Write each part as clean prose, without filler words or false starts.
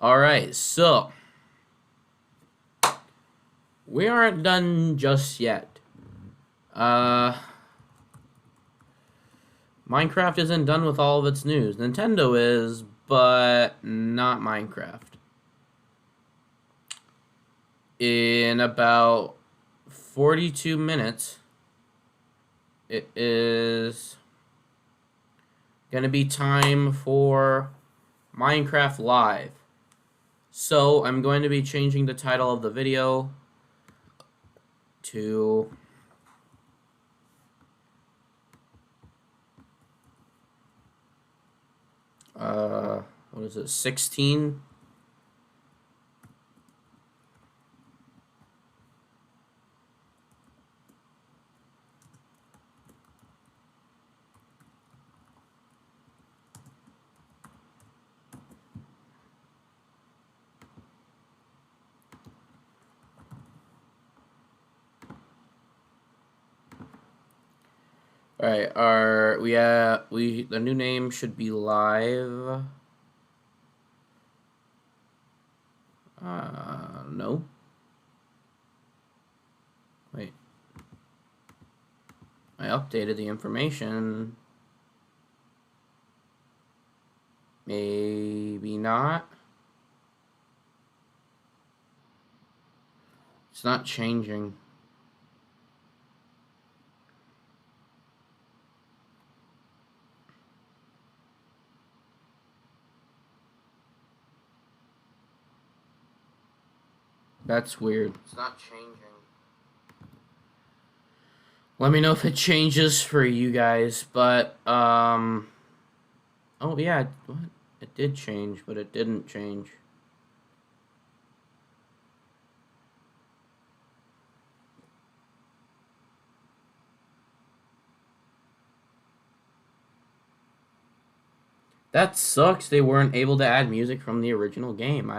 Alright, so we aren't done just yet. Uh, Minecraft isn't done with all of its news. Nintendo is, but not Minecraft. In about 42 minutes, it is going to be time for Minecraft Live. So I'm going to be changing the title of the video to what is it, 16? All right, the new name should be live. No. Wait. I updated the information. Maybe not. It's not changing. That's weird. It's not changing. Let me know if it changes for you guys, but oh yeah, what? It did change, but it didn't change. That sucks. They weren't able to add music from the original game.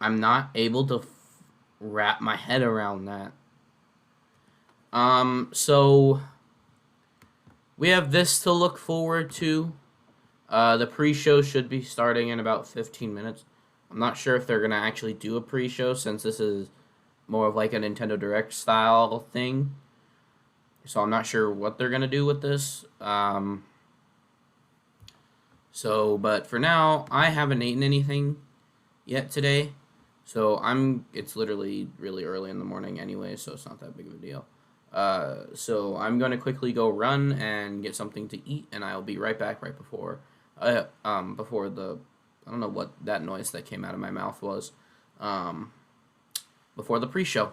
I'm not able to wrap my head around that. So we have this to look forward to. The pre-show should be starting in about 15 minutes. I'm not sure if they're gonna actually do a pre-show since this is more of like a Nintendo Direct style thing. So I'm not sure what they're gonna do with this. But for now, I haven't eaten anything yet today. So it's literally really early in the morning anyway, so it's not that big of a deal. So I'm gonna quickly go run and get something to eat, and I'll be right back right before the, I don't know what that noise that came out of my mouth was, um, before the pre-show.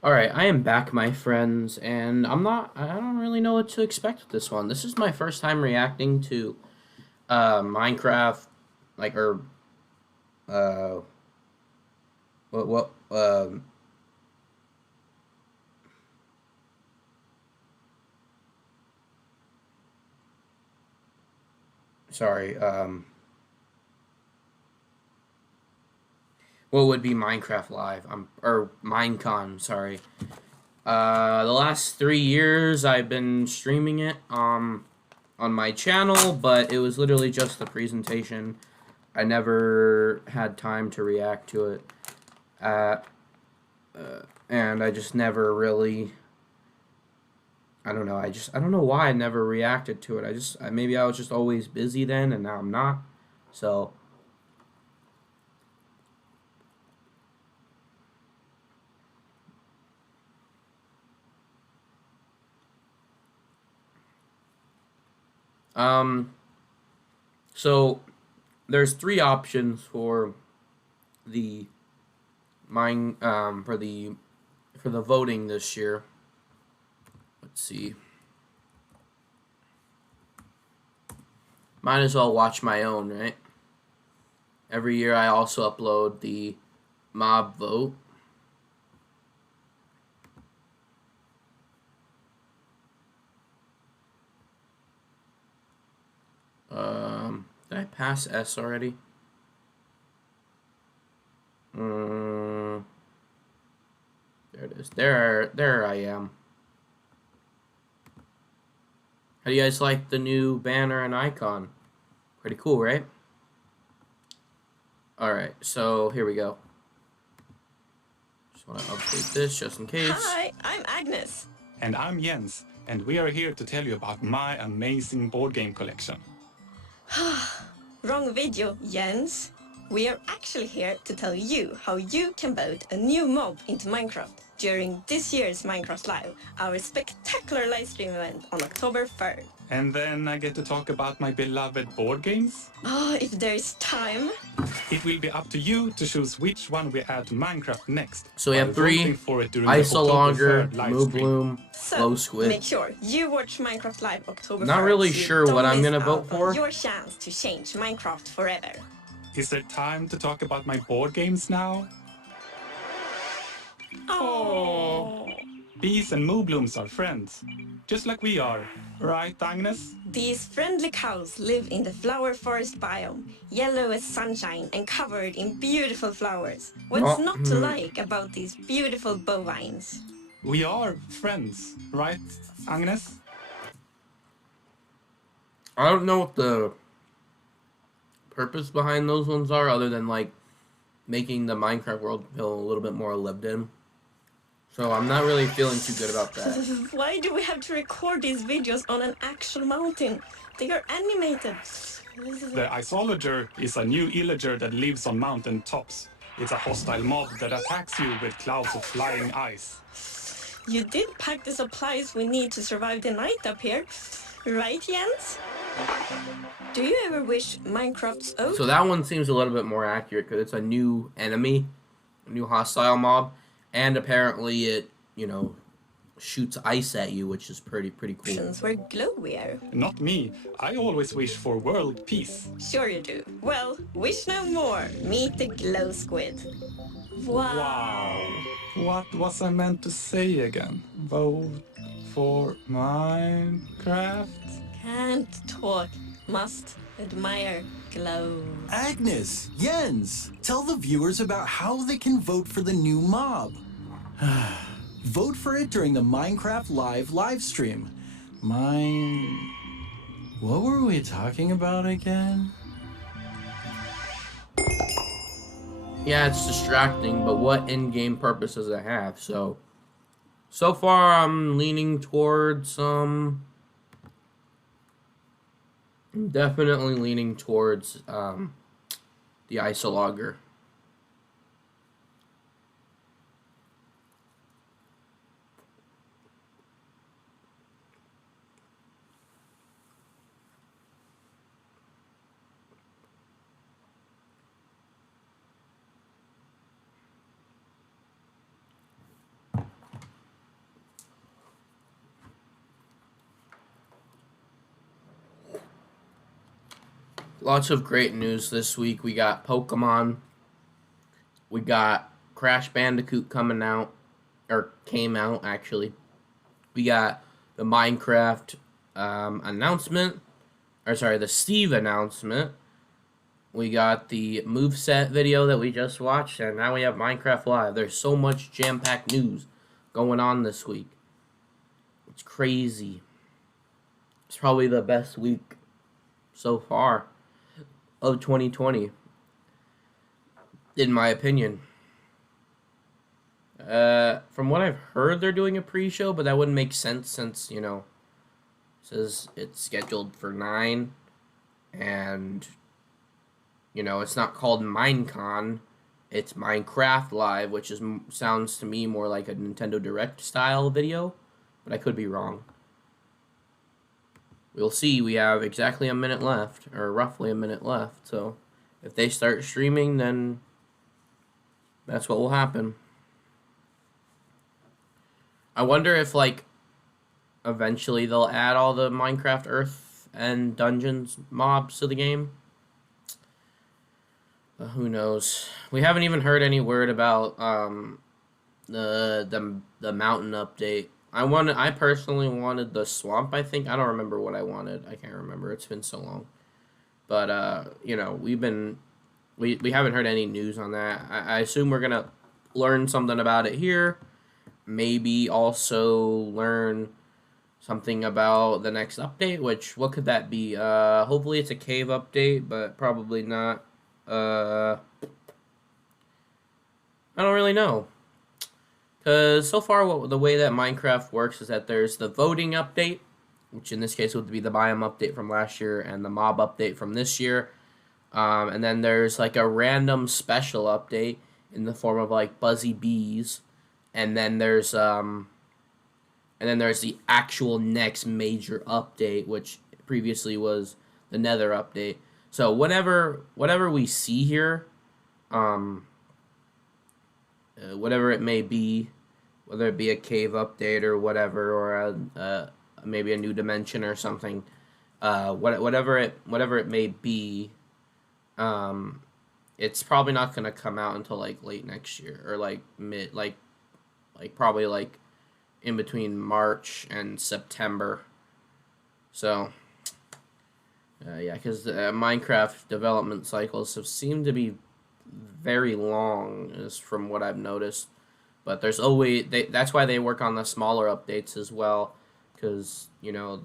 All right, I am back, my friends, and I don't really know what to expect with this one. This is my first time reacting to Minecraft, like, or, uh, what, sorry, what would be Minecraft Live? Or Minecon, sorry. The last 3 years I've been streaming it, on my channel, but it was literally just the presentation. I never had time to react to it. Uh, and I just never really. I don't know. I don't know why I never reacted to it. Maybe I was just always busy then, and now I'm not. So, um, so there's three options for the mine for the voting this year. Let's see. Might as well watch my own, right? Every year I also upload the mob vote. Did I pass S already? There it is. There I am. How do you guys like the new banner and icon? Pretty cool, right? Alright, so here we go. Just want to update this just in case. Hi, I'm Agnes. And I'm Jens, and we are here to tell you about my amazing board game collection. Wrong video, Jens. We are actually here to tell you how you can vote a new mob into Minecraft during this year's Minecraft Live, our spectacular live stream event on October 3rd. And then I get to talk about my beloved board games. Oh, if there is time. It will be up to you to choose which one we add to Minecraft next. So we have three: for it Isologger, Moobloom, Glow So, Squid. make sure you watch Minecraft Live October 3rd. Not really so you sure don't what I'm miss gonna vote out for. on your chance to change Minecraft forever. Is there time to talk about my board games now? Oh. Bees and Mooblooms are friends, just like we are. Right, Agnes? These friendly cows live in the flower forest biome, yellow as sunshine and covered in beautiful flowers. What's not to like about these beautiful bovines? We are friends, right, Agnes? I don't know what the purpose behind those ones are, other than like making the Minecraft world feel a little bit more lived in. So I'm not really feeling too good about that. Why do we have to record these videos on an actual mountain? They are animated. The Isologger is a new illager that lives on mountain tops. It's a hostile mob that attacks you with clouds of flying ice. You did pack the supplies we need to survive the night up here, right, Jens? Do you ever wish Minecraft's own? So that one seems a little bit more accurate because it's a new enemy, a new hostile mob, and apparently it, shoots ice at you, which is pretty cool. Were glowier. Not me. I always wish for world peace. Sure you do. Well, wish no more. Meet the glow squid. Wow. What was I meant to say again? Vote for Minecraft? Can't talk. Must admire glow. Agnes, Jens, tell the viewers about how they can vote for the new mob. Vote for it during the Minecraft live stream. What were we talking about again? Yeah, it's distracting, but what in-game purpose does it have? So far I'm leaning towards I'm definitely leaning towards the Isologger. Lots of great news this week. We got Pokemon. We got Crash Bandicoot coming out, or came out actually. We got the Minecraft announcement, or sorry, the Steve announcement. We got the moveset video that we just watched, and now we have Minecraft Live. There's so much jam-packed news going on this week. It's crazy. It's probably the best week so far of 2020, in my opinion. From what I've heard, they're doing a pre-show, but that wouldn't make sense since, you know, it says it's scheduled for 9, and, you know, it's not called Minecon, it's Minecraft Live, which sounds to me more like a Nintendo Direct style video, but I could be wrong. We'll see. We have exactly a minute left, or roughly a minute left, so if they start streaming, then that's what will happen. I wonder if, like, eventually they'll add all the Minecraft Earth and Dungeons mobs to the game. But who knows? We haven't even heard any word about the mountain update. I personally wanted the swamp, I think. I don't remember what I wanted. I can't remember. It's been so long. But you know, we haven't heard any news on that. I assume we're gonna learn something about it here. Maybe also learn something about the next update, which, what could that be? Hopefully it's a cave update, but probably not. I don't really know. Because so far, the way that Minecraft works is that there's the voting update, which in this case would be the biome update from last year, and the mob update from this year. And then there's like a random special update in the form of like buzzy bees. And then there's the actual next major update, which previously was the Nether update. So whatever we see here, whatever it may be, whether it be a cave update or whatever, or maybe a new dimension or something, whatever it may be, it's probably not gonna come out until like late next year, or like mid, like probably like in between March and September. So yeah, because Minecraft development cycles have seemed to be very long, is from what I've noticed. But there's always that's why they work on the smaller updates as well, because, you know,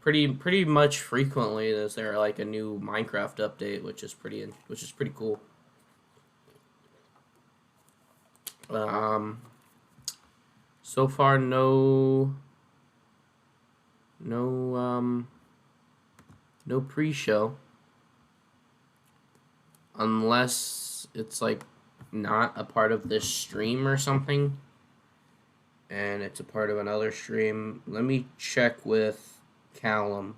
pretty much frequently is there like a new Minecraft update, which is pretty cool. So far no pre-show, unless it's like not a part of this stream or something, and it's a part of another stream. Let me check with Callum.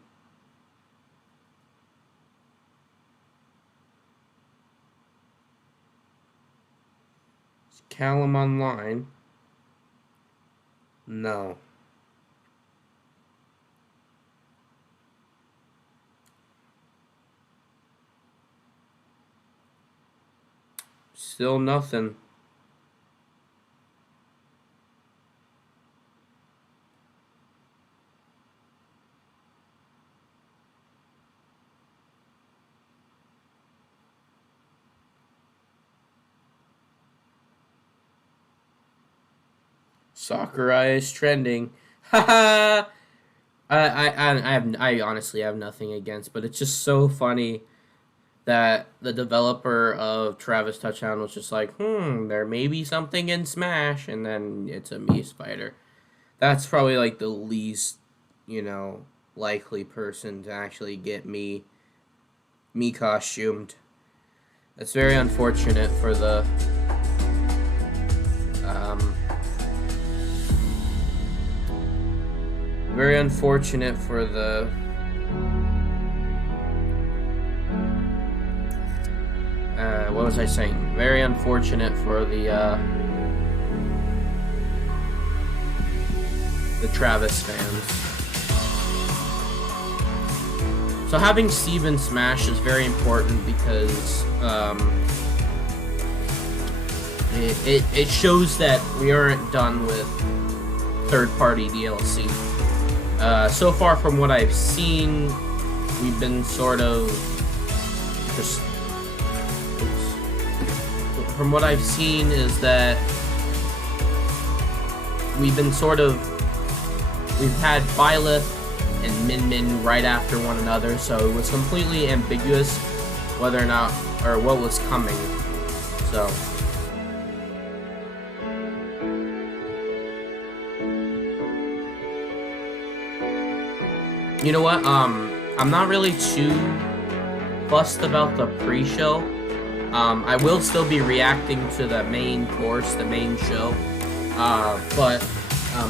Is Callum online? No. Still nothing. Sakurai is trending. Haha. I honestly have nothing against, but it's just so funny that the developer of Travis Touchdown was just like, there may be something in Smash, and then it's a Mii spider. That's probably like the least, you know, likely person to actually get Mii costumed. That's very unfortunate for the very unfortunate for the what was I saying? Very unfortunate for the Travis fans. So having Steven Smash is very important because it shows that we aren't done with third-party DLC. So far from what I've seen, we've been sort of just... From what I've seen is that we've had Byleth and Min Min right after one another, so it was completely ambiguous whether or not, or what was coming. So you know what, I'm not really too fussed about the pre-show. I will still be reacting to the main course, the main show, but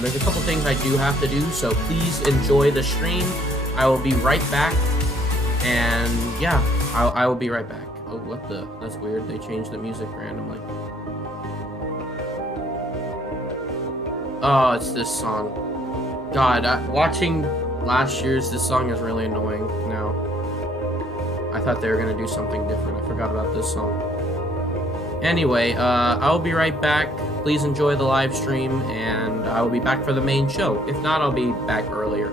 there's a couple things I do have to do, so please enjoy the stream. I will be right back, and yeah, I will be right back. Oh, what the? That's weird. They changed the music randomly. Oh, it's this song. God, watching last year's, this song is really annoying now. I thought they were gonna do something different. I forgot about this song. Anyway, I'll be right back. Please enjoy the live stream, and I will be back for the main show. If not, I'll be back earlier.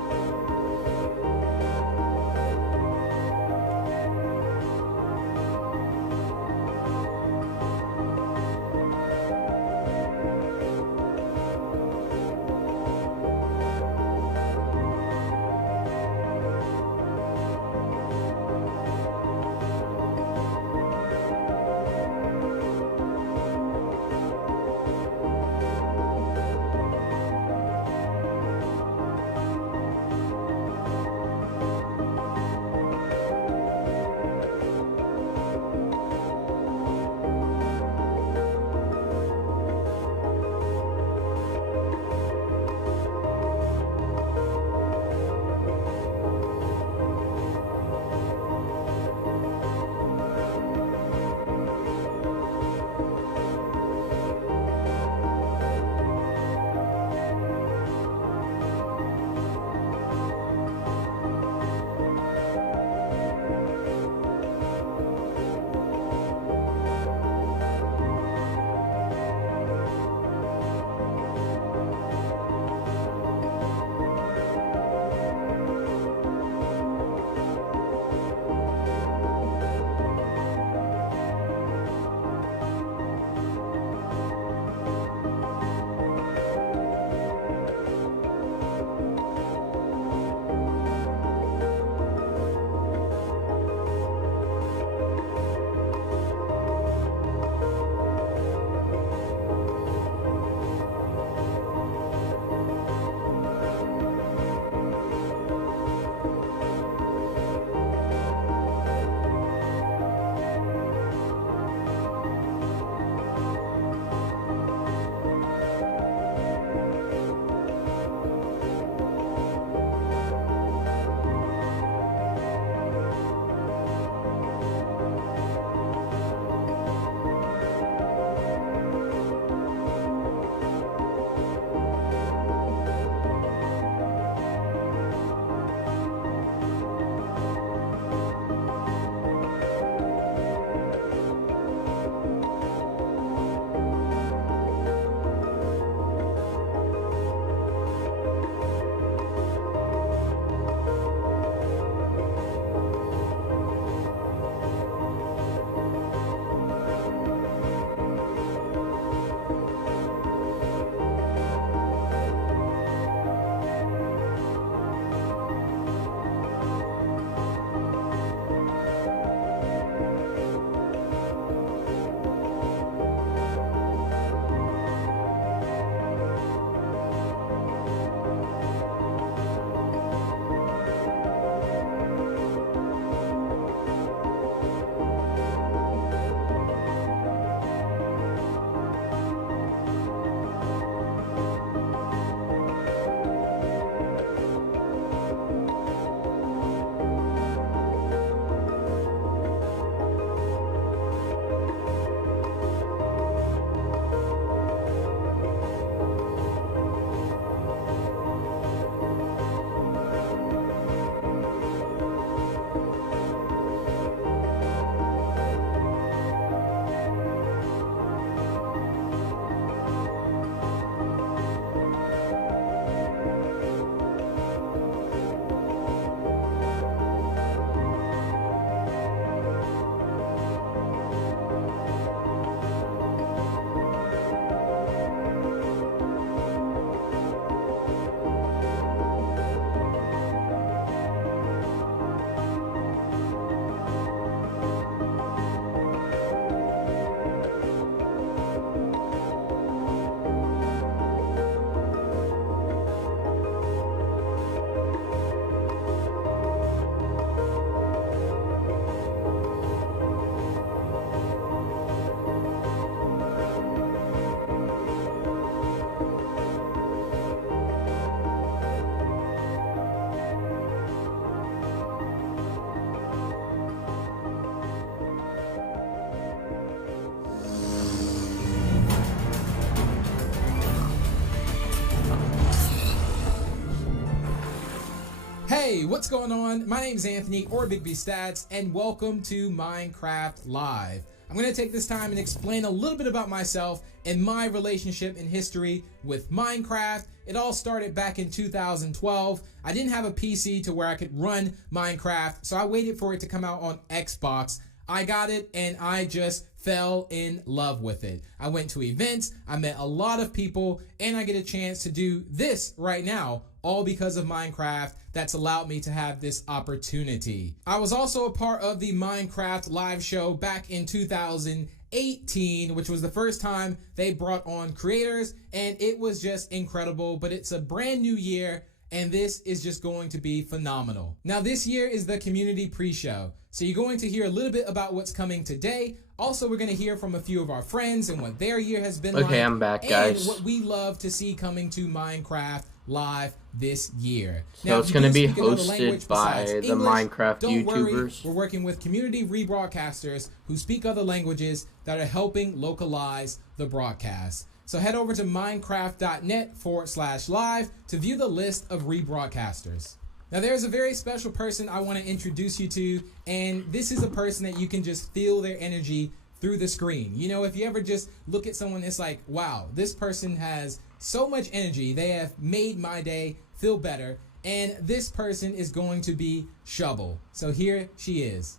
Hey, what's going on? My name's Anthony, or Big B Stats, and welcome to Minecraft Live. I'm going to take this time and explain a little bit about myself and my relationship and history with Minecraft. It all started back in 2012. I didn't have a PC to where I could run Minecraft, so I waited for it to come out on Xbox. I got it and I just fell in love with it. I went to events, I met a lot of people, and I get a chance to do this right now, all because of Minecraft. That's allowed me to have this opportunity. I was also a part of the Minecraft live show back in 2018, which was the first time they brought on creators, and it was just incredible. But it's a brand new year, and this is just going to be phenomenal. Now, this year is the community pre-show, so you're going to hear a little bit about what's coming today. Also, we're going to hear from a few of our friends and what their year has been like. Okay, I'm back, guys. And what we love to see coming to Minecraft Live this year. So now, it's going to be hosted by the Minecraft don't YouTubers. Worry, we're working with community rebroadcasters who speak other languages that are helping localize the broadcast. So head over to minecraft.net/live to view the list of rebroadcasters. Now, there's a very special person I want to introduce you to, and this is a person that you can just feel their energy through the screen. You know, if you ever just look at someone, it's like, wow, this person has so much energy. They have made my day feel better, and this person is going to be Shovel. So here she is.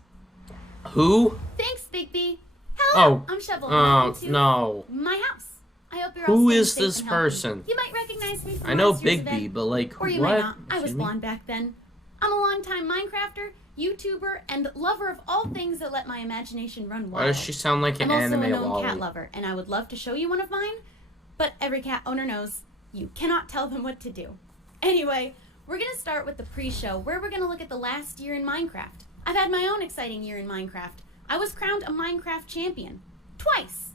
Who? Thanks, Big B. Hello, I'm Shovel. Welcome to no. my house. I hope you're all Who staying is safe this and healthy. person? You might recognize me from I know last year's Big B, event, but like, or you what? might not. I was Excuse me? blonde back then. I'm a longtime Minecrafter, YouTuber, and lover of all things that let my imagination run wild. Why does she sound like an I'm also anime a known lolly? cat lover, and I would love to show you one of mine, but every cat owner knows you cannot tell them what to do. Anyway, we're going to start with the pre-show, where we're going to look at the last year in Minecraft. I've had my own exciting year in Minecraft. I was crowned a Minecraft champion. Twice!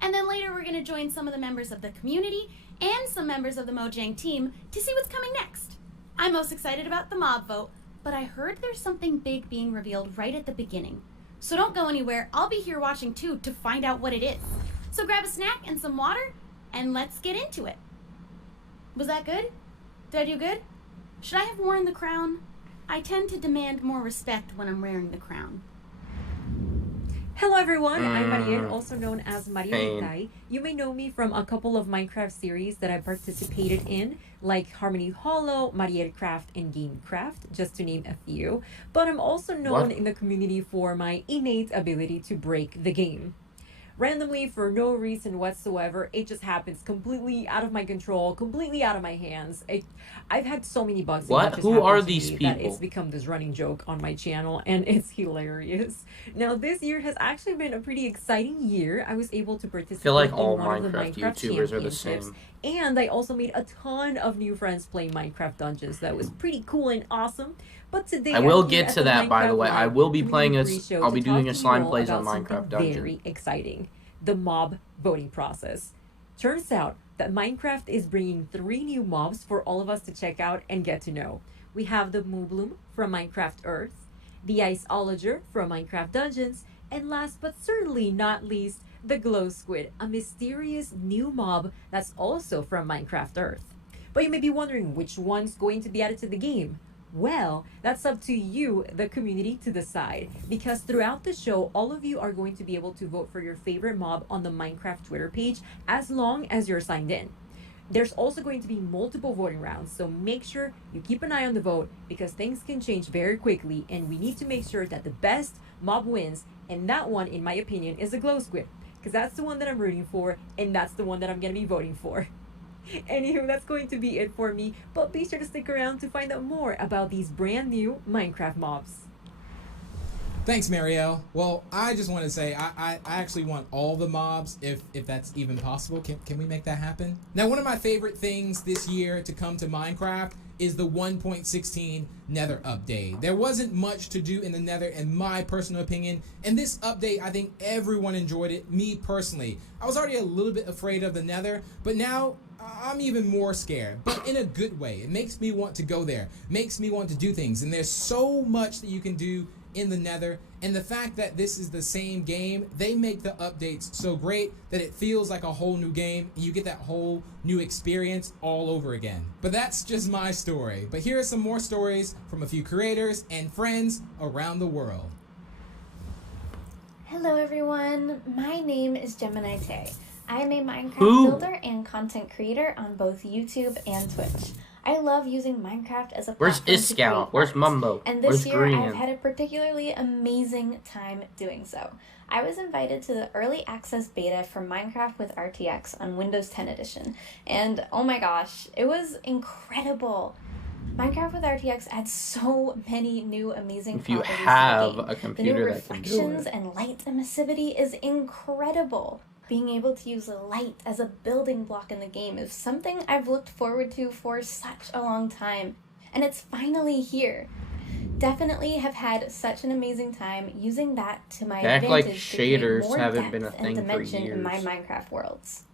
And then later we're going to join some of the members of the community and some members of the Mojang team to see what's coming next. I'm most excited about the mob vote, but I heard there's something big being revealed right at the beginning. So don't go anywhere. I'll be here watching too to find out what it is. So grab a snack and some water, and let's get into it. Was that good? Did I do good? Should I have worn the crown? I tend to demand more respect when I'm wearing the crown. Hello everyone, I'm Mariel, also known as Maria Pain. Mitay. You may know me from a couple of Minecraft series that I participated in, like Harmony Hollow, Mariel Craft, and Gamecraft, just to name a few. But I'm also known in the community for my innate ability to break the game. Randomly, for no reason whatsoever, it just happens completely out of my control, completely out of my hands. I've had so many bugs. What? Who are these That people? it's become this running joke on my channel, and it's hilarious. Now, this year has actually been a pretty exciting year. I was able to participate I feel like in all one of the Minecraft Minecraft YouTubers are the championships, same. and I also made a ton of new friends playing Minecraft Dungeons. That was pretty cool and awesome. But today I will I'm here get at to the that, by the Minecraft way. I Live will be community playing a. pre-show I'll to be doing talk a to you slime all plays on about something Minecraft Dungeon. Very exciting. The mob voting process. Turns out that Minecraft is bringing 3 new mobs for all of us to check out and get to know. We have the Moobloom from Minecraft Earth, the Iceologer from Minecraft Dungeons, and last but certainly not least, the Glow Squid, a mysterious new mob that's also from Minecraft Earth. But you may be wondering which one's going to be added to the game. Well, that's up to you, the community, to decide. Because throughout the show, all of you are going to be able to vote for your favorite mob on the Minecraft Twitter page as long as you're signed in. There's also going to be multiple voting rounds, so make sure you keep an eye on the vote because things can change very quickly and we need to make sure that the best mob wins, and that one, in my opinion, is the Glow Squid. Because that's the one that I'm rooting for, and that's the one that I'm going to be voting for. Anywho, that's going to be it for me, but be sure to stick around to find out more about these brand new Minecraft mobs. Thanks, Marielle. Well, I just want to say I actually want all the mobs if that's even possible. Can we make that happen? Now, one of my favorite things this year to come to Minecraft is the 1.16 Nether update. There wasn't much to do in the Nether in my personal opinion, and this update, I think everyone enjoyed it, me personally. I was already a little bit afraid of the Nether, but now I'm even more scared, but in a good way. It makes me want to go there, makes me want to do things, and there's so much that you can do in the Nether, and the fact that this is the same game, they make the updates so great that it feels like a whole new game, and you get that whole new experience all over again. But that's just my story. But here are some more stories from a few creators and friends around the world. Hello everyone, my name is Gemini Tay. I am a Minecraft Who? builder and content creator on both YouTube and Twitch. I love using Minecraft as a Where's platform to Iskall? create Where's art. Mumbo? And Where's this year I've Green? had a particularly amazing time doing so. I was invited to the early access beta for Minecraft with RTX on Windows 10 edition, and oh my gosh, it was incredible. Minecraft with RTX adds so many new amazing If you properties have to the game. a computer the new that can do reflections it. and light emissivity is incredible. Being able to use light as a building block in the game is something I've looked forward to for such a long time, and it's finally here. Definitely have had such an amazing time using that to my They act like advantage to create shaders more haven't been a depth and thing for dimension in my years. Minecraft worlds.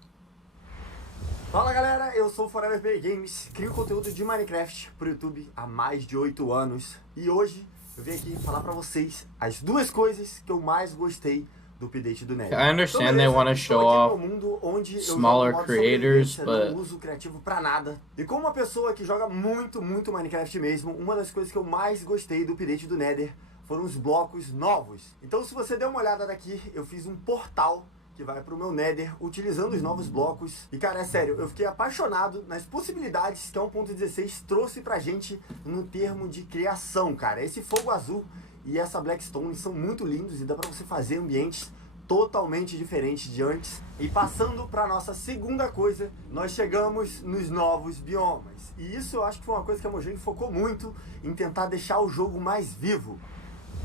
Fala galera, eu sou o Forever Play Games, crio conteúdo de Minecraft pro YouTube há mais de 8 anos e hoje eu vim aqui falar pra vocês as duas coisas que eu mais gostei do update do Nether. I understand Então, they beleza, wanna estou show aqui off no mundo onde eu smaller jogo modo creators, sobrevivência, but não uso criativo pra nada. E como uma pessoa que joga muito Minecraft mesmo, uma das coisas que eu mais gostei do update do Nether foram os blocos novos. Então se você der uma olhada daqui, eu fiz um portal que vai pro meu Nether utilizando os novos blocos. E cara, é sério, eu fiquei apaixonado nas possibilidades que a 1.16 trouxe pra gente no termo de criação, cara. Esse fogo azul e essa Blackstone são muito lindos e dá pra você fazer ambientes totalmente diferentes de antes. E passando pra nossa segunda coisa, nós chegamos nos novos biomas. E isso eu acho que foi uma coisa que a Mojang focou muito em tentar deixar o jogo mais vivo.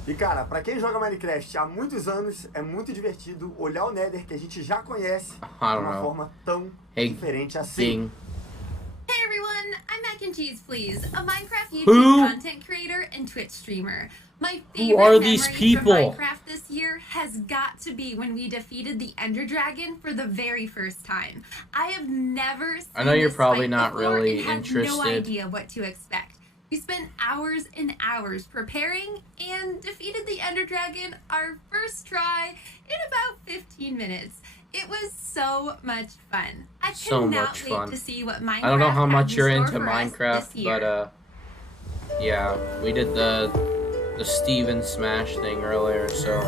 E cara, pra quem joga Minecraft há muitos anos, é muito divertido olhar o Nether que a gente já conhece de uma forma tão diferente assim. Hey everyone, I'm Mac and Cheese Please, a Minecraft YouTube Who? content creator and Twitch streamer. My Who favorite are these memory people? from Minecraft this year has got to be when we defeated the Ender Dragon for the very first time. I have never seen I know you're this probably fight not before really and had interested. no idea what to expect. We spent hours and hours preparing and defeated the Ender Dragon our first try in about 15 minutes. It was so much fun. I So cannot much wait fun. to see what Minecraft I don't know how has much in you're store into for us Minecraft, this year. but yeah, we did the Steven Smash thing earlier, so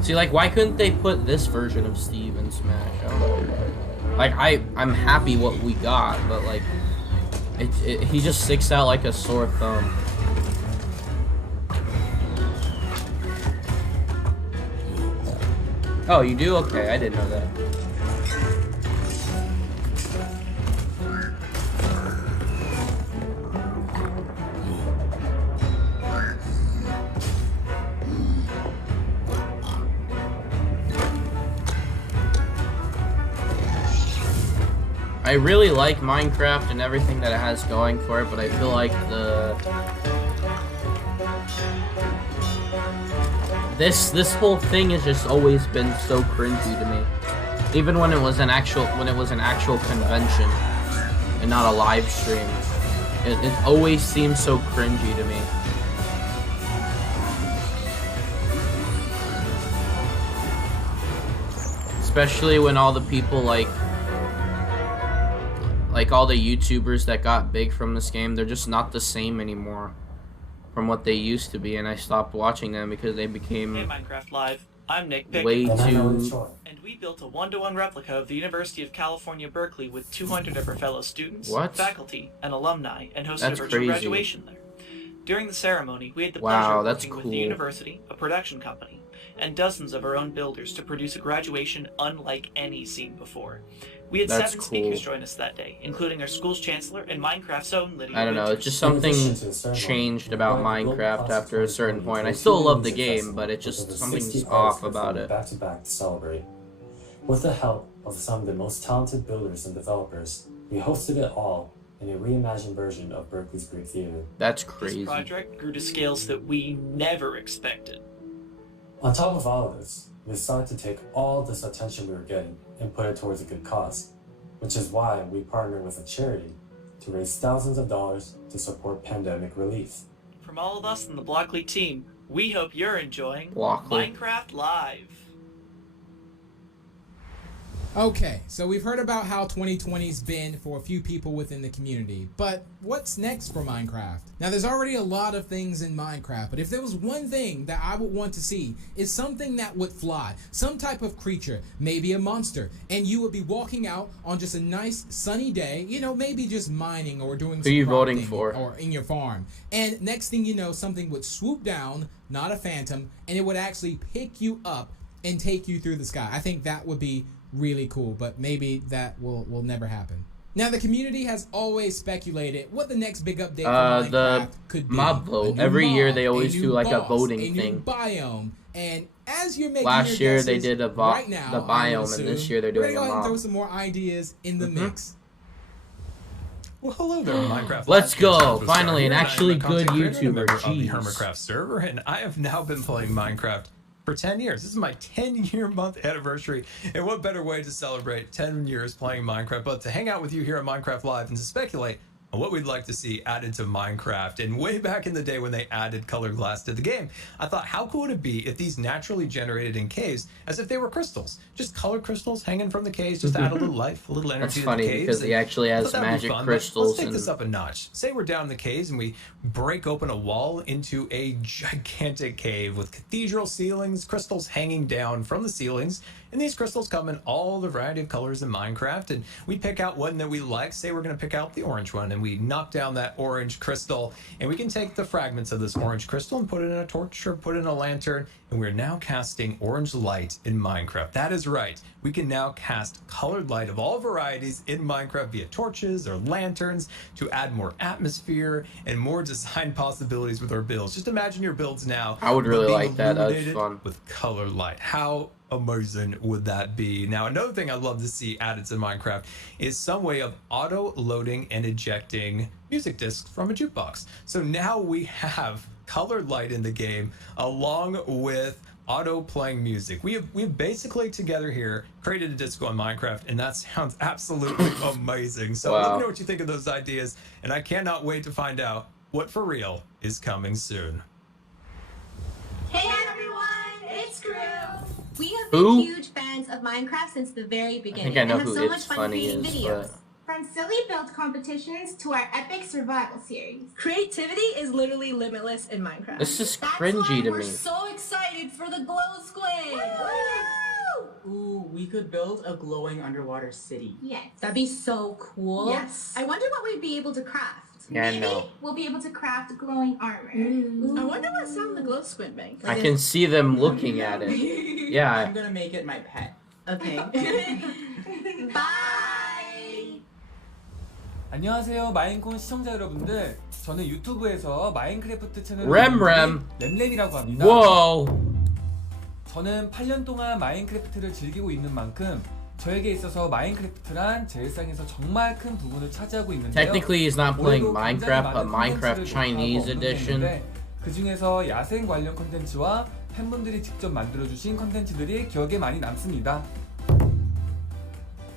see, like, why couldn't they put this version of Steven Smash? I don't know. Like, I'm happy what we got, but like, he just sticks out like a sore thumb. Oh, you do? Okay, I didn't know that. I really like Minecraft and everything that it has going for it, but I feel like this whole thing has just always been so cringy to me. Even when it was an actual convention and not a live stream, it always seems so cringy to me. Especially when all the people like all the YouTubers that got big from this game, they're just not the same anymore from what they used to be, and I stopped watching them because they became Hey Minecraft Live, I'm Nick Pick, way too... and we built a one-to-one replica of the University of California, Berkeley with 200 of our fellow students, What? faculty, and alumni, and hosted That's a virtual crazy. graduation there. During the ceremony, we had the Wow, pleasure of that's working with cool. the university, a production company, and dozens of our own builders to produce a graduation unlike any seen before. We had That's 7 cool. speakers join us that day, including our school's chancellor and Minecraft's own Lydia I don't know, Winters. it's just something changed about Minecraft after a certain point. I still love the game, but it just, something's off about it. Back to back to celebrate. With the help of some of the most talented builders and developers, we hosted it all in a reimagined version of Berkeley's Greek Theater. That's This crazy. project grew to scales that we never expected. On top of all of this, we decided to take all this attention we were getting and put it towards a good cause, which is why we partnered with a charity to raise thousands of dollars to support pandemic relief. From all of us in the Blockly team, we hope you're enjoying Blockly. Minecraft Live. Okay, so we've heard about how 2020's been for a few people within the community, but what's next for Minecraft? Now, there's already a lot of things in Minecraft, but if there was one thing that I would want to see, is something that would fly, some type of creature, maybe a monster, and you would be walking out on just a nice sunny day, you know, maybe just mining or doing Who some are you voting crafting for? or in your farm, and next thing you know, something would swoop down, not a phantom, and it would actually pick you up and take you through the sky. I think that would be really cool, but maybe that will never happen. Now, the community has always speculated what the next big update for The Minecraft could be. mob vote. A new Every year mob, they always a new do like a boss, voting a new thing. biome, and as you're making Last your year they guesses did the right now, the I would biome, and this assume, year they're we're doing gonna a go ahead and throw mob. some more ideas in the mix. Well, hello there, Minecraft. Let's Live go. kids. Joshua Finally, an Starr here, actually and I'm a good content creator and a YouTuber. member of the Jeez. Hermitcraft server, and I have now been playing Minecraft for 10 years. This is my 10-year month anniversary, and what better way to celebrate 10 years playing Minecraft but to hang out with you here at Minecraft Live and to speculate on what we'd like to see added to Minecraft. And way back in the day when they added colored glass to the game, I thought, how cool would it be if these naturally generated in caves as if they were crystals? Just colored crystals hanging from the caves, just to add a little life, a little energy That's to funny the caves. because he And actually I has thought that'd be magic fun, but crystals. Let's take And this up a notch. Say we're down in the caves and we break open a wall into a gigantic cave with cathedral ceilings, crystals hanging down from the ceilings. And these crystals come in all the variety of colors in Minecraft, and we pick out one that we like. Say we're going to pick out the orange one, and we knock down that orange crystal, and we can take the fragments of this orange crystal and put it in a torch or put it in a lantern, and we're now casting orange light in Minecraft. That is right. We can now cast colored light of all varieties in Minecraft via torches or lanterns to add more atmosphere and more design possibilities with our builds. Just imagine your builds now. I would really being like that. That's illuminated fun. with colored light. How amazing would that be? Now, another thing I'd love to see added to Minecraft is some way of auto loading and ejecting music discs from a jukebox. So now we have colored light in the game along with auto playing music. We've basically together here created a disco in Minecraft, and that sounds absolutely amazing. So let Wow. me know what you think of those ideas, and I cannot wait to find out what for real is coming soon. Hey everyone, it's Crew. We have Who? been huge fans of Minecraft since the very beginning. I know and have who so much It's fun Funny creating is, videos. but From silly build competitions to our epic survival series. Creativity is literally limitless in Minecraft. this is That's cringy why to we're me. so excited for the glow squid. Ooh, we could build a glowing underwater city. Yes. That'd be so cool. Yes. I wonder what we'd be able to craft. Yeah, I Maybe know. we'll be able to craft glowing armor. I wonder what sound the glow squid makes. I can see them looking at it. I'm Yeah. gonna make it my pet. Okay. Bye. 안녕하세요 마인콘 시청자 여러분들, 저는 유튜브에서 마인크래프트 채널을 램램. 램램이라고 합니다. Whoa. 저는 8년 동안 마인크래프트를 즐기고 있는 만큼 저에게 있어서 마인크래프트란 제 일상에서 정말 큰 부분을 차지하고 있는데요. Technically, he's not playing 올해도 굉장히 Minecraft, but 많은 Minecraft 콘텐츠를 Chinese 녹화하고 edition. 업로드했는데 그 중에서 야생 관련 콘텐츠와 팬분들이 직접 만들어주신 콘텐츠들이 기억에 많이 남습니다.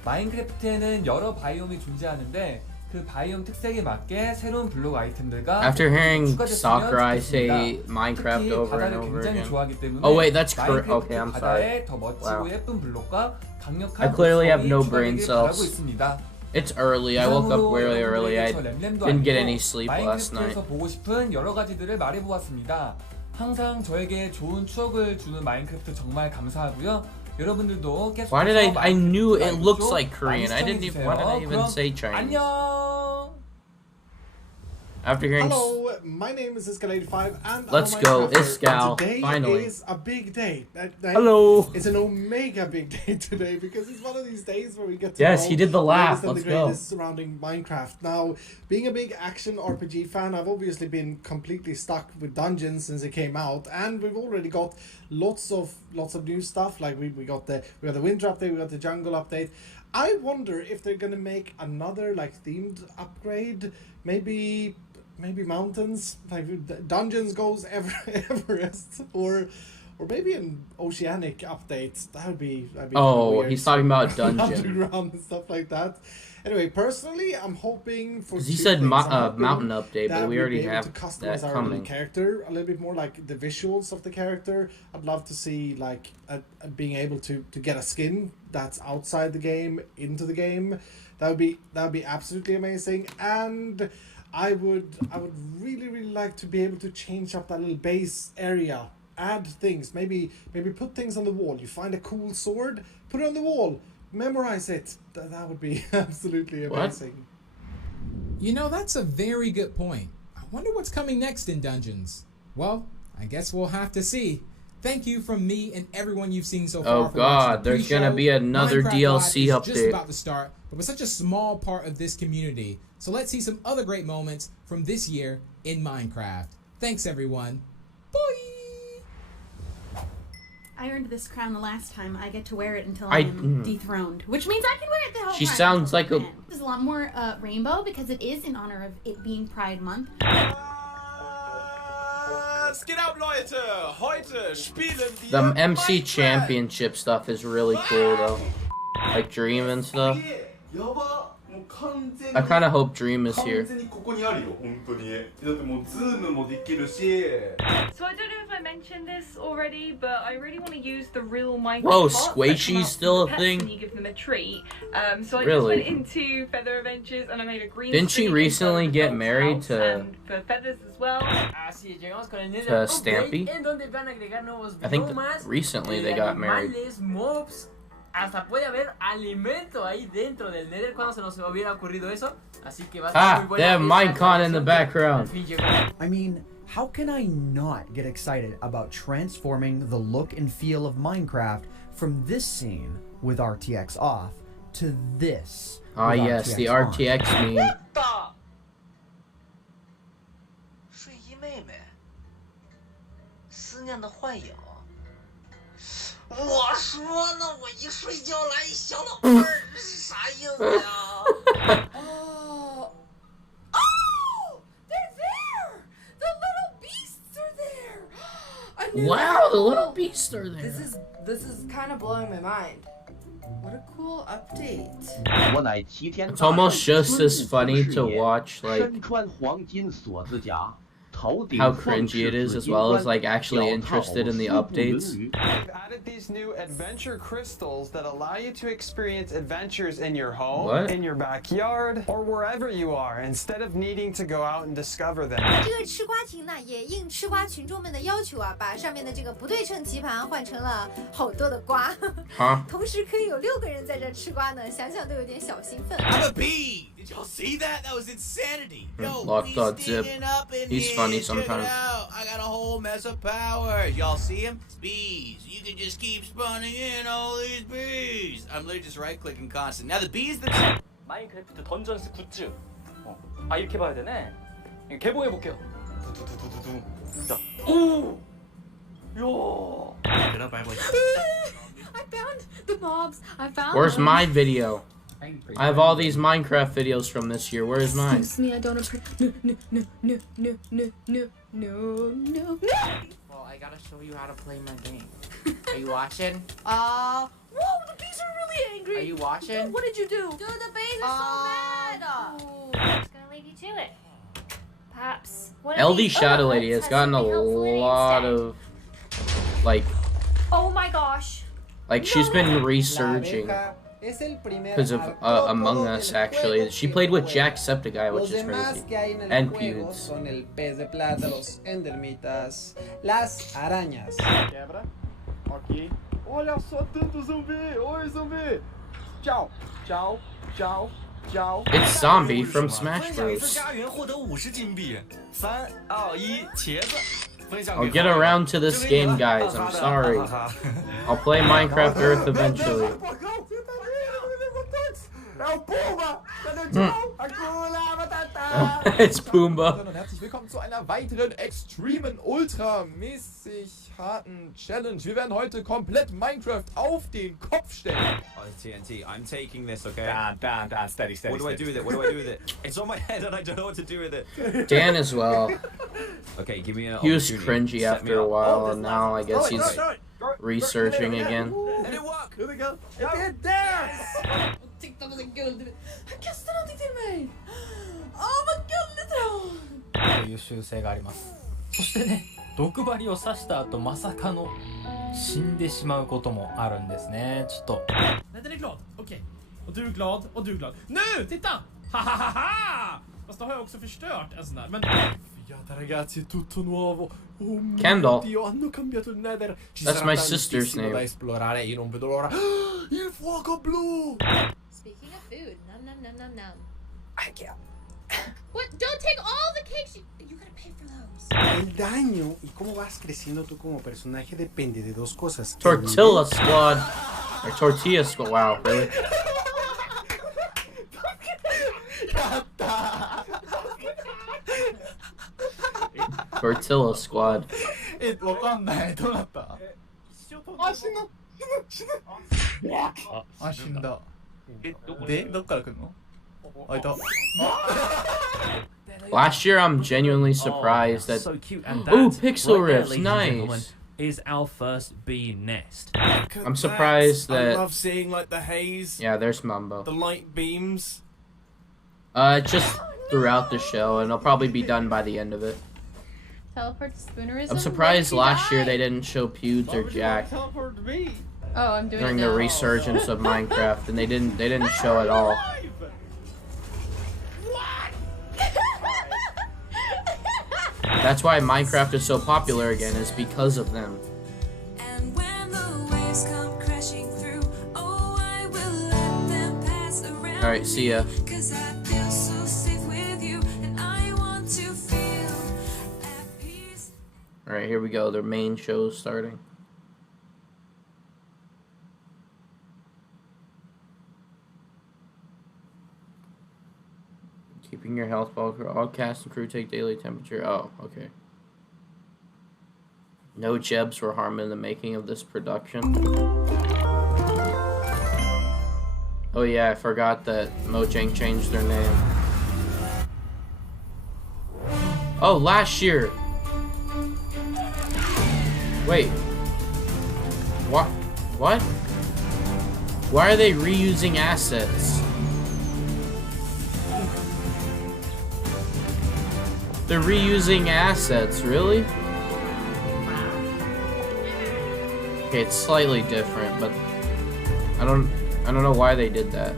마인크래프트에는 여러 바이옴이 존재하는데 그 바이옴 특색에 맞게 새로운 블록 아이템들과 After hearing 추가됐으면 Sakurai say 좋겠습니다. Minecraft 특히 over and 바다를 over 굉장히 again. 좋아하기 때문에 Oh wait, that's correct. 마인크래프트 Okay, I'm 바다에 sorry. 더 멋지고 Wow. 예쁜 블록과 강력한 I clearly have 보석이 no brain 추가되길 바라고 cells. 있습니다. It's early. I woke up 이상으로 really early. I 여러분들에게 저 램램도 didn't get 아니고 any sleep last night. 마인크래프트에서 보고 싶은 여러 가지들을 말해보았습니다. 항상 저에게 좋은 추억을 주는 마인크래프트 정말 감사하고요. 여러분들도 계속해서 Why did I knew it 마인크래프트 looks 라이브 like 좀 Korean. I 많이 didn't even. Why did I 시청해주세요. even 그럼 say Chinese? 안녕. After hearing. Hello, my name is Iskal85 and Let's I'm a go, Minecrafter, Iskal, and today finally. is a big day. Hello. It's an omega big day today because it's one of these days where we get to Yes, know he did the laugh. latest and Let's the go. greatest surrounding Minecraft. Now, being a big action RPG fan, I've obviously been completely stuck with Dungeons since it came out, and we've already got lots of new stuff. Like we got the winter update, we got the jungle update. I wonder if they're gonna make another like themed upgrade, maybe mountains, like dungeons goes Everest, or maybe an oceanic update. That'd be Oh, weird. he's talking about dungeon. Underground and stuff like that. Anyway, personally, I'm hoping for. Because he two said things. I'm hoping mountain update, that but we we'll already be able have to customize that our little coming. character a little bit more, like the visuals of the character. I'd love to see like being able to get a skin that's outside the game into the game. That would be absolutely amazing. And I would really like to be able to change up that little base area. Add things, maybe put things on the wall. You find a cool sword, put it on the wall, memorize it. That would be absolutely amazing. You know, that's a very good point. I wonder what's coming next in Dungeons. Well, I guess we'll have to see. Thank you from me and everyone you've seen so far. Oh God, there's gonna be another DLC Live is just update. about to start, but we're such a small part of this community. So let's see some other great moments from this year in Minecraft. Thanks, everyone. I earned this crown the last time. I get to wear it until I- I'm dethroned, which means I can wear it the whole She time. sounds like a- There's a lot more rainbow because it is in honor of it being Pride Month. Was geht ab, Leute? Heute spielen wir The MC Minecraft. Championship stuff is really cool though, like Dream and stuff. I kind of hope Dream is here. 完全にここにあるよ、本当に。だってもうズームもできるし。 So I don't know if I mentioned this already, but I really want to use the real Minecraft. Whoa, pots that Squishy's come out still a from the pets thing? when you give them a treat. So I Really? just went into Feather Adventures and I made a green. Didn't she screen recently inside get the married house to and for feathers as well. Así llegamos con el Nether to Upgrade, Stampy? en donde van a agregar nuevos I think biomas, recently they got married. animales, mobs, hasta puede haber alimento ahí dentro del Nether. Cuando se nos hubiera ocurrido eso, así que va a ser Ah, muy they have buena esa Minecon in the actualización que background. al fin llegó. I mean, how can I not get excited about transforming the look and feel of Minecraft from this scene with RTX off to this? Ah, with yes, the on? RTX meme. 睡衣妹妹，思念的幻影。我说呢，我一睡觉来一小老妹儿，这是啥意思呀？ Oh, oh, they're there! The little beasts are there. I knew Wow, the that. little beasts are there. This is kind of blowing my mind. What a cool update. It's almost just as funny to watch like 身穿黄金锁子甲，头顶 how 放 cringy it 赤 is 紫 as 金 well 冠 as like actually 脚踏 interested in the 四顾 updates. 轮驴 They've added these new adventure crystals that allow you to experience adventures in your home, What? in your backyard, or wherever you are, instead of needing to go out and discover them. 这个吃瓜亭呢，也应吃瓜群众们的要求啊，把上面的这个不对称棋盘换成了好多的瓜， Huh? 同时可以有6个人在这吃瓜呢，想想都有点小兴奋。 I'm a bee. Did y'all see that? That was insanity. Yo, Locked on Zip. standing up in He's here. funny Check it sometimes. out. I got a whole mess of power. Y'all see him? It's bees. You can just keep spawning in all these bees. I'm literally just right-clicking constant. Now the bees that... 마인크래프트 던전스 굿즈. 아 이렇게 봐야 되네. 이거 개봉해 볼게요. 자, 오, 야. Get up, I'm like... I found the mobs. I found. Where's them. my video? I have all these Minecraft videos from this year. Where's mine? Excuse me, I don't appreciate. No. Well, I gotta show you how to play my game. Are you watching? Whoa, the bees are really angry. Are you watching? What did you do? Dude, the bees are so mad. I'm just gonna leave you to it. Perhaps one of LD these Shadow Lady has gotten a something helpful in it lot instead. of Oh my gosh. like she's been researching Es el primer because of artrópodo Among Us del actually. juego She que played with juega. Jacksepticeye, which Los is demás crazy. que hay en el And juego Pewds. son el pez de plata, los endermitas, las arañas. Quebra. Ok. Olha só tanto zumbi. Oi, zumbi. Tchau. Tchau. Tchau. Tchau. It's Zombie from Smash 分享一 Bros. 次家园获得50金币。3、2、1，茄子。分享 I'll 给 get around to this game, guys. I'm sorry. I'll play Minecraft Earth eventually. É o Pumba. Cadê o Hm. tchau? Hakuna Matata. It's Pumbaa. Und herzlich willkommen zu einer weiteren extremen, ultramäßig harten Challenge. Wir werden heute komplett Minecraft auf den Kopf stellen. Oh, TNT, I'm taking this, okay? Dan, steady, What do I do with it? What do I do with it? It's on my head and I don't know what to do with it. Dan as well. Okay, give me an He was opportunity. cringy Set me after a up. while, and now I guess Throw it, he's throw it, throw it. researching again. And it worked. Here we go. It did dance. Titta på den guld. Han kastar någonting till mig. Vad gulligt då. という習性があります。そしてね、毒針を刺した後まさかの死んでしまうこともあるんですね。ちょっと。Nej, den är glad. Okej. Och du är glad och du är glad. Nu, titta! Ha ha ha ha! Fast då har jag också förstört en sån där. Men Figata ragazzi, tutto nuovo. Oh Kendall. mio Dio, hanno cambiato il Nether. Ci That's sarà my sister's tantissimo da name. esplorare. Io non vedo l'ora. Il fuoco blu! Speaking of food, nom. I can't. What? Don't take all the cakes. You gotta pay for those. El daño y cómo vas creciendo tú como personaje depende de dos cosas. Tortilla Squad. Or Tortilla Squad. Wow, really? Tortilla Squad. わかんない。どうなった？あ、死ぬ。あ、死んだ。で、どっから来るの？あ、いた。 Last year, I'm genuinely surprised that. So cute, and Ooh, that, pixel right there, riffs, ladies and gentlemen, nice. is our first bee nest. I'm surprised I that. love seeing like the haze. Yeah, there's Mumbo. The light beams. Just throughout the show, and it'll probably be done by the end of it. Teleport to Spoonerism? I'm surprised last year they didn't show Pewds or Jack Oh, I'm doing during it the now. resurgence of Minecraft, and they didn't show it all. That's why Minecraft is so popular again, is because of them. Alright, see ya. Alright, here we go. Their main show's starting. Keeping your health while all cast and crew take daily temperature. Oh, okay. No Jebs were harmed in the making of this production. Oh yeah, I forgot that Mojang changed their name. Oh, last year. Wait. What? What? Why are they reusing assets? They're reusing assets, really? Okay, it's slightly different, but I don't know why they did that.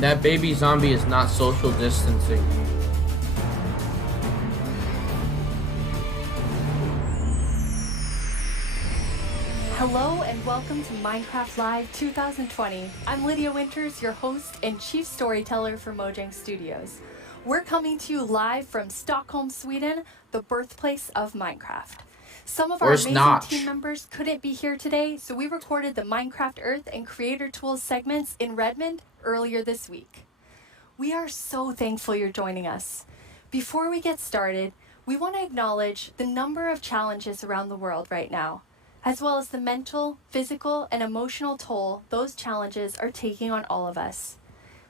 That baby zombie is not social distancing. Hello and welcome to Minecraft Live 2020. I'm Lydia Winters, your host and chief storyteller for Mojang Studios. We're coming to you live from Stockholm, Sweden, the birthplace of Minecraft. Some of our Where's amazing Notch? team members couldn't be here today, so we recorded the Minecraft Earth and Creator Tools segments in Redmond earlier this week. We are so thankful you're joining us. Before we get started, we want to acknowledge the number of challenges around the world right now, as well as the mental, physical, and emotional toll those challenges are taking on all of us.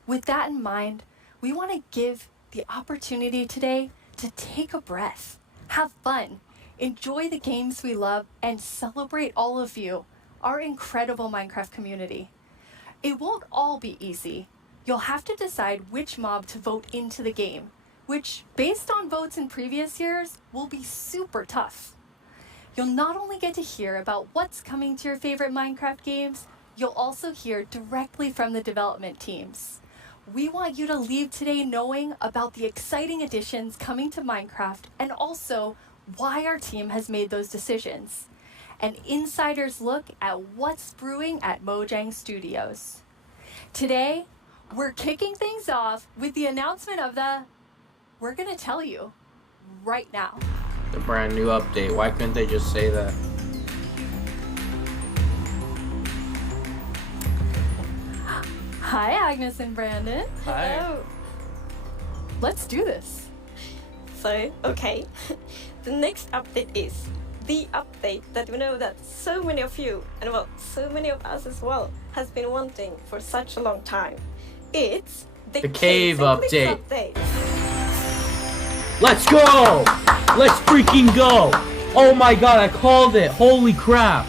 With that in mind, we want to give the opportunity today to take a breath, have fun, enjoy the games we love, and celebrate all of you, our incredible Minecraft community. It won't all be easy. You'll have to decide which mob to vote into the game, which, based on votes in previous years, will be super tough. You'll not only get to hear about what's coming to your favorite Minecraft games, you'll also hear directly from the development teams. We want you to leave today knowing about the exciting additions coming to Minecraft and also why our team has made those decisions. An insider's look at what's brewing at Mojang Studios. Today, we're kicking things off with the announcement of we're gonna tell you right now. The brand new update. Why couldn't they just say that? Hi, Agnes and Brandon. Hi. Hello. Let's do this. So, okay, the next update is the update that we know that so many of you, and well, so many of us as well, has been wanting for such a long time. It's The cave update. Let's go! Let's freaking go! Oh my god, I called it! Holy crap!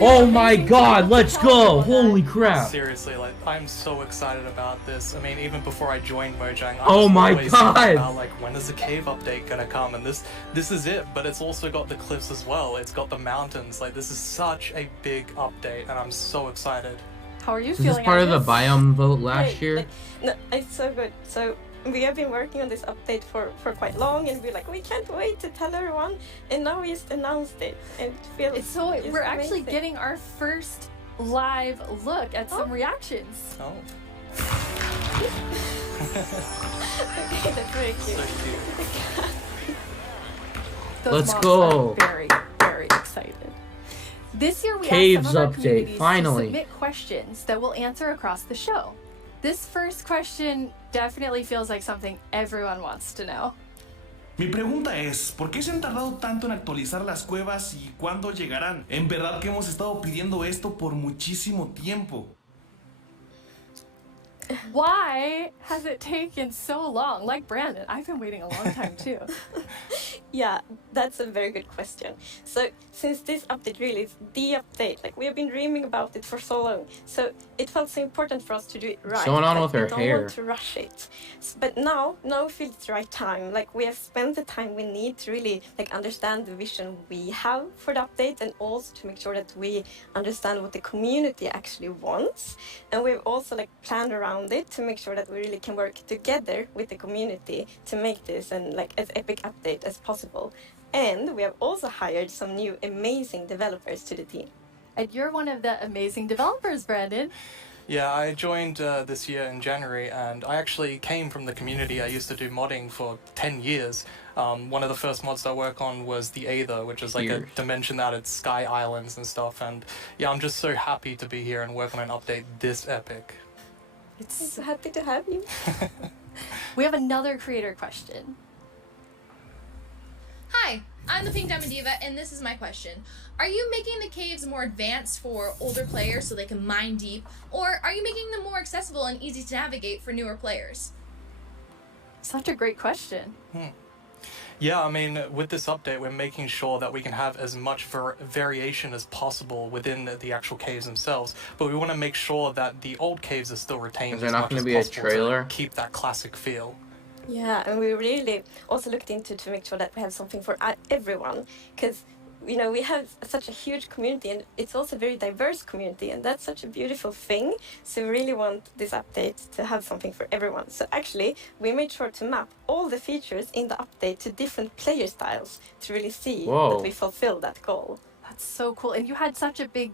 Oh my god, let's go! Holy crap! Seriously, like, I'm so excited about this. I mean, even before I joined Mojang, I Oh was my always thinking God! about, like, when is the cave update gonna come? And this is it, but it's also got the cliffs as well. It's got the mountains. Like, this is such a big update, and I'm so excited. How are you Is feeling? this part of the Agnes? biome vote last year? No, it's so good. So we have been working on this update for quite long, and we're like, we can't wait to tell everyone, and now we just announced it, and it feels It's so just we're actually amazing. getting our first live look at some reactions. Oh. Okay, that's very cute. Those Let's moms go. are very, very excited. This year we Caves asked some of our update, communities finally. to submit questions that we'll answer across the show. This first question definitely feels like something everyone wants to know. Mi pregunta es, ¿por qué se han tardado tanto en actualizar las cuevas y cuándo llegarán? En verdad que hemos estado pidiendo esto por muchísimo tiempo. Why has it taken so long? Like Brandon, I've been waiting a long time too. Yeah, that's a very good question. So since this update really is the update, like we have been dreaming about it for so long, so it felt so important for us to do it right. What's going on like, with her we don't hair? want to rush it. But now we feel it's the right time. Like we have spent the time we need to really like understand the vision we have for the update, and also to make sure that we understand what the community actually wants. And we've also like planned around it to make sure that we really can work together with the community to make this and like as epic update as possible. And we have also hired some new amazing developers to the team. And you're one of the amazing developers, Brandon. Yeah, I joined this year in January, and I actually came from the community. I used to do modding for 10 years. One of the first mods I work on was the Aether, which is like a dimension that it's sky islands and stuff. And yeah, I'm just so happy to be here and work on an update this epic. I'm so happy to have you. We have another creator question. Hi, I'm the Pink Diamond Diva, and this is my question. Are you making the caves more advanced for older players so they can mine deep, or are you making them more accessible and easy to navigate for newer players? Such a great question. Yeah, I mean, with this update, we're making sure that we can have as much variation as possible within the actual caves themselves, but we want to make sure that the old caves are still retained Is there as not much gonna as be a possible trailer? to keep that classic feel. Yeah, and we really also looked into to make sure that we have something for everyone, because you know we have such a huge community, and it's also a very diverse community, and that's such a beautiful thing. So we really want this update to have something for everyone. So actually, we made sure to map all the features in the update to different player styles to really see Whoa. that we fulfill that goal. That's so cool. And you had such a big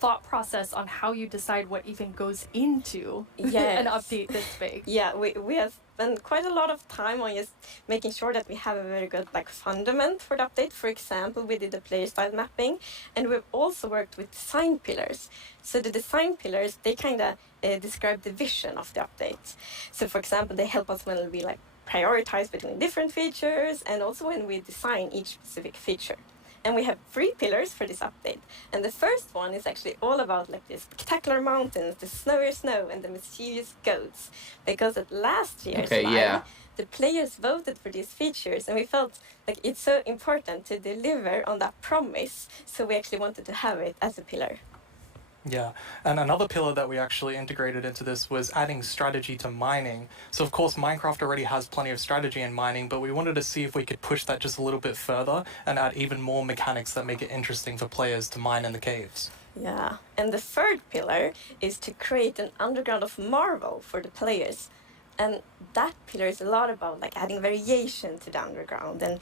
thought process on how you decide what even goes into an update this big. Yeah, we have spent quite a lot of time on just making sure that we have a very good like fundament for the update. For example, we did the player style mapping, and we've also worked with design pillars. So the design pillars, they kind of describe the vision of the update. So for example, they help us when we like prioritize between different features, and also when we design each specific feature. And we have 3 pillars for this update. And the first one is actually all about like the spectacular mountains, the snowier snow, and the mischievous goats. Because at last year's live, the players voted for these features, and we felt like it's so important to deliver on that promise. So we actually wanted to have it as a pillar. Yeah, and another pillar that we actually integrated into this was adding strategy to mining. So of course Minecraft already has plenty of strategy in mining, but we wanted to see if we could push that just a little bit further and add even more mechanics that make it interesting for players to mine in the caves. Yeah, and the third pillar is to create an underground of marvel for the players. And that pillar is a lot about like adding variation to the underground and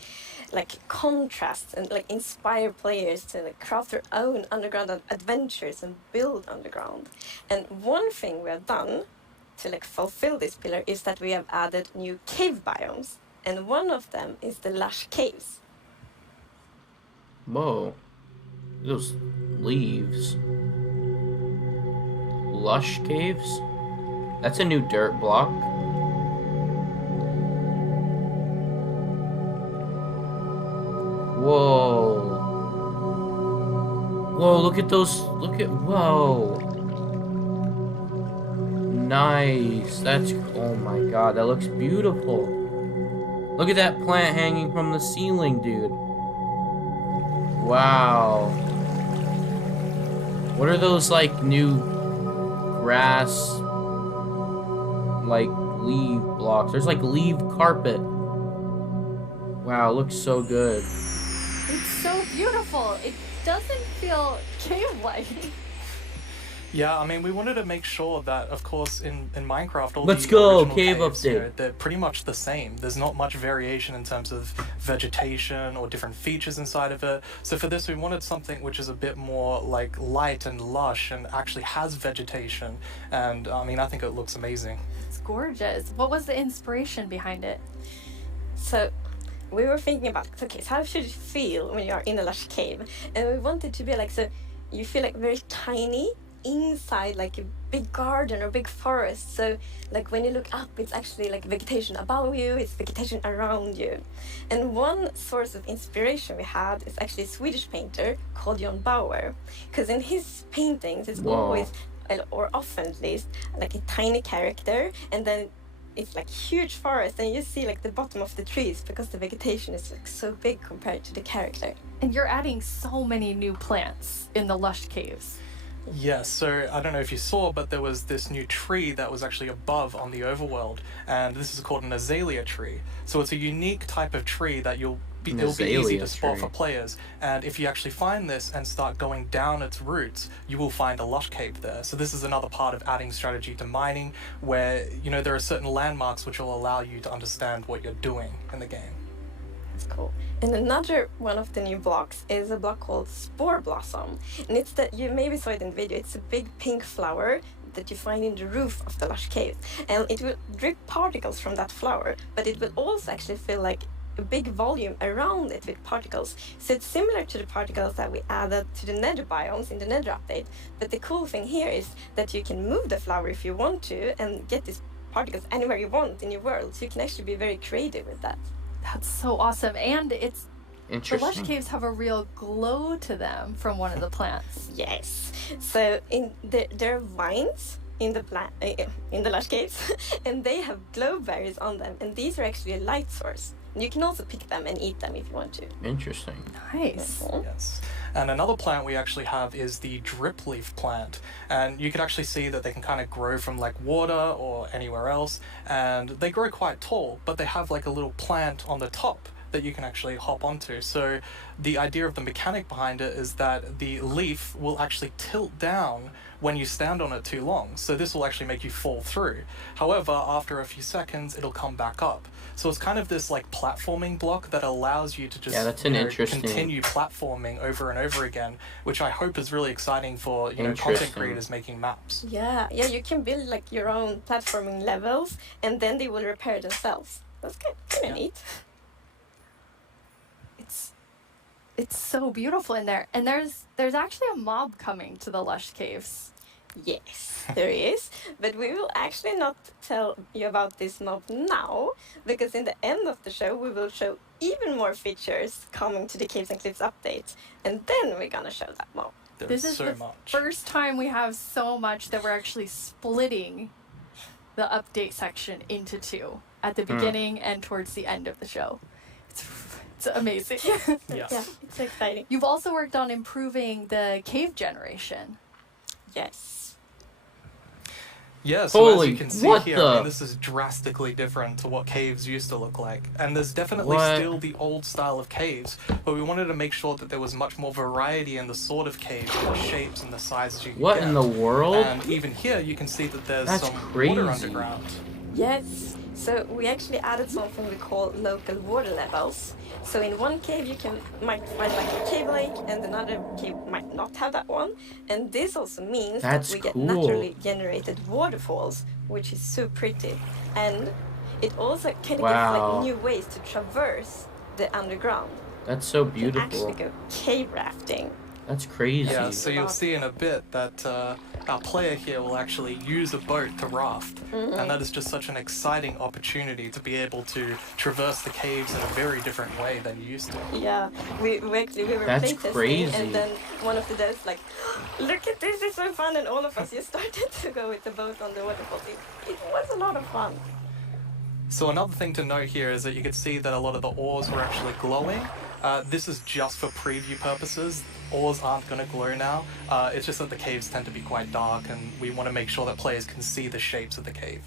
like contrasts and like inspire players to like craft their own underground adventures and build underground. And one thing we have done to like fulfill this pillar is that we have added new cave biomes, and one of them is the lush caves. Whoa. Those leaves. Lush caves? That's a new dirt block. Whoa. Whoa, look at those. Whoa. Nice. Oh my god, that looks beautiful. Look at that plant hanging from the ceiling, dude. Wow. What are those, like, new grass, like, leaf blocks? There's, like, leaf carpet. Wow, it looks so good. It's so beautiful. It doesn't feel cave-like. Yeah, I mean, we wanted to make sure that, of course, in Minecraft, all Let's the go, original cave caves, update. you know, they're pretty much the same. There's not much variation in terms of vegetation or different features inside of it. So for this, we wanted something which is a bit more like light and lush and actually has vegetation. And I mean, I think it looks amazing. It's gorgeous. What was the inspiration behind it? So we were thinking about, okay, so how should it feel when you're in a lush cave? And we wanted to be like, so you feel like very tiny inside like a big garden or big forest. So like when you look up, it's actually like vegetation above you, it's vegetation around you. And one source of inspiration we had is actually a Swedish painter called John Bauer, because in his paintings it's always, or often at least, like a tiny character, and then it's like huge forest, and you see like the bottom of the trees because the vegetation is like so big compared to the character. And you're adding so many new plants in the lush caves. Yes, so I don't know if you saw, but there was this new tree that was actually above on the overworld, and this is called an azalea tree. So it's a unique type of tree that it'll be easy to spot for players, and if you actually find this and start going down its roots, you will find a lush cave there. So this is another part of adding strategy to mining, where, you know, there are certain landmarks which will allow you to understand what you're doing in the game. That's cool. And another one of the new blocks is a block called Spore Blossom. And it's that, you maybe saw it in the video, it's a big pink flower that you find in the roof of the lush cave. And it will drip particles from that flower, but it will also actually feel like a big volume around it with particles. So it's similar to the particles that we added to the nether biomes in the nether update. But the cool thing here is that you can move the flower if you want to and get these particles anywhere you want in your world. So you can actually be very creative with that. That's so awesome. And it's the lush caves have a real glow to them from one of the plants. Yes. So there are vines in the lush caves, and they have glow berries on them, and these are actually a light source. And you can also pick them and eat them if you want to. Interesting. Nice. Yes. And another plant we actually have is the drip leaf plant. And you can actually see that they can kind of grow from like water or anywhere else. And they grow quite tall, but they have like a little plant on the top that you can actually hop onto. So the idea of the mechanic behind it is that the leaf will actually tilt down when you stand on it too long. So this will actually make you fall through. However, after a few seconds, it'll come back up. So it's kind of this like platforming block that allows you to just continue platforming over and over again, which I hope is really exciting for content creators making maps. Yeah, you can build like your own platforming levels, and then they will repair themselves. That's kind of neat. It's so beautiful in there. And there's actually a mob coming to the lush caves. Yes, there is. But we will actually not tell you about this mob now, because in the end of the show we will show even more features coming to the Caves and Cliffs update. And then we're gonna show that mob. This is the first time we have so much that we're actually splitting the update section into two at the beginning and towards the end of the show. It's amazing. Yeah, it's exciting. You've also worked on improving the cave generation. Yes. Yeah, so as you can see here, I mean, this is drastically different to what caves used to look like. And there's definitely still the old style of caves, but we wanted to make sure that there was much more variety in the sort of caves, the shapes and the sizes you can get. What in the world? And even here, you can see that there's some water underground. Yes. So we actually added something we call local water levels. So in one cave you might find like a cave lake, and another cave might not have that one. And this also means that we get naturally generated waterfalls, which is so pretty. And it also kind of gives like new ways to traverse the underground. That's so beautiful. You can actually go cave rafting. That's crazy. Yeah, so you'll see in a bit that our player here will actually use a boat to raft. And that is just such an exciting opportunity to be able to traverse the caves in a very different way than you used to. Yeah, we were That's playtesting, crazy. and then one of the devs like, look at this, it's so fun, and all of us just started to go with the boat on the waterfall. It was a lot of fun. So another thing to note here is that you could see that a lot of the ores were actually glowing. This is just for preview purposes. Ores aren't going to glow now. It's just that the caves tend to be quite dark, and we want to make sure that players can see the shapes of the cave.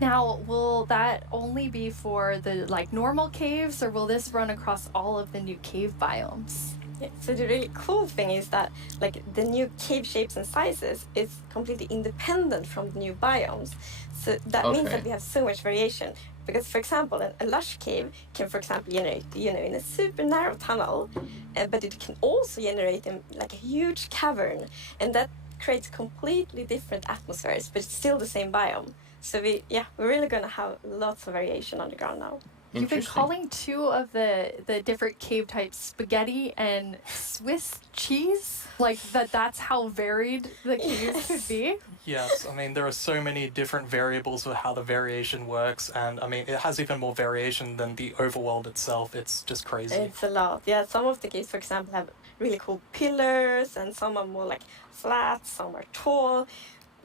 Now, will that only be for the like normal caves, or will this run across all of the new cave biomes? Yeah, so the really cool thing is that like the new cave shapes and sizes is completely independent from the new biomes. So that means that we have so much variation. Because, for example, a lush cave can, for example, generate, in a super narrow tunnel, but it can also generate in like a huge cavern, and that creates completely different atmospheres, but it's still the same biome. So we're really gonna have lots of variation underground now. You've been calling two of the different cave types spaghetti and Swiss cheese? Like that's how varied the caves could be? Yes, I mean, there are so many different variables of how the variation works, and I mean, it has even more variation than the overworld itself. It's just crazy. It's a lot. Yeah, some of the caves, for example, have really cool pillars, and some are more like flat, some are tall.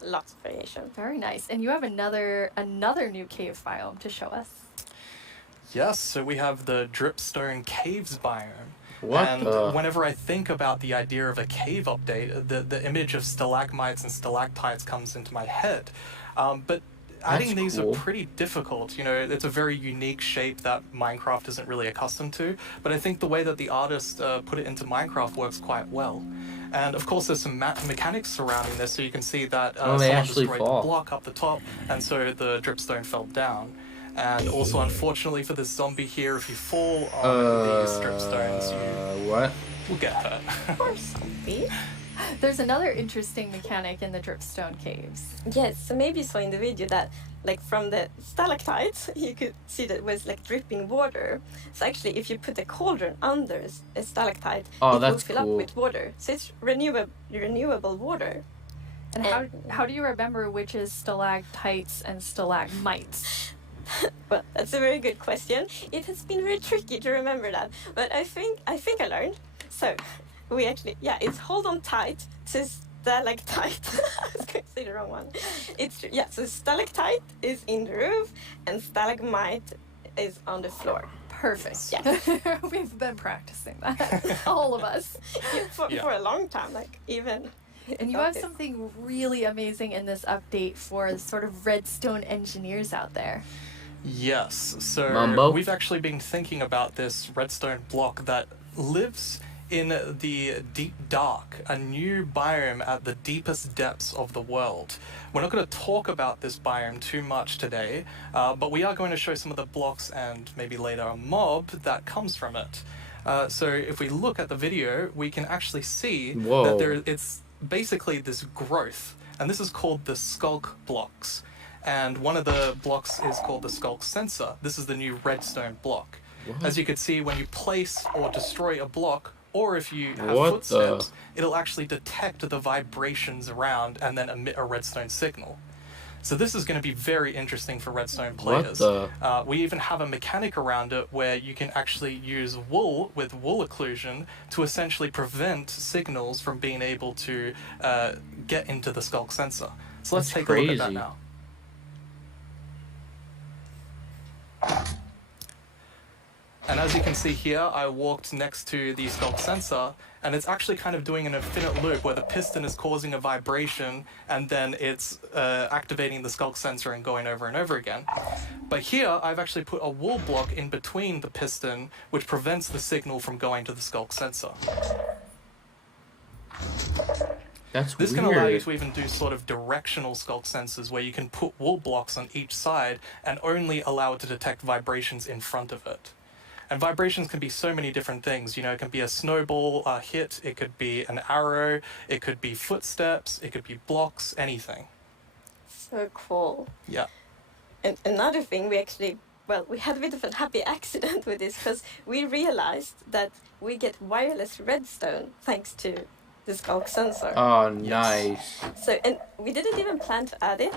Lots of variation. Very nice. And you have another new cave biome to show us. Yes, so we have the Dripstone Caves biome. What and the? Whenever I think about the idea of a cave update, the image of stalagmites and stalactites comes into my head. But adding these are pretty difficult. It's a very unique shape that Minecraft isn't really accustomed to. But I think the way that the artist put it into Minecraft works quite well. And of course, there's some mechanics surrounding this, so you can see that someone destroyed the block up the top, and so the dripstone fell down. And also, unfortunately for this zombie here, if you fall on these dripstones, you will get hurt. Poor zombie. There's another interesting mechanic in the dripstone caves. Yes, so maybe you saw in the video that like from the stalactites you could see that it was like dripping water. So actually if you put a cauldron under a stalactite, it will fill up with water. So it's renewable water. And how do you remember which is stalactites and stalagmites? Well, that's a very good question. It has been very tricky to remember that, but I think I learned. So we actually, it's hold on tight to stalactite. I was going to say the wrong one. So stalactite is in the roof and stalagmite is on the floor. Perfect. Yes. We've been practicing that, all of us. For a long time, like even. And you have something really amazing in this update for sort of redstone engineers out there. Yes, so Mambo. We've actually been thinking about this redstone block that lives in the deep dark, a new biome at the deepest depths of the world. We're not going to talk about this biome too much today, but we are going to show some of the blocks and maybe later a mob that comes from it. So if we look at the video, we can actually see that it's basically this growth, and this is called the skulk blocks. And one of the blocks is called the skulk sensor. This is the new redstone block. As you can see, when you place or destroy a block, or if you have footsteps, it'll actually detect the vibrations around and then emit a redstone signal. So this is going to be very interesting for redstone players. We even have a mechanic around it where you can actually use wool with wool occlusion to essentially prevent signals from being able to get into the skulk sensor. So let's take a look at that now. And as you can see here, I walked next to the skulk sensor, and it's actually kind of doing an infinite loop where the piston is causing a vibration, and then it's activating the skulk sensor and going over and over again. But here, I've actually put a wool block in between the piston, which prevents the signal from going to the skulk sensor. This can allow you to even do sort of directional skulk sensors where you can put wool blocks on each side and only allow it to detect vibrations in front of it. And vibrations can be so many different things. It can be a snowball hit, it could be an arrow, it could be footsteps, it could be blocks, anything. So cool. Yeah. And another thing we actually well, we had a bit of a happy accident with this because we realized that we get wireless redstone thanks to the Skulk sensor. Oh, nice. So, and we didn't even plan to add it,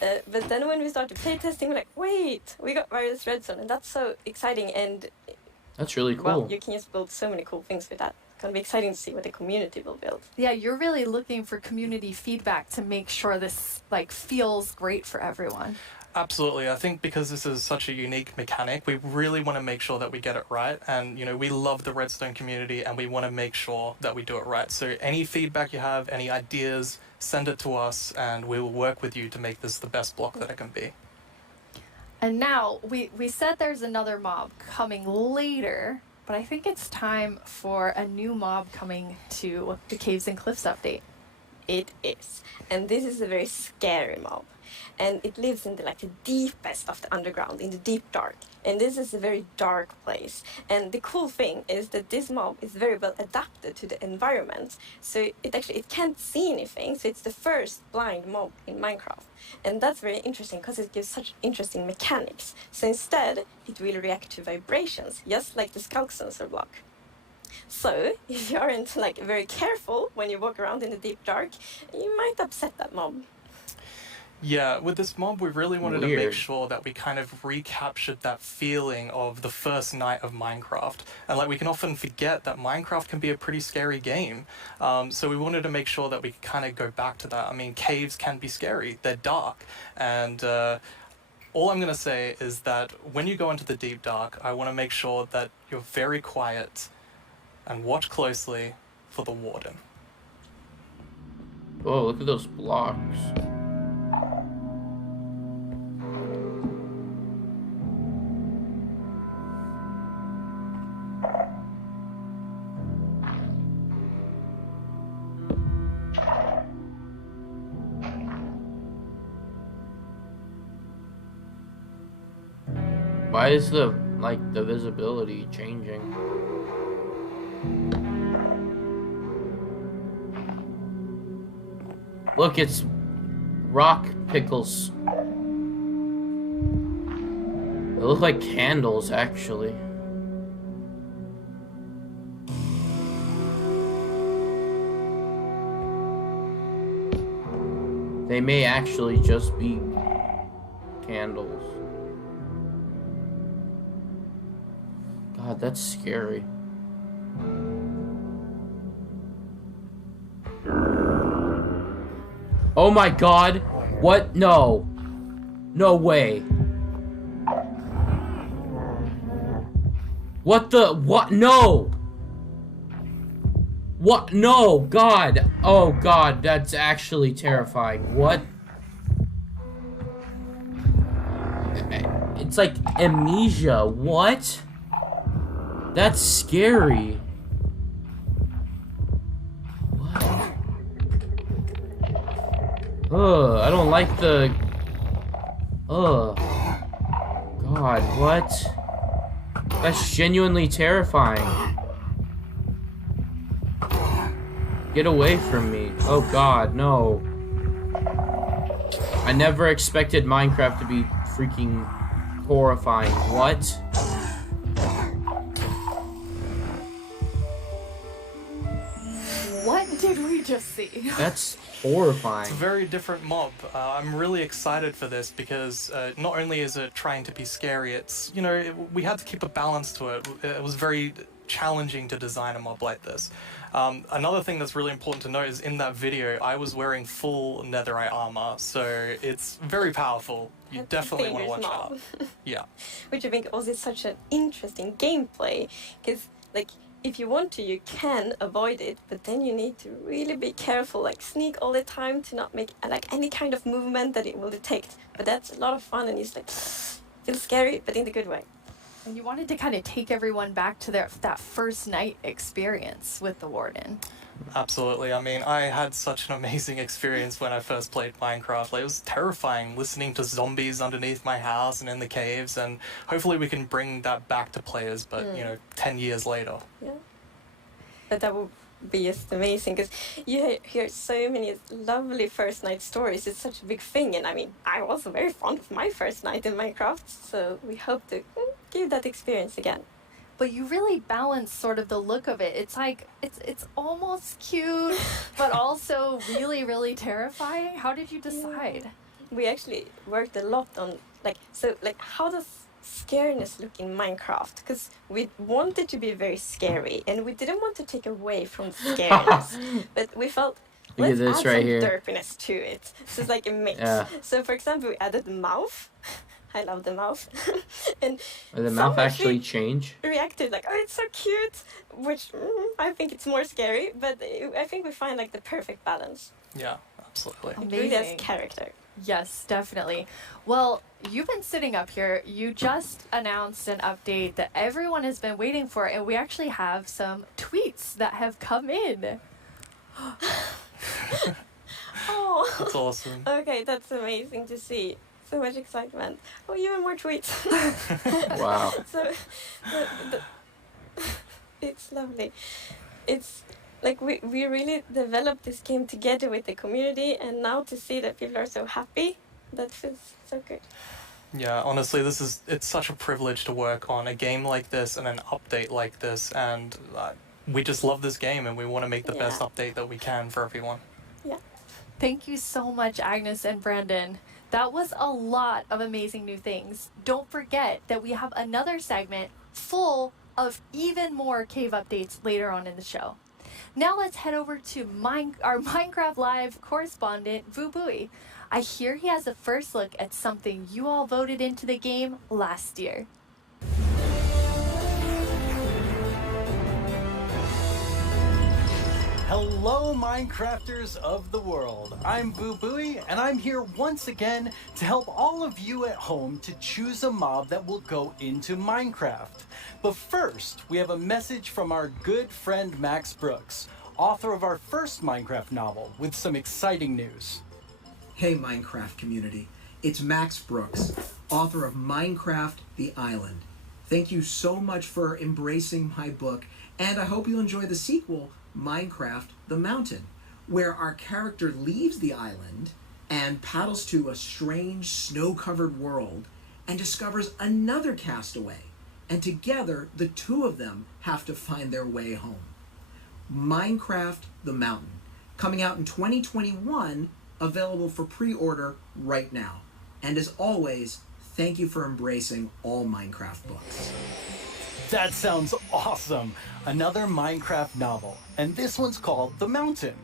but then when we started playtesting, we're like, wait, we got wireless redstone, and that's so exciting, and that's really cool. Well, you can just build so many cool things with that. It's gonna be exciting to see what the community will build. Yeah, you're really looking for community feedback to make sure this like feels great for everyone. Absolutely. I think because this is such a unique mechanic, we really want to make sure that we get it right. And, you know, we love the Redstone community and we want to make sure that we do it right. So any feedback you have, any ideas, send it to us and we will work with you to make this the best block that it can be. And now, we said there's another mob coming later, but I think it's time for a new mob coming to the Caves and Cliffs update. It is. And this is a very scary mob. And it lives in the deepest of the underground, in the deep dark. And this is a very dark place. And the cool thing is that this mob is very well adapted to the environment. So it can't see anything. So it's the first blind mob in Minecraft. And that's very interesting because it gives such interesting mechanics. So instead, it will react to vibrations, just like the Skulk sensor block. So if you aren't very careful when you walk around in the deep dark, you might upset that mob. Yeah, with this mob, we really wanted to make sure that we kind of recaptured that feeling of the first night of Minecraft. And we can often forget that Minecraft can be a pretty scary game. So we wanted to make sure that we could kind of go back to that. I mean, caves can be scary. They're dark. And all I'm going to say is that when you go into the deep dark, I want to make sure that you're very quiet and watch closely for the warden. Oh, look at those blocks. Why is the visibility changing? Look, it's rock pickles. They look like candles, actually. They may actually just be candles. God, that's scary. Oh my God! What? No. No way. What the? What? No! What? No! God! Oh God, that's actually terrifying. What? It's like amnesia. What? That's scary. What? Ugh, I don't like the... Ugh. God, what? That's genuinely terrifying. Get away from me. Oh God, no. I never expected Minecraft to be freaking horrifying. What? What did we just see? That's horrifying. It's a very different mob. I'm really excited for this because not only is it trying to be scary, it's, you know, we had to keep a balance to it. It was very challenging to design a mob like this. Another thing that's really important to note is in that video, I was wearing full netherite armor, so it's very powerful. You definitely want to watch out. Yeah. Which I think also is such an interesting gameplay, because if you want to, you can avoid it, but then you need to really be careful, sneak all the time to not make any kind of movement that it will detect. But that's a lot of fun, and it's feels scary, but in the good way. And you wanted to kind of take everyone back to that first night experience with the Warden. Absolutely. I mean, I had such an amazing experience when I first played Minecraft. It was terrifying listening to zombies underneath my house and in the caves, and hopefully we can bring that back to players, but, 10 years later. Yeah. But that will be just amazing because you hear so many lovely first night stories. It's such a big thing, and I mean, I'm also very fond of my first night in Minecraft, so we hope to give that experience again. But you really balance sort of the look of it. It's like it's almost cute, but also really, really terrifying. How did you decide? We actually worked a lot on how does scariness look in Minecraft, because we wanted to be very scary and we didn't want to take away from the scariness, but we felt let's add some derpiness to it. So it's like a mix. Yeah. So for example, we added the mouth. I love the mouth. And did the mouth actually change? Reacted like, oh, it's so cute, which I think it's more scary, but I think we find like the perfect balance. Yeah, absolutely. It really has character. Yes, definitely. Well, you've been sitting up here. You just announced an update that everyone has been waiting for, and we actually have some tweets that have come in. Oh, that's awesome. Okay, that's amazing to see. So much excitement. Oh, even more tweets. Wow. So, it's lovely. It's like we really developed this game together with the community, and now to see that people are so happy, that feels so good. Yeah, honestly, it's such a privilege to work on a game like this and an update like this, and we just love this game and we want to make the best update that we can for everyone. Yeah. Thank you so much, Agnes and Brandon. That was a lot of amazing new things. Don't forget that we have another segment full of even more cave updates later on in the show. Now let's head over to our Minecraft Live correspondent, Vubui. I hear he has a first look at something you all voted into the game last year. Hello, Minecrafters of the world. I'm Vubui, and I'm here once again to help all of you at home to choose a mob that will go into Minecraft. But first, we have a message from our good friend Max Brooks, author of our first Minecraft novel, with some exciting news. Hey, Minecraft community. It's Max Brooks, author of Minecraft: The Island. Thank you so much for embracing my book, and I hope you enjoy the sequel, Minecraft: The Mountain, where our character leaves the island and paddles to a strange snow-covered world and discovers another castaway, and together the two of them have to find their way home. Minecraft: The Mountain, coming out in 2021, available for pre-order right now. And as always, thank you for embracing all Minecraft books. That sounds awesome! Another Minecraft novel, and this one's called The Mountain.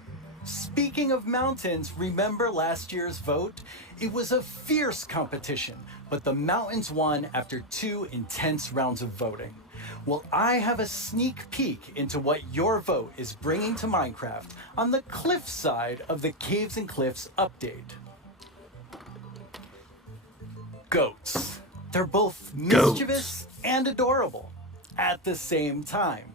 Speaking of mountains, remember last year's vote? It was a fierce competition, but the mountains won after 2 intense rounds of voting. Well, I have a sneak peek into what your vote is bringing to Minecraft on the cliff side of the Caves and Cliffs update. Goats. They're both mischievous and adorable at the same time.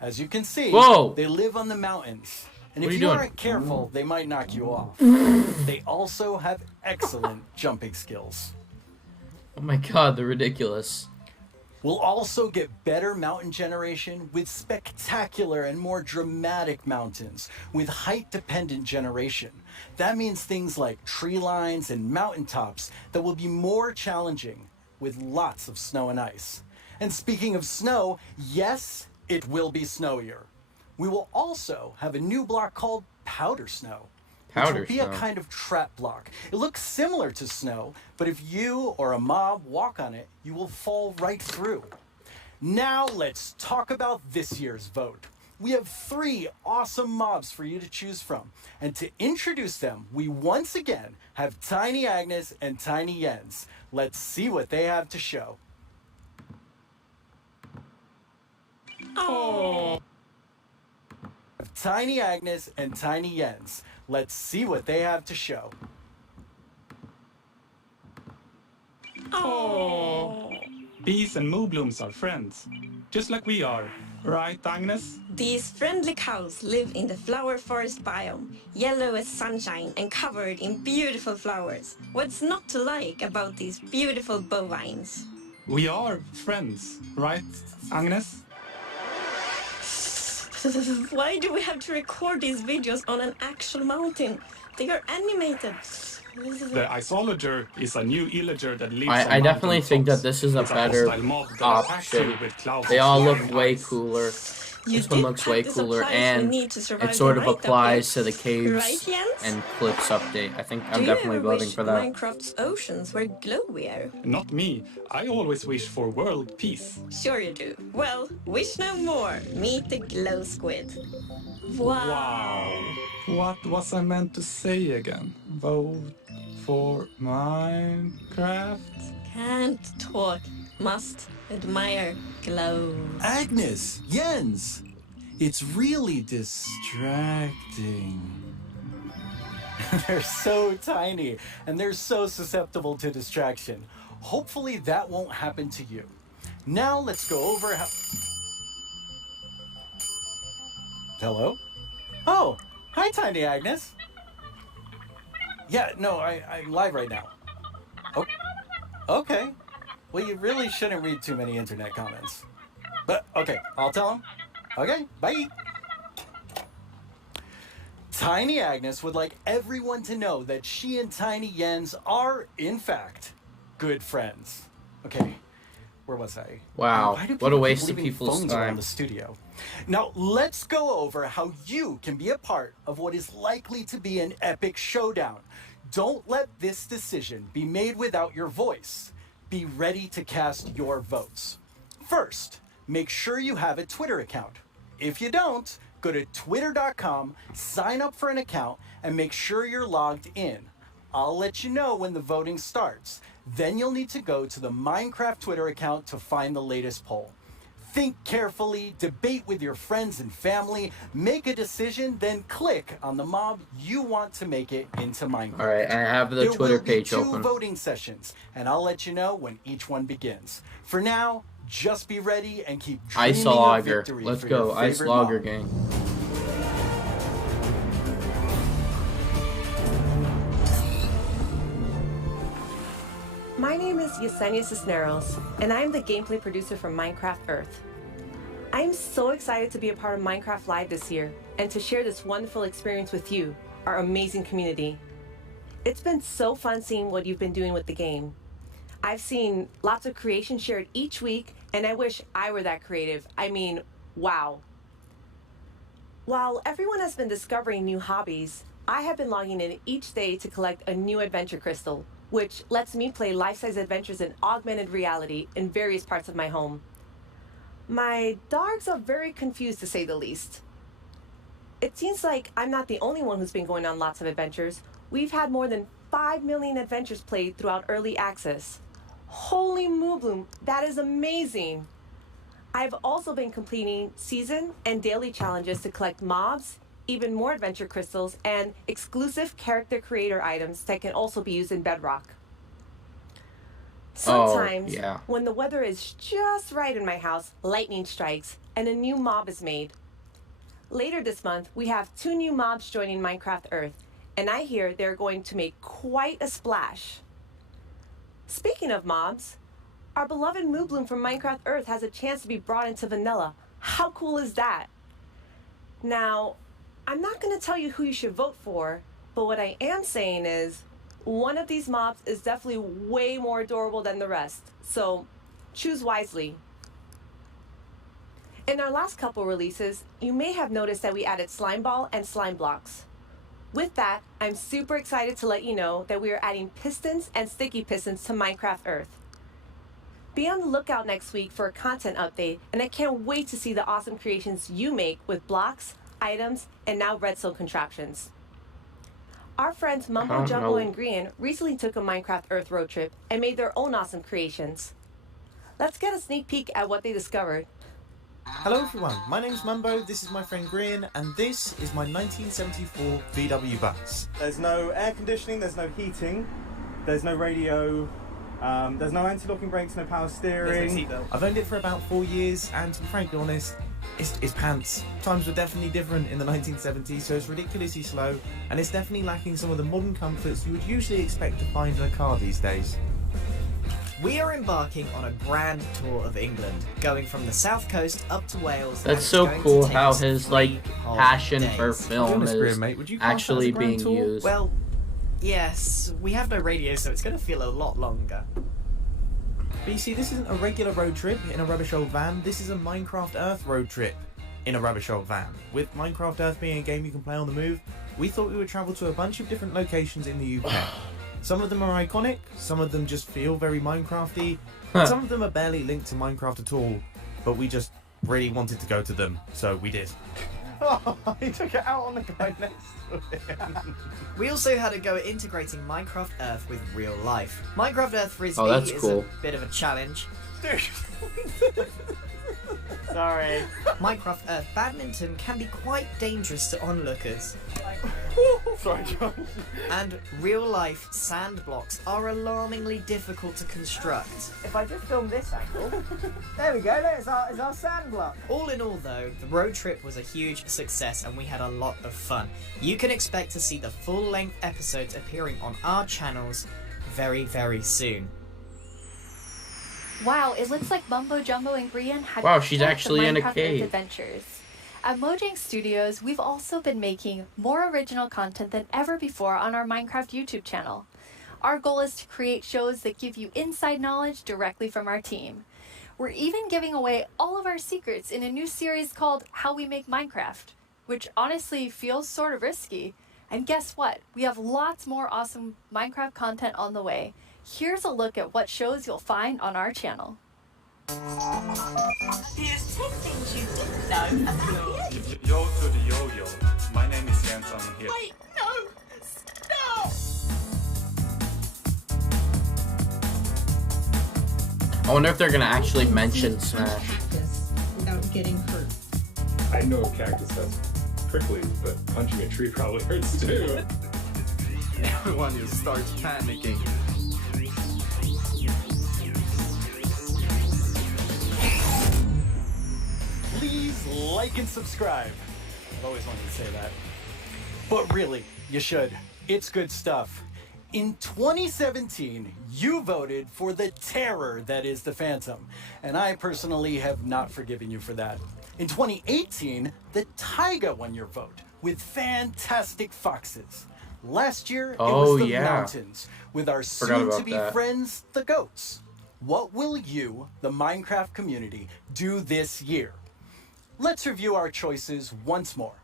As you can see, they live on the mountains. And if you aren't careful, they might knock you off. They also have excellent jumping skills. Oh my god, they're ridiculous. We'll also get better mountain generation with spectacular and more dramatic mountains with height-dependent generation. That means things like tree lines and mountaintops that will be more challenging with lots of snow and ice. And speaking of snow, yes, it will be snowier. We will also have a new block called Powder Snow. Which will be a kind of trap block. It looks similar to snow, but if you or a mob walk on it, you will fall right through. Now let's talk about this year's vote. We have 3 awesome mobs for you to choose from. And to introduce them, we once again have Tiny Agnes and Tiny Jens. Let's see what they have to show. Oh. Tiny Agnes and Tiny Jens. Let's see what they have to show. Oh. Bees and moonblooms are friends, just like we are. Right, Agnes? These friendly cows live in the flower forest biome, yellow as sunshine and covered in beautiful flowers. What's not to like about these beautiful bovines? We are friends, right, Agnes? Why do we have to record these videos on an actual mountain? They are animated. The Isolager is a new illager that lives I on definitely think that this is a It's a better hostile mob that attacks you option. with clouds They of all flying look way ice. cooler. You This one did looks pack way the cooler, supplies we and need to survive it sort the of night applies update. to the caves Right, Jens? and cliffs update. I think I'm Do you definitely ever voting wish for that. Minecraft's oceans were glowier? Not me. I always wish for world peace. Sure you do. Well, wish no more. Meet the glow squid. Wow. What was I meant to say again? Vote for Minecraft? Can't talk. Must admire glow. Agnes, Jens, it's really distracting. They're so tiny and they're so susceptible to distraction. Hopefully that won't happen to you. Now let's go over how... Hello? Oh, hi Tiny Agnes. Yeah, no, I'm live right now. Oh, okay. Well, you really shouldn't read too many internet comments. But, okay, I'll tell him. Okay, bye. Tiny Agnes would like everyone to know that she and Tiny Jens are, in fact, good friends. Okay, where was I? Wow, Why do what a people keep waste of leaving people's phones around time. the studio? Now, let's go over how you can be a part of what is likely to be an epic showdown. Don't let this decision be made without your voice. Be ready to cast your votes. First, make sure you have a Twitter account. If you don't, go to twitter.com, sign up for an account, and make sure you're logged in. I'll let you know when the voting starts. Then you'll need to go to the Minecraft Twitter account to find the latest poll. Think carefully, debate with your friends and family, make a decision, then click on the mob you want to make it into Minecraft. All right, I have the There Twitter will be page 2 open. voting sessions, and I'll let you know when each one begins. For now, just be ready and keep dreaming Ice of Logger. victory Let's for go, your Ice favorite Logger mob. gang. My name is Yesenia Cisneros, and I'm the gameplay producer for Minecraft Earth. I'm so excited to be a part of Minecraft Live this year and to share this wonderful experience with you, our amazing community. It's been so fun seeing what you've been doing with the game. I've seen lots of creation shared each week, and I wish I were that creative. I mean, wow. While everyone has been discovering new hobbies, I have been logging in each day to collect a new adventure crystal, which lets me play life-size adventures in augmented reality in various parts of my home. My dogs are very confused, to say the least. It seems like I'm not the only one who's been going on lots of adventures. We've had more than 5 million adventures played throughout early access. Holy Moobloom, that is amazing! I've also been completing season and daily challenges to collect mobs, even more adventure crystals, and exclusive character creator items that can also be used in Bedrock. Sometimes, yeah. when the weather is just right in my house, lightning strikes and a new mob is made. Later this month, we have 2 new mobs joining Minecraft Earth, and I hear they're going to make quite a splash. Speaking of mobs, our beloved Moobloom from Minecraft Earth has a chance to be brought into vanilla. How cool is that? Now, I'm not going to tell you who you should vote for, but what I am saying is one of these mobs is definitely way more adorable than the rest, so choose wisely. In our last couple releases, you may have noticed that we added Slime Ball and Slime Blocks. With that, I'm super excited to let you know that we are adding pistons and sticky pistons to Minecraft Earth. Be on the lookout next week for a content update, and I can't wait to see the awesome creations you make with blocks, items, and now redstone contraptions. Our friends Mumbo Jumbo and Grian recently took a Minecraft Earth road trip and made their own awesome creations. Let's get a sneak peek at what they discovered. Hello everyone, my name's Mumbo, this is my friend Grian, and this is my 1974 VW bus. There's no air conditioning, there's no heating, there's no radio, there's no anti-locking brakes, no power steering. There's no seatbelt. I've owned it for about 4 years, and to be frankly honest, it's pants. Times were definitely different in the 1970s, so it's ridiculously slow, and it's definitely lacking some of the modern comforts you would usually expect to find in a car these days. We are embarking on a grand tour of England, going from the south coast up to Wales. That's so cool how his passion for film is actually being used. Well, yes, we have no radio, so it's going to feel a lot longer. But you see, this isn't a regular road trip in a rubbish old van. This is a Minecraft Earth road trip in a rubbish old van. With Minecraft Earth being a game you can play on the move, we thought we would travel to a bunch of different locations in the UK. Some of them are iconic, some of them just feel very Minecrafty, and some of them are barely linked to Minecraft at all, but we just really wanted to go to them, so we did. Oh, he took it out on the guy next to him. We also had a go at integrating Minecraft Earth with real life. Minecraft Earth Frisbee that's is cool. a bit of a challenge. Dude. Sorry. Minecraft Earth Badminton can be quite dangerous to onlookers. Sorry, John. And real-life sand blocks are alarmingly difficult to construct. If I just film this angle, there we go, there's our sand block. All in all though, the road trip was a huge success and we had a lot of fun. You can expect to see the full-length episodes appearing on our channels very, very soon. Wow, it looks like Mumbo Jumbo and Grian had Wow, she's actually in a Minecraft cave. Adventures. At Mojang Studios, we've also been making more original content than ever before on our Minecraft YouTube channel. Our goal is to create shows that give you inside knowledge directly from our team. We're even giving away all of our secrets in a new series called How We Make Minecraft, which honestly feels sort of risky. And guess what? We have lots more awesome Minecraft content on the way. Here's a look at what shows you'll find on our channel. Here's 10 things you didn't know about Yo to the yo-yo. My name is Jens, I'm here. Wait, no! Stop! I wonder if they're gonna actually mention Smash. Without getting hurt. I know a cactus has pricklies, but punching a tree probably hurts too. Everyone just starts panicking. Please like and subscribe. I've always wanted to say that. But really, you should. It's good stuff. In 2017, you voted for the terror that is the Phantom, and I personally have not forgiven you for that. In 2018, the Taiga won your vote with fantastic foxes. Last year, it was the mountains with our soon-to-be friends, the goats. What will you, the Minecraft community, do this year? Let's review our choices once more.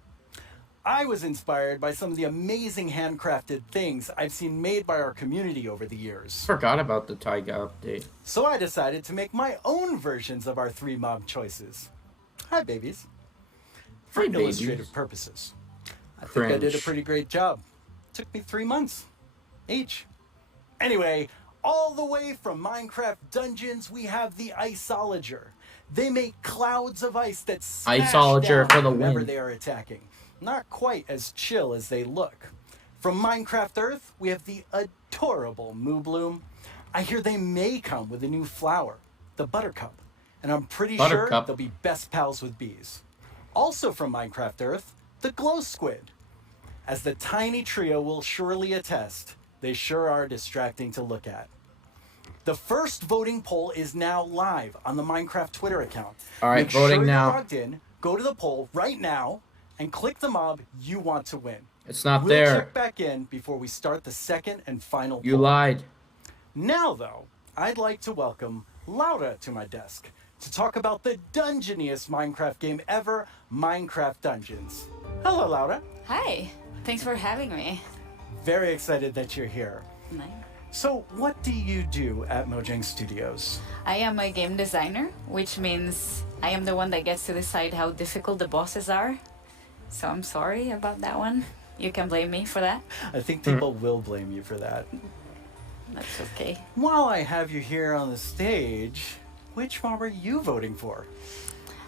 I was inspired by some of the amazing handcrafted things I've seen made by our community over the years. Forgot about the Taiga update. So I decided to make my own versions of our 3 mob choices. Hi, babies. For illustrative purposes. I think I did a pretty great job. Took me 3 months each. Anyway, all the way from Minecraft Dungeons, we have the Iceologer. They make clouds of ice that smash Iceologer down for the whenever win. they are attacking. Not quite as chill as they look. From Minecraft Earth, we have the adorable Moobloom. I hear they may come with a new flower, the Buttercup. And I'm pretty sure they'll be best pals with bees. Also from Minecraft Earth, the Glow Squid. As the tiny trio will surely attest, they sure are distracting to look at. The first voting poll is now live on the Minecraft Twitter account. All right, Make voting sure now. You're logged in, go to the poll right now, and click the mob you want to win. It's not we'll there. check back in before we start the second and final You poll. lied. Now, though, I'd like to welcome Laura to my desk to talk about the dungeoniest Minecraft game ever, Minecraft Dungeons. Hello, Laura. Hi, thanks for having me. Very excited that you're here. Nice. So, what do you do at Mojang Studios? I am a game designer, which means I am the one that gets to decide how difficult the bosses are. So I'm sorry about that one. You can blame me for that. I think people will blame you for that. That's okay. While I have you here on the stage, which mob are you voting for?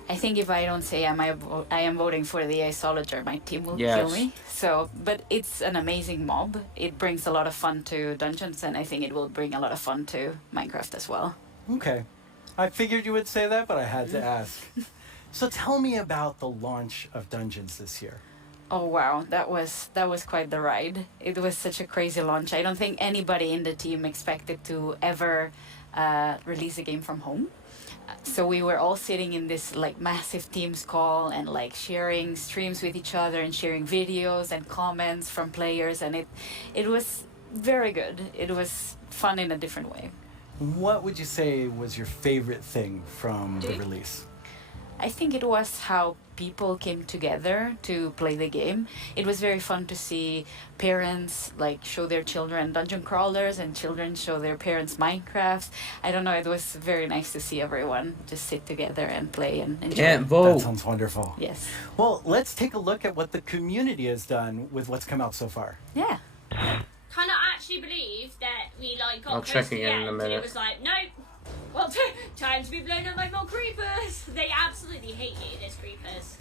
I think if I don't say I am voting for the Iceologer, my team will Yes. kill me. So, but it's an amazing mob. It brings a lot of fun to Dungeons, and I think it will bring a lot of fun to Minecraft as well. Okay. I figured you would say that, but I had to ask. So tell me about the launch of Dungeons this year. Oh wow, that was quite the ride. It was such a crazy launch. I don't think anybody in the team expected to ever release the game from home. So we were all sitting in this like massive Teams call and like sharing streams with each other and sharing videos and comments from players, and it was very good. It was fun in a different way. What would you say was your favorite thing from the release? I think it was how people came together to play the game. It was very fun to see parents like show their children dungeon crawlers and children show their parents Minecraft. I don't know, it was very nice to see everyone just sit together and play and enjoy. Can't vote. That sounds wonderful. Yes. Well, let's take a look at what the community has done with what's come out so far. Yeah. Cannot actually believe that we like got I'll close check to the again in end a and minute. it was like, nope. Well, time to be blown up by more creepers. They absolutely hate you, these creepers.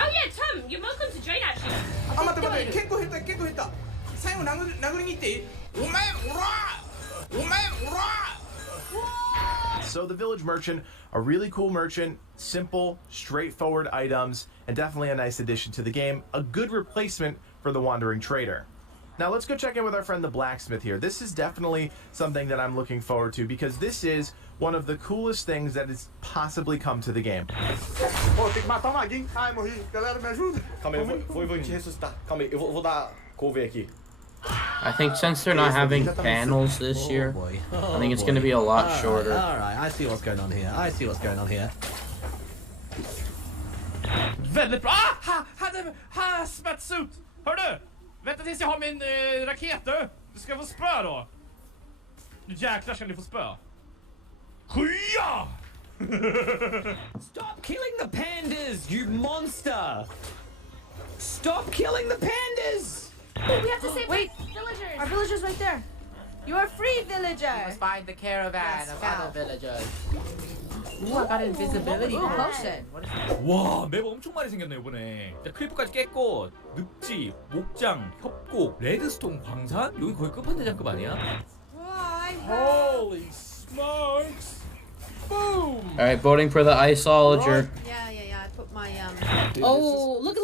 Oh yeah, Tom, you're welcome to join actually. あ、待って待って、結構減った結構減った。最後殴りに行っていい？お前おら！お前おら！ So the Village Merchant, a really cool merchant, simple, straightforward items, and definitely a nice addition to the game. A good replacement for the Wandering Trader. Now let's go check in with our friend the Blacksmith here. This is definitely something that I'm looking forward to because this is one of the coolest things that has possibly come to the game. Oh, tem que matar o maguinho. Ai, morri. Galera, me ajuda. Calma aí, eu vou te ressuscitar. Calma aí, eu vou dar cover aqui. I think since they're not having panels this year, I think it's going to be a lot shorter. Alright, I see what's going on here. I see what's going on here. Väldigt bra! Ah! Hazmat suit! Hör du? Vänta tills jag har min raket du! Du ska få spö då! Nu jäklar ska ni få spö! Skya! Stop killing the pandas, you monster! Stop killing the pandas! We have to save villagers. Our villagers right there. You are free, villager. Let's find the caravan of other villagers. Ooh, I got invisibility potion. 와, 맵 엄청 많이 생겼네 이번에. 크리퍼까지 깼고 늪지, 목장, 협곡, 레드스톤 광산? 여기 거의 끝판대장급 아니야? Holy smokes! Boom! Alright, voting for the Iceologer. Yeah. I put my Oh, look!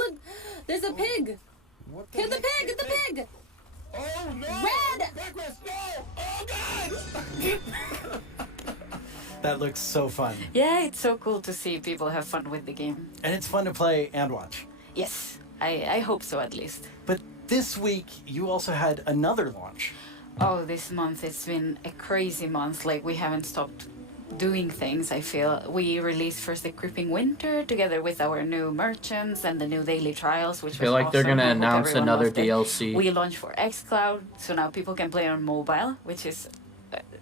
There's a pig. Get the pig! Get the pig! Oh no! Red! No! Oh god! That looks so fun. Yeah, it's so cool to see people have fun with the game. And it's fun to play and watch. Yes, I hope so at least. But this week, you also had another launch. Oh, this month it's been a crazy month. Like, we haven't stopped doing things, I feel. We released first the Creeping Winter together with our new merchants and the new daily trials, which I feel was like they're awesome. gonna I hope announce everyone another loved it. DLC. We launched for xCloud, so now people can play on mobile, which is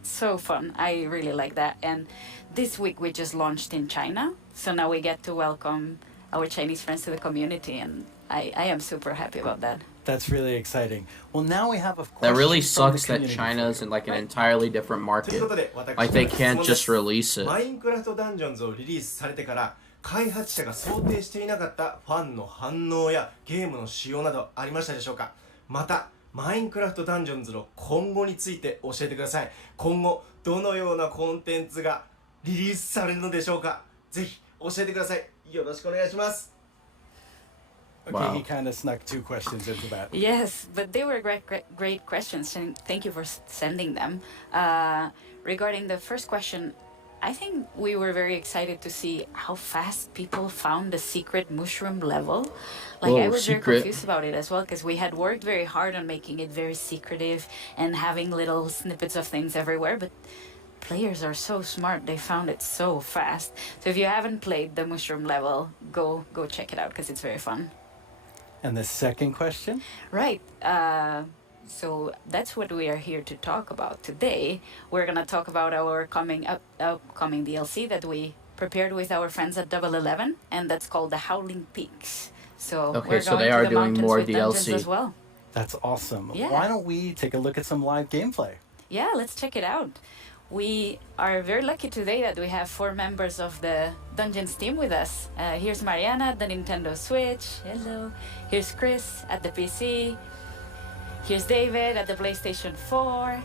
so fun. I really like that. And this week we just launched in China, so now we get to welcome our Chinese friends to the community, and I am super happy about that. That's really exciting. Well, now we have a That really question from the sucks that community. China's in like an entirely different market. Like they can't just release it. マインクラフトダンジョンズをリリースされてから開発者が想定していなかったファンの反応やゲームの仕様などありましたでしょうか。またマインクラフトダンジョンズの今後について教えてください。今後どのようなコンテンツがリリースされるのでしょうか。ぜひ教えてください。よろしくお願いします。 Okay, Wow. he kind of snuck two questions into that. Yes, but they were great questions, and thank you for sending them. Regarding the first question, I think we were very excited to see how fast people found the secret mushroom level. Like, Whoa, I was very secret. confused about it as well, because we had worked very hard on making it very secretive and having little snippets of things everywhere, but players are so smart, they found it so fast. So if you haven't played the mushroom level, go check it out, because it's very fun. And the second question? Right. So that's what we are here to talk about today. We're gonna talk about our upcoming DLC that we prepared with our friends at Double 11, and that's called the Howling Peaks. So Okay, we're so going they to are the doing mountains more with dungeons DLC. as well. That's awesome. Yeah. Why don't we take a look at some live gameplay? Yeah, let's check it out. We are very lucky today that we have 4 members of the Dungeons team with us. Here's Mariana at the Nintendo Switch. Hello. Here's Chris at the PC. Here's David at the PlayStation 4.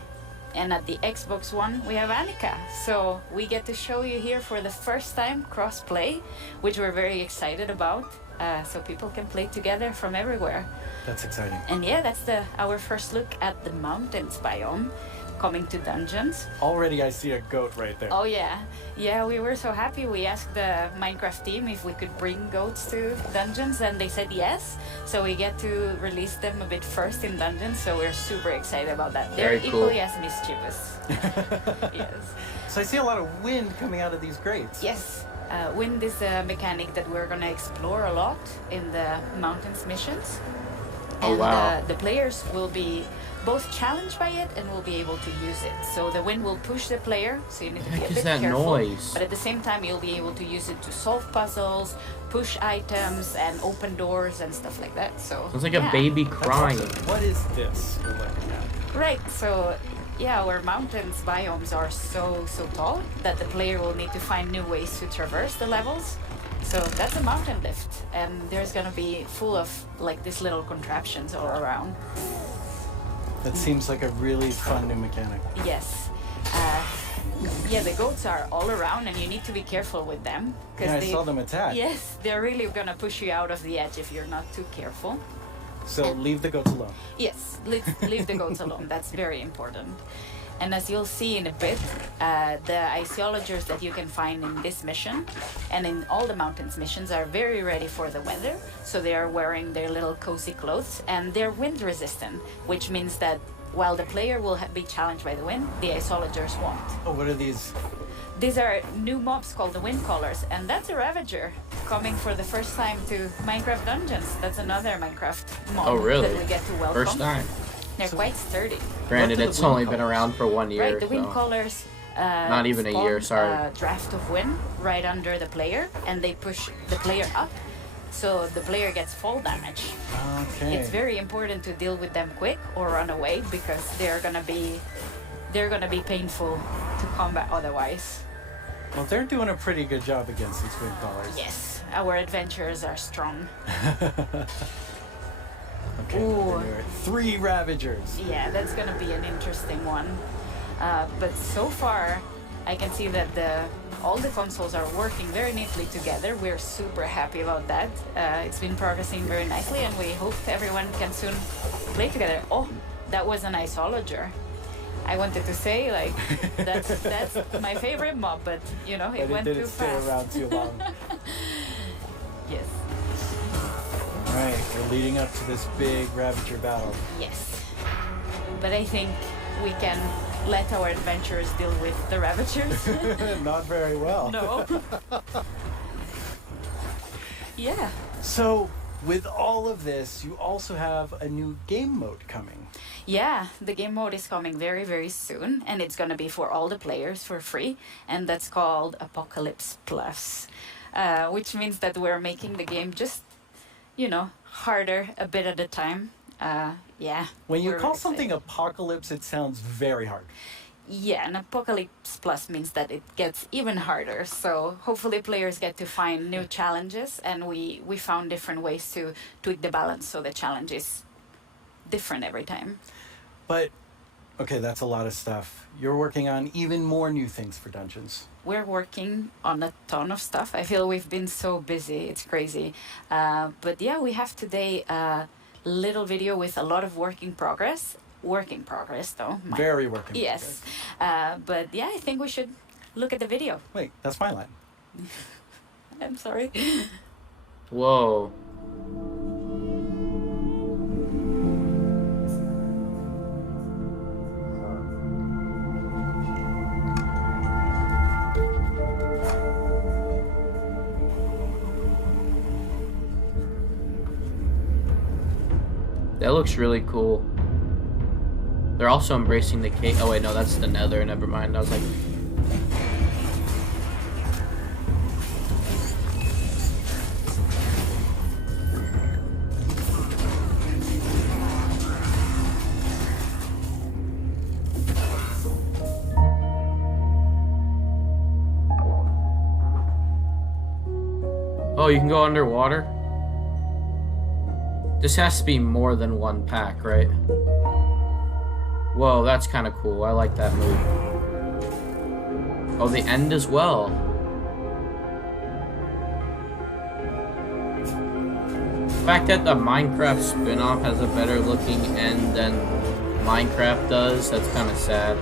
And at the Xbox One, we have Annika. So we get to show you here for the first time cross-play, which we're very excited about. So people can play together from everywhere. That's exciting. And yeah, that's our first look at the mountains biome. coming to dungeons. Already I see a goat right there. Oh yeah, yeah. We were so happy. We asked the Minecraft team if we could bring goats to dungeons, and they said yes. So we get to release them a bit first in dungeons. So we're super excited about that. They're Very cool. equally as mischievous. Yes. So I see a lot of wind coming out of these grates. Yes. Wind is a mechanic that we're gonna explore a lot in the mountains missions. Oh, And wow. the players will be both challenged by it and will be able to use it. So the wind will push the player, so you need to be Heck a is bit that careful. noise? But at the same time, you'll be able to use it to solve puzzles, push items, and open doors and stuff like that. So Sounds like yeah. a baby crying. What is this we're looking at? Right. So yeah, our mountains biomes are so tall that the player will need to find new ways to traverse the levels. So that's a mountain lift, and there's gonna be full of like these little contraptions all around. That seems like a really fun new mechanic. Yes. Yeah, the goats are all around, and you need to be careful with them. Yeah, I saw them attack. Yes, they're really gonna push you out of the edge if you're not too careful. So leave the goats alone. Yes, leave the goats alone. That's very important. And as you'll see in a bit, the iceologers that you can find in this mission and in all the mountains missions are very ready for the weather. So they are wearing their little cozy clothes, and they're wind resistant, which means that while the player will be challenged by the wind, the iceologers won't. Oh, what are these? These are new mobs called the Wind Callers, and that's a Ravager coming for the first time to Minecraft Dungeons. That's another Minecraft mob Oh, really? that we get to welcome. First time. They're quite sturdy. Granted, it's only been around for 1 year. Right, the Wind so. Callers Not even a year, spawn sorry. a draft of wind right under the player, and they push the player up, so the player gets fall damage. Okay. It's very important to deal with them quick or run away, because they're gonna be painful to combat otherwise. Well, they're doing a pretty good job against these wind callers. Yes, our adventurers are strong. Okay, Ooh. there are 3 Ravagers. Yeah, that's gonna be an interesting one. But so far, I can see that all the consoles are working very neatly together. We're super happy about that. It's been progressing very nicely, and we hope everyone can soon play together. Oh, that was an Iceologer. I wanted to say, like, that's my favorite mob, but you know, it But went it too didn't stay fast. around too long. Yes. All right, we're leading up to this big Ravager battle. Yes. But I think we can let our adventurers deal with the Ravagers. Not very well. No. Yeah. So, with all of this, you also have a new game mode coming. Yeah, the game mode is coming very, very soon, and it's gonna be for all the players for free, and that's called Apocalypse Plus, which means that we're making the game just, you know, harder a bit at a time. Yeah. When you we're call excited. something Apocalypse, it sounds very hard. Yeah, and Apocalypse Plus means that it gets even harder. So hopefully players get to find new challenges, and we found different ways to tweak the balance so the challenge is different every time. But, okay, that's a lot of stuff. You're working on even more new things for Dungeons. We're working on a ton of stuff. I feel we've been so busy. It's crazy. But yeah, we have today a little video with a lot of work in progress. Work in progress, though. Very work in Yes. But yeah, I think we should look at the video. Wait, that's my line. I'm sorry. Whoa. That looks really cool. They're also embracing the cave. Oh wait, no, that's the Nether. Never mind. I was like, oh, you can go underwater? This has to be more than one pack, right? Whoa, that's kind of cool. I like that move. Oh, the end as well. The fact that the Minecraft spin-off has a better looking end than Minecraft does, that's kind of sad.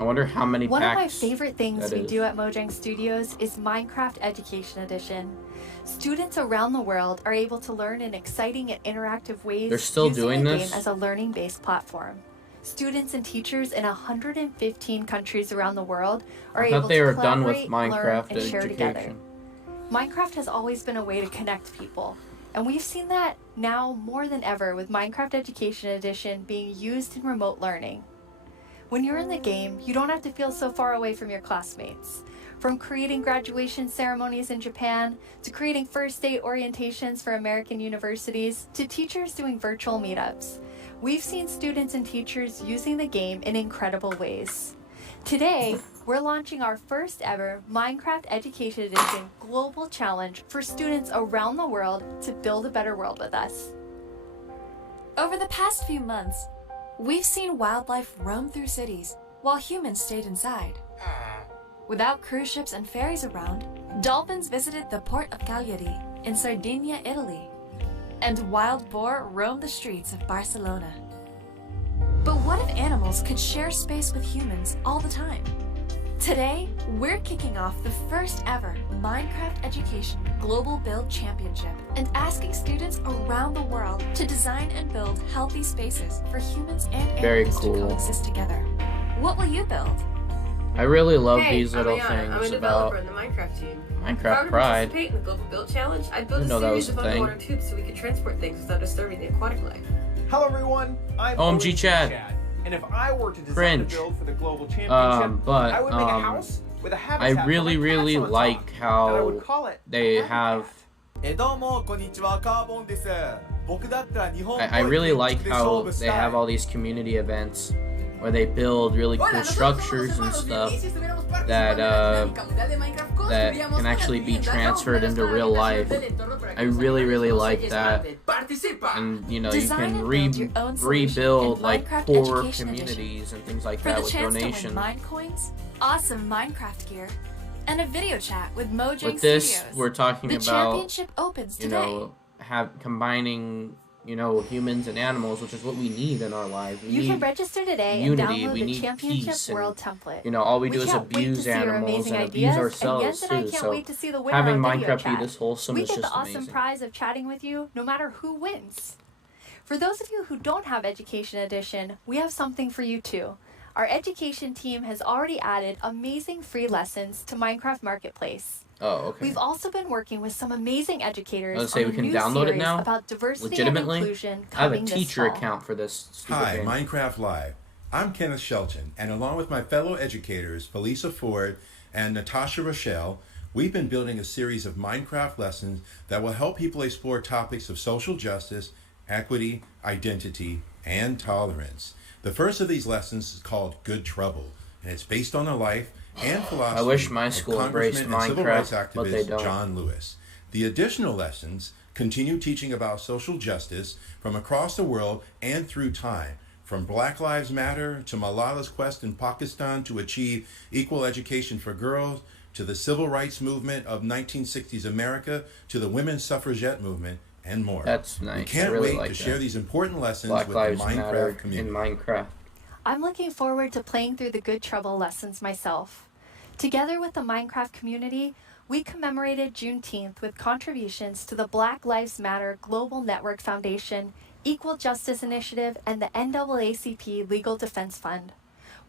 I wonder how many One of my packs favorite things that we is. do at Mojang Studios is Minecraft Education Edition. Students around the world are able to learn in exciting and interactive ways They're still using doing the this? game as a learning-based platform. Students and teachers in 115 countries around the world are I able thought they to were done with collaborate, learn, Minecraft and share together. education. Minecraft has always been a way to connect people, and we've seen that now more than ever with Minecraft Education Edition being used in remote learning. When you're in the game, you don't have to feel so far away from your classmates. From creating graduation ceremonies in Japan, to creating first day orientations for American universities, to teachers doing virtual meetups, we've seen students and teachers using the game in incredible ways. Today, we're launching our first ever Minecraft Education Edition Global Challenge for students around the world to build a better world with us. Over the past few months, we've seen wildlife roam through cities while humans stayed inside. Without cruise ships and ferries around, dolphins visited the port of Cagliari in Sardinia, Italy, and wild boar roamed the streets of Barcelona. But what if animals could share space with humans all the time? Today, we're kicking off the first ever Minecraft Education Global Build Championship and asking students around the world to design and build healthy spaces for humans and Very animals cool. to coexist together. What will you build? I really love Hey, these little I'm Ayana. I'm a things developer about in the Minecraft team. If I Minecraft were to Pride. participate in the Global Build Challenge, I'd build a Didn't know that was series of a thing. underwater tubes so we could transport things without disturbing the aquatic life. Hello everyone, I'm OMG Chad. And if I were to design Cringe. a build for the global championship, But I would make a house with a I habitat really, for my really cats on like top, and I how would call it they have. どうもこんにちはカーボンです。僕だったら日本 I really like how they have all these community events where they build really cool structures and stuff that that can actually be transferred into real life. I really, really like that. And you know, you Design can and build your own solution rebuild in like Minecraft poor Education communities and things like For that the with chance donations. to win mine coins, awesome Minecraft gear, and a video chat with Mojang With this, Studios. we're talking the about championship opens you today. know combining humans and animals, which is what we need in our lives. We You need can register today unity, and download we the need Championship peace, and, World template. all we do is can't wait to abuse see your animals amazing and ideas, abuse ourselves and Jens and I too. can't So wait to see the winner having on video Minecraft chat. be this wholesome We is get the just awesome amazing. prize of chatting with you no matter who wins. For those of you who don't have Education Edition, we have something for you too. Our education team has already added amazing free lessons to Minecraft Marketplace. Oh, okay. We've also been working with some amazing educators Let's say on we a can new download it series now. about diversity and Legitimately, inclusion I have a coming this teacher fall. account for this stupid Hi, game. Minecraft Live. I'm Kenneth Shelton, and along with my fellow educators, Felisa Ford and Natasha Rochelle, we've been building a series of Minecraft lessons that will help people explore topics of social justice, equity, identity, and tolerance. The first of these lessons is called Good Trouble, and it's based on the life and philosophy I wish my of school embraced Congressman and civil rights Minecraft, but they activist don't. John Lewis. The additional lessons continue teaching about social justice from across the world and through time, from Black Lives Matter to Malala's quest in Pakistan to achieve equal education for girls, to the civil rights movement of 1960s America, to the women's suffragette movement, and more. That's nice. We I can't really wait like to share that. these important lessons Black with Lives the Matter Minecraft community. in Minecraft. I'm looking forward to playing through the Good Trouble lessons myself. Together with the Minecraft community, we commemorated Juneteenth with contributions to the Black Lives Matter Global Network Foundation, Equal Justice Initiative, and the NAACP Legal Defense Fund.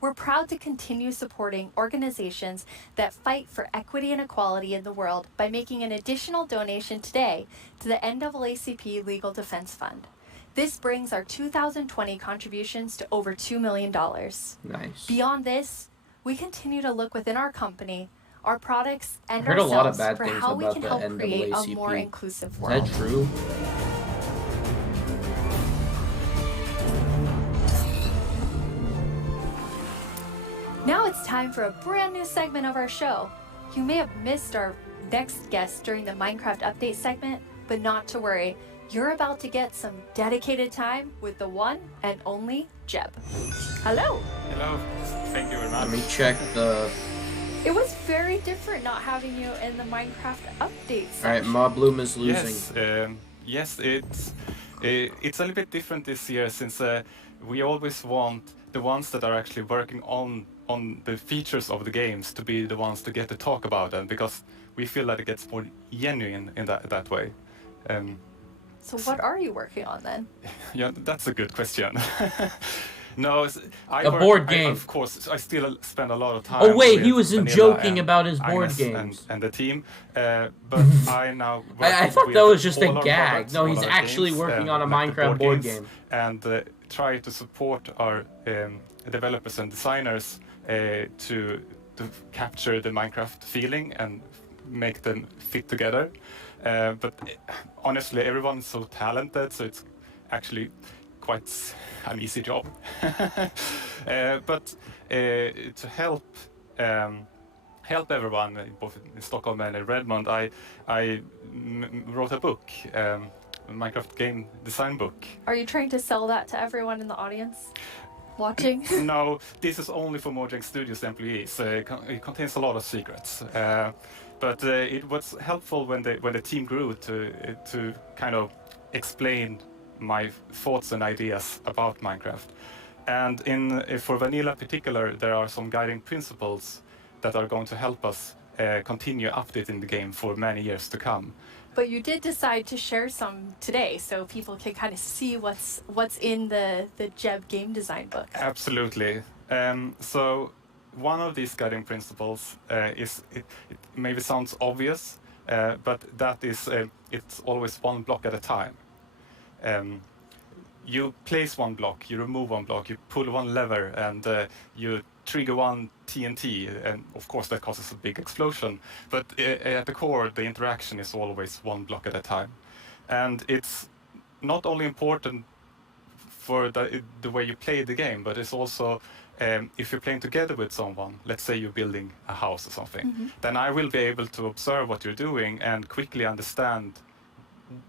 We're proud to continue supporting organizations that fight for equity and equality in the world by making an additional donation today to the NAACP Legal Defense Fund. This brings our 2020 contributions to over $2 million. Nice. Beyond this, we continue to look within our company, our products, and I heard a lot of ourselves bad for things how we about can the help create a NAACP. more inclusive Is world. that true? Now it's time for a brand new segment of our show. You may have missed our next guest during the Minecraft update segment, but not to worry. You're about to get some dedicated time with the one and only Jeb. Hello. Hello. Thank you very much. Let me check the. It was very different not having you in the Minecraft update section. Alright, Mob Bloom is losing. Yes, it's a little bit different this year since we always want the ones that are actually working on on the features of the games to be the ones to get to talk about them, because we feel that it gets more genuine in that way. So what are you working on then? Yeah, that's a good question. No, board game. Of course, I still spend a lot of time. Oh wait, he with wasn't Vanilla joking and about his board Agnes games. and the team. But I now. I thought with that was just a all our gag. products, No, all he's our actually games, working on a like the Minecraft board games, game. and try to support our developers and designers to capture the Minecraft feeling and make them fit together. But honestly, everyone's so talented, so it's actually quite an easy job. But to help everyone, both in Stockholm and in Redmond, I wrote a book, a Minecraft game design book. Are you trying to sell that to everyone in the audience watching? No, this is only for Mojang Studios employees. It contains a lot of secrets. But it was helpful when the team grew to kind of explain my thoughts and ideas about Minecraft. And for Vanilla in particular, there are some guiding principles that are going to help us continue updating the game for many years to come. But you did decide to share some today, so people can kind of see what's in the Jeb game design book. Absolutely. So one of these guiding principles is, it maybe sounds obvious, but that is it's always one block at a time. You place one block, you remove one block, you pull one lever, and you trigger one TNT, and of course that causes a big explosion. But at the core, the interaction is always one block at a time. And it's not only important for the way you play the game, but it's also if you're playing together with someone, let's say you're building a house or something, then I will be able to observe what you're doing and quickly understand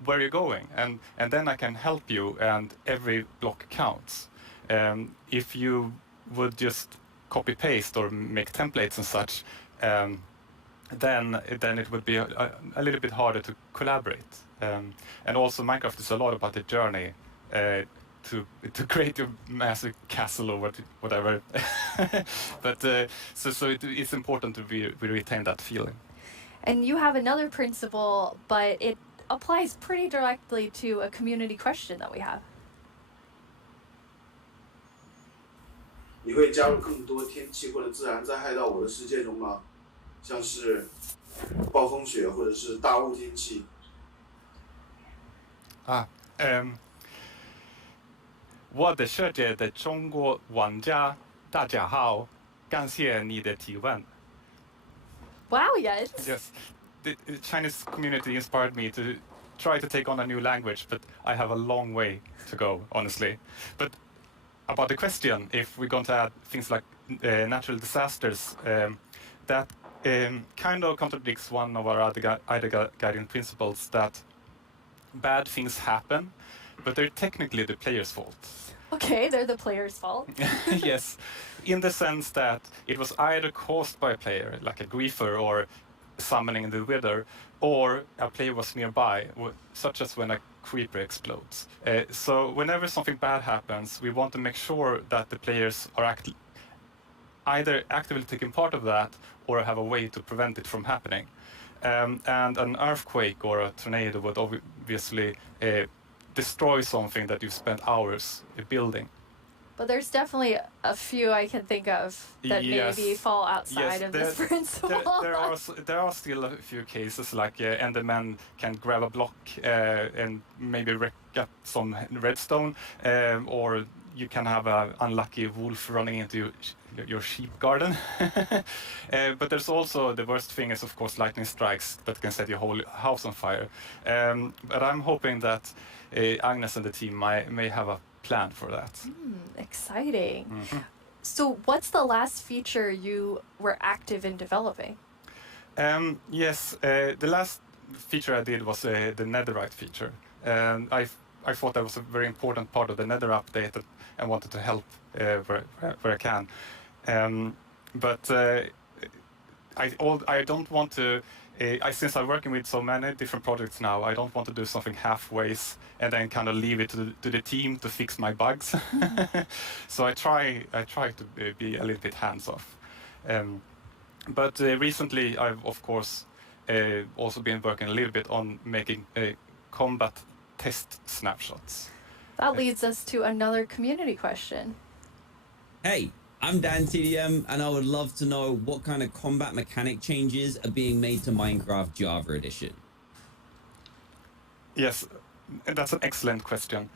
where you're going, and then I can help you, and every block counts. If you would just copy paste or make templates and such, then it would be a little bit harder to collaborate. And also Minecraft is a lot about the journey to create your massive castle or whatever. But so it's important to we retain that feeling. And you have another principle, but it applies pretty directly to a community question that we have. 你会加入更多天气或者自然灾害到我的世界中吗？像是暴风雪或者是大雾天气。我的世界的中国玩家大家好，感谢你的提问。Wow, yes. Yes, the Chinese community inspired me to try to take on a new language, but I have a long way to go, honestly. But about the question, if we're going to add things like natural disasters, that kind of contradicts one of our other guiding principles, that bad things happen, but they're technically the player's fault. Okay, they're the player's fault. Yes, in the sense that it was either caused by a player, like a griefer or summoning the wither, or a player was nearby, such as when a creeper explodes. So whenever something bad happens, we want to make sure that the players are either actively taking part of that or have a way to prevent it from happening. And an earthquake or a tornado would obviously destroy something that you've spent hours building. But there's definitely a few I can think of that maybe fall outside of this principle. There are still a few cases, like Enderman can grab a block and maybe wreck up some redstone, or you can have an unlucky wolf running into your sheep garden. But there's also, the worst thing is of course lightning strikes that can set your whole house on fire. But I'm hoping that Agnes and the team may have a plan for that. Exciting. So what's the last feature you were active in developing? Yes, the last feature I did was the netherite feature. I thought that was a very important part of the nether update and wanted to help where I can. But I don't want to since I'm working with so many different projects now, I don't want to do something halfways and then kind of leave it to the team to fix my bugs. So I try to be a little bit hands-off. But recently, I've of course also been working a little bit on making combat test snapshots. That leads us to another community question. Hey, I'm Dan TDM, and I would love to know what kind of combat mechanic changes are being made to Minecraft Java Edition. Yes, that's an excellent question.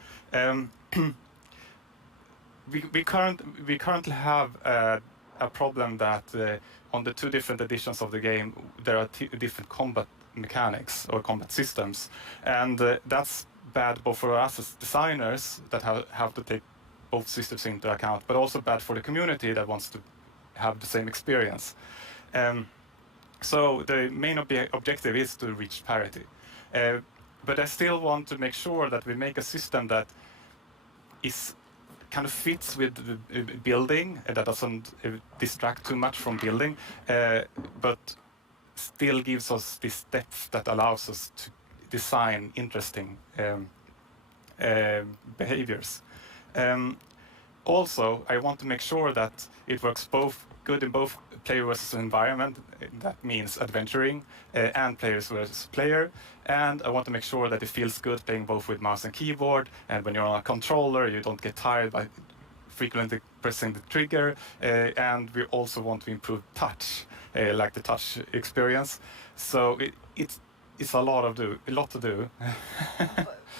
We currently have a problem that on the 2 different editions of the game there are different combat mechanics or combat systems, and that's bad both for us as designers that have to take both systems into account, but also bad for the community that wants to have the same experience. So the main objective is to reach parity. But I still want to make sure that we make a system that is kind of fits with the building, that doesn't distract too much from building, but still gives us this depth that allows us to design interesting behaviors. Also, I want to make sure that it works good in both player versus environment. That means adventuring and players versus player. And I want to make sure that it feels good playing both with mouse and keyboard. And when you're on a controller, you don't get tired by frequently pressing the trigger. And we also want to improve touch, like the touch experience. So it's a lot to do.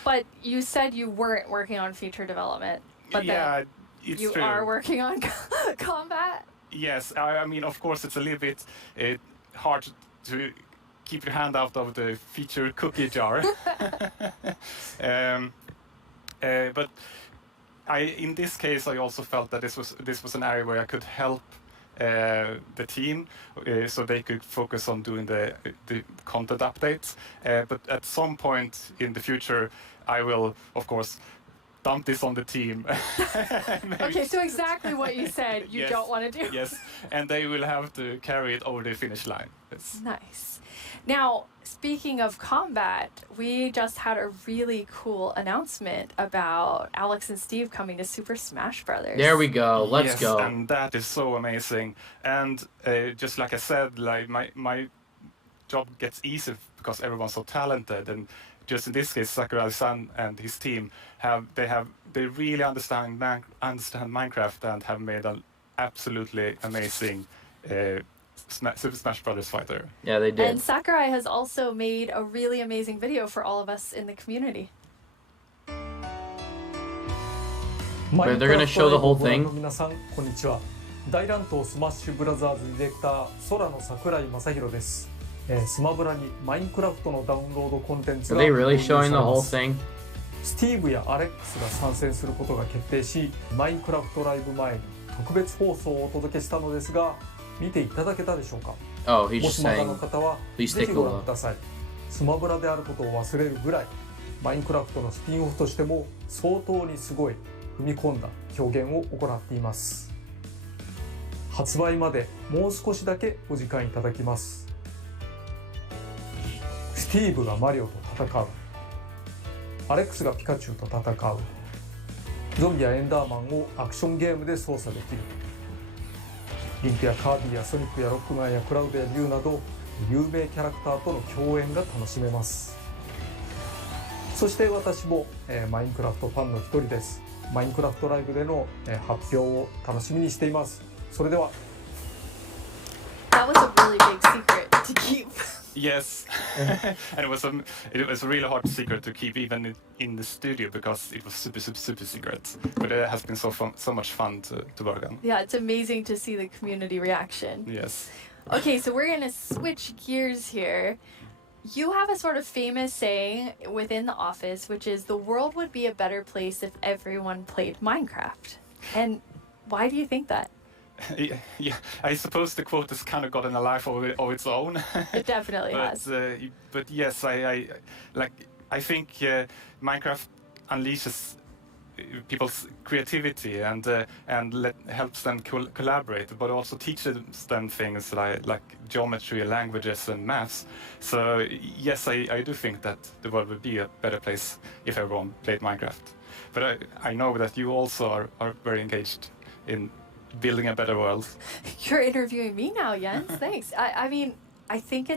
But you said you weren't working on feature development. But yeah, it's you true. are working on combat? Yes, I mean, of course, it's a little bit hard to keep your hand out of the feature cookie jar. But in this case, I also felt that this was an area where I could help the team, so they could focus on doing the content updates. But at some point in the future, I will, of course, dump this on the team. Okay, so exactly what you said you Yes, don't want to do. Yes, and they will have to carry it over the finish line. Yes. Nice. Now, speaking of combat, we just had a really cool announcement about Alex and Steve coming to Super Smash Brothers. There we go. Let's go. And that is so amazing. And just like I said, like my job gets easier because everyone's so talented. And just in this case, Sakurai-san and his team they really understand Minecraft and have made an absolutely amazing Super Smash Brothers fighter. Yeah, they did. And Sakurai has also made a really amazing video for all of us in the community. But they're gonna show the whole thing. 皆さんこんにちは。大乱闘スマッシュブラザーズディレクター空野桜井正宏です。スマブラにマインクラフトのダウンロードコンテンツが Are they really showing the whole thing? スティーブやアレックスが参戦することが決定し、マインクラフトライブ前に特別放送をお届けしたのですが、見ていただけたでしょうか。Oh, he's も just しまだ saying, の方は please ぜ take ひ a ご覧 look. ください。スマブラであることを忘れるぐらい、マインクラフトのスピンオフとしても相当にすごい踏み込んだ表現を行っています。発売までもう少しだけお時間いただきます。スティーブがマリオと戦う、アレックスがピカチュウと戦う、ゾンビやエンダーマンをアクションゲームで操作できる、リンクやカービィやソニックやロックマンやクラウドやリュウなど有名キャラクターとの共演が楽しめます。そして私も、マインクラフトファンの一人です。マインクラフトライブでの、発表を楽しみにしています。それでは。That was a really big secret to keep. Yes, and it was a really hard secret to keep even in the studio because it was super secret. But it has been so much fun to work on. Yeah, it's amazing to see the community reaction. Yes. Okay, so we're gonna switch gears here. You have a sort of famous saying within the office, which is the world would be a better place if everyone played Minecraft. And why do you think that? Yeah, I suppose the quote has kind of gotten a life of its own. It definitely has. But yes, I think Minecraft unleashes people's creativity and helps them collaborate, but also teaches them things like geometry, languages, and maths. So yes, I do think that the world would be a better place if everyone played Minecraft. But I know that you also are very engaged in building a better world. You're interviewing me now, Jens. Thanks. I mean, I think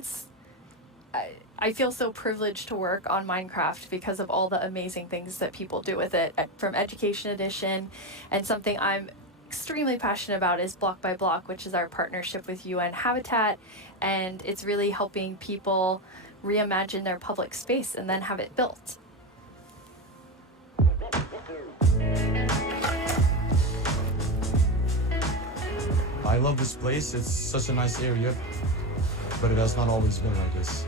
I feel so privileged to work on Minecraft because of all the amazing things that people do with it, from Education Edition, and something I'm extremely passionate about is Block by Block, which is our partnership with UN Habitat, and it's really helping people reimagine their public space and then have it built. I love this place. It's such a nice area, but it has not always been like this.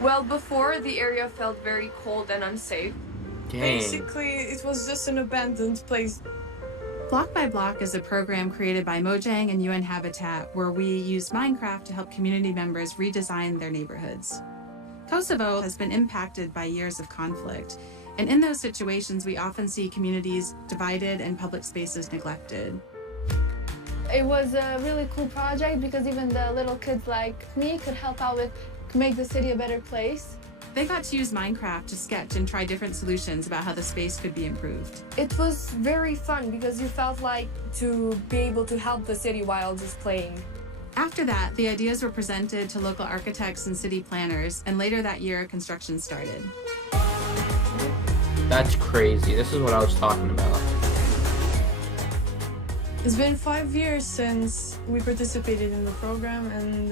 Well, before, the area felt very cold and unsafe. Dang. Basically, it was just an abandoned place. Block by Block is a program created by Mojang and UN Habitat where we use Minecraft to help community members redesign their neighborhoods. Kosovo has been impacted by years of conflict, and in those situations we often see communities divided and public spaces neglected. It was a really cool project because even the little kids like me could help out with make the city a better place. They got to use Minecraft to sketch and try different solutions about how the space could be improved. It was very fun because you felt like to be able to help the city while just playing. After that, the ideas were presented to local architects and city planners, and later that year, construction started. That's crazy. This is what I was talking about. It's been 5 years since we participated in the program, and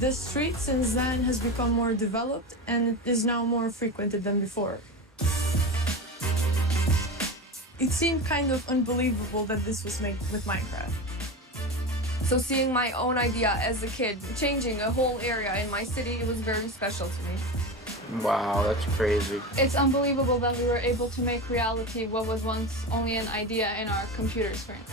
the street since then has become more developed and it is now more frequented than before. It seemed kind of unbelievable that this was made with Minecraft. So seeing my own idea as a kid, changing a whole area in my city, it was very special to me. Wow, that's crazy. It's unbelievable that we were able to make reality what was once only an idea in our computer screen.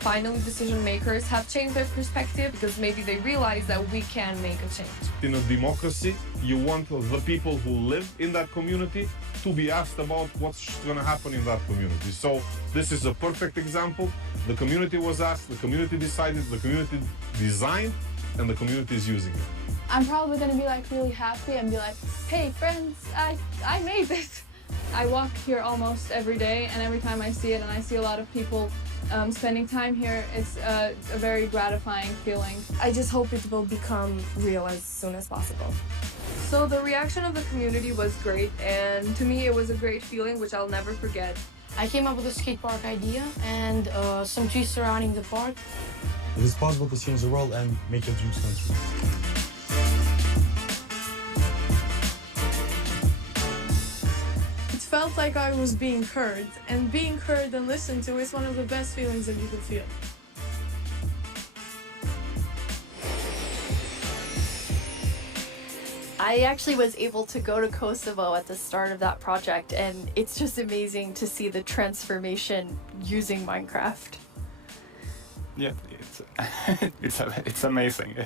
Finally, decision makers have changed their perspective because maybe they realize that we can make a change. In a democracy, you want the people who live in that community to be asked about what's going to happen in that community. So this is a perfect example. The community was asked, the community decided, the community designed, and the community is using it. I'm probably gonna be like really happy and be like, hey friends, I made this. I walk here almost every day, and every time I see it and I see a lot of people spending time here, it's a very gratifying feeling. I just hope it will become real as soon as possible. So the reaction of the community was great, and to me it was a great feeling which I'll never forget. I came up with a skate park idea and some trees surrounding the park. It is possible to change the world and make your dreams come true. It felt like I was being heard, and being heard and listened to is one of the best feelings that you can feel. I actually was able to go to Kosovo at the start of that project, and it's just amazing to see the transformation using Minecraft. Yeah, it's amazing.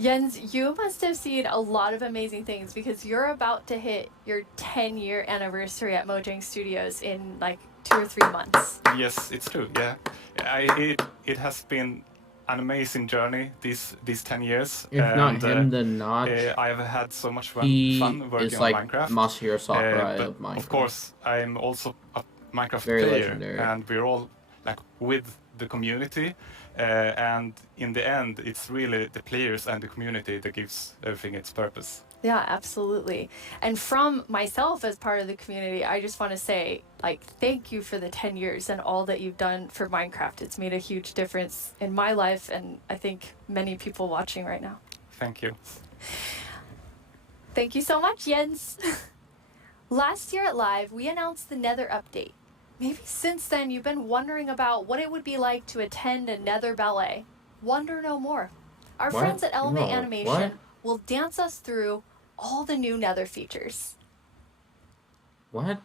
Jens, you must have seen a lot of amazing things because you're about to hit your 10-year anniversary at Mojang Studios in like 2 or 3 months. Yes, it's true. Yeah, it has been an amazing journey these 10 years. If not him, then Notch. I've had so much fun working on like Minecraft. Masahiro Sakurai of Minecraft. Of course, I'm also a Minecraft Very player, legendary. and we're all like with the community. And in the end, it's really the players and the community that gives everything its purpose. Yeah, absolutely. And from myself as part of the community, I just want to say, like, thank you for the 10 years and all that you've done for Minecraft. It's made a huge difference in my life, and I think many people watching right now. Thank you. Thank you so much, Jens. Last year at Live, we announced the Nether update. Maybe since then you've been wondering about what it would be like to attend a Nether ballet. Wonder no more. Our What? friends at Element No, Animation what? will dance us through all the new Nether features. What?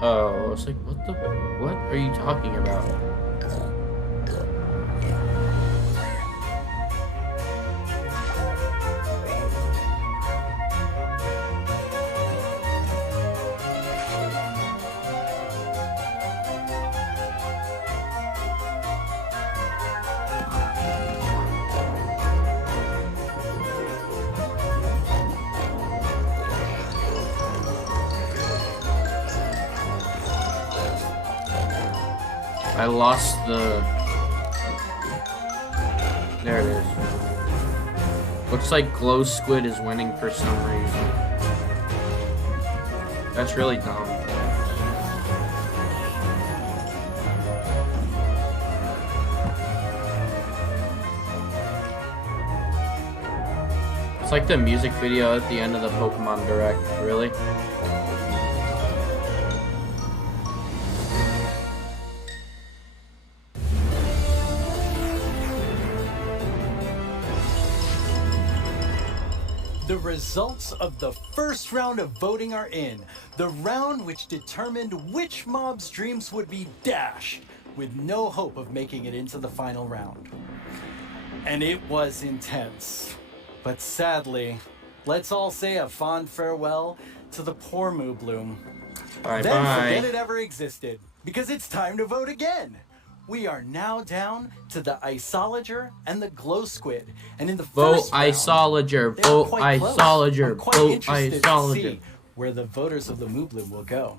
Oh, I was like, what are you talking about? I lost the... There it is. Looks like Glow Squid is winning for some reason. That's really dumb. It's like the music video at the end of the Pokemon Direct, really? The results of the first round of voting are in. The round which determined which mob's dreams would be dashed, with no hope of making it into the final round. And it was intense. But sadly, let's all say a fond farewell to the poor Moobloom. Bye Then bye. forget it ever existed, because it's time to vote again. We are now down to the Isolager and the Glow Squid. And in the Vote first round, Isolager, they were vote quite close. Isolager, I'm quite vote interested to Isolager. see where the voters of the Moobloom will go.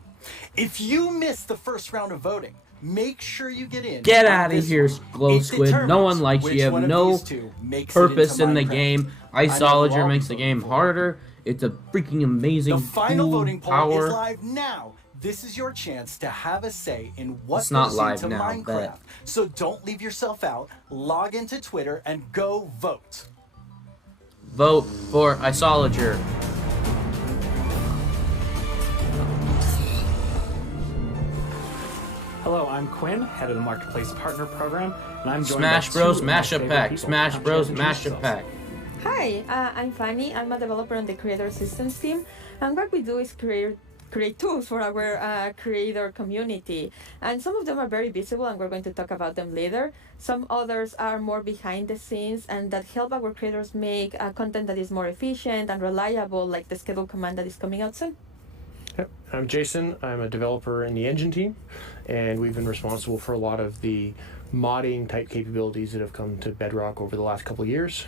If you missed the first round of voting, make sure you get in. Get on out of this here, one. Glow It Squid. No determines one likes which you. You one have of no these two makes it purpose into in the Minecraft. game. I know Isolager you're makes the game harder. It's a freaking amazing The final cool voting poll power. is live now. This is your chance to have a say in what It's not goes live into now, Minecraft. but- So don't leave yourself out. Log into Twitter and go vote. Vote for Isolager. Hello, I'm Quinn, head of the Marketplace Partner Program, and I'm joined Smash by Bros. two of my Mashup favorite Pack. people. Smash Why don't you Bros. introduce Mashup yourselves? Pack. Hi, I'm Fanny. I'm a developer on the Creator Systems team, and what we do is create tools for our creator community. And some of them are very visible, and we're going to talk about them later. Some others are more behind the scenes and that help our creators make content that is more efficient and reliable, like the schedule command that is coming out soon. Yep. I'm Jason. I'm a developer in the engine team, and we've been responsible for a lot of the modding type capabilities that have come to Bedrock over the last couple of years.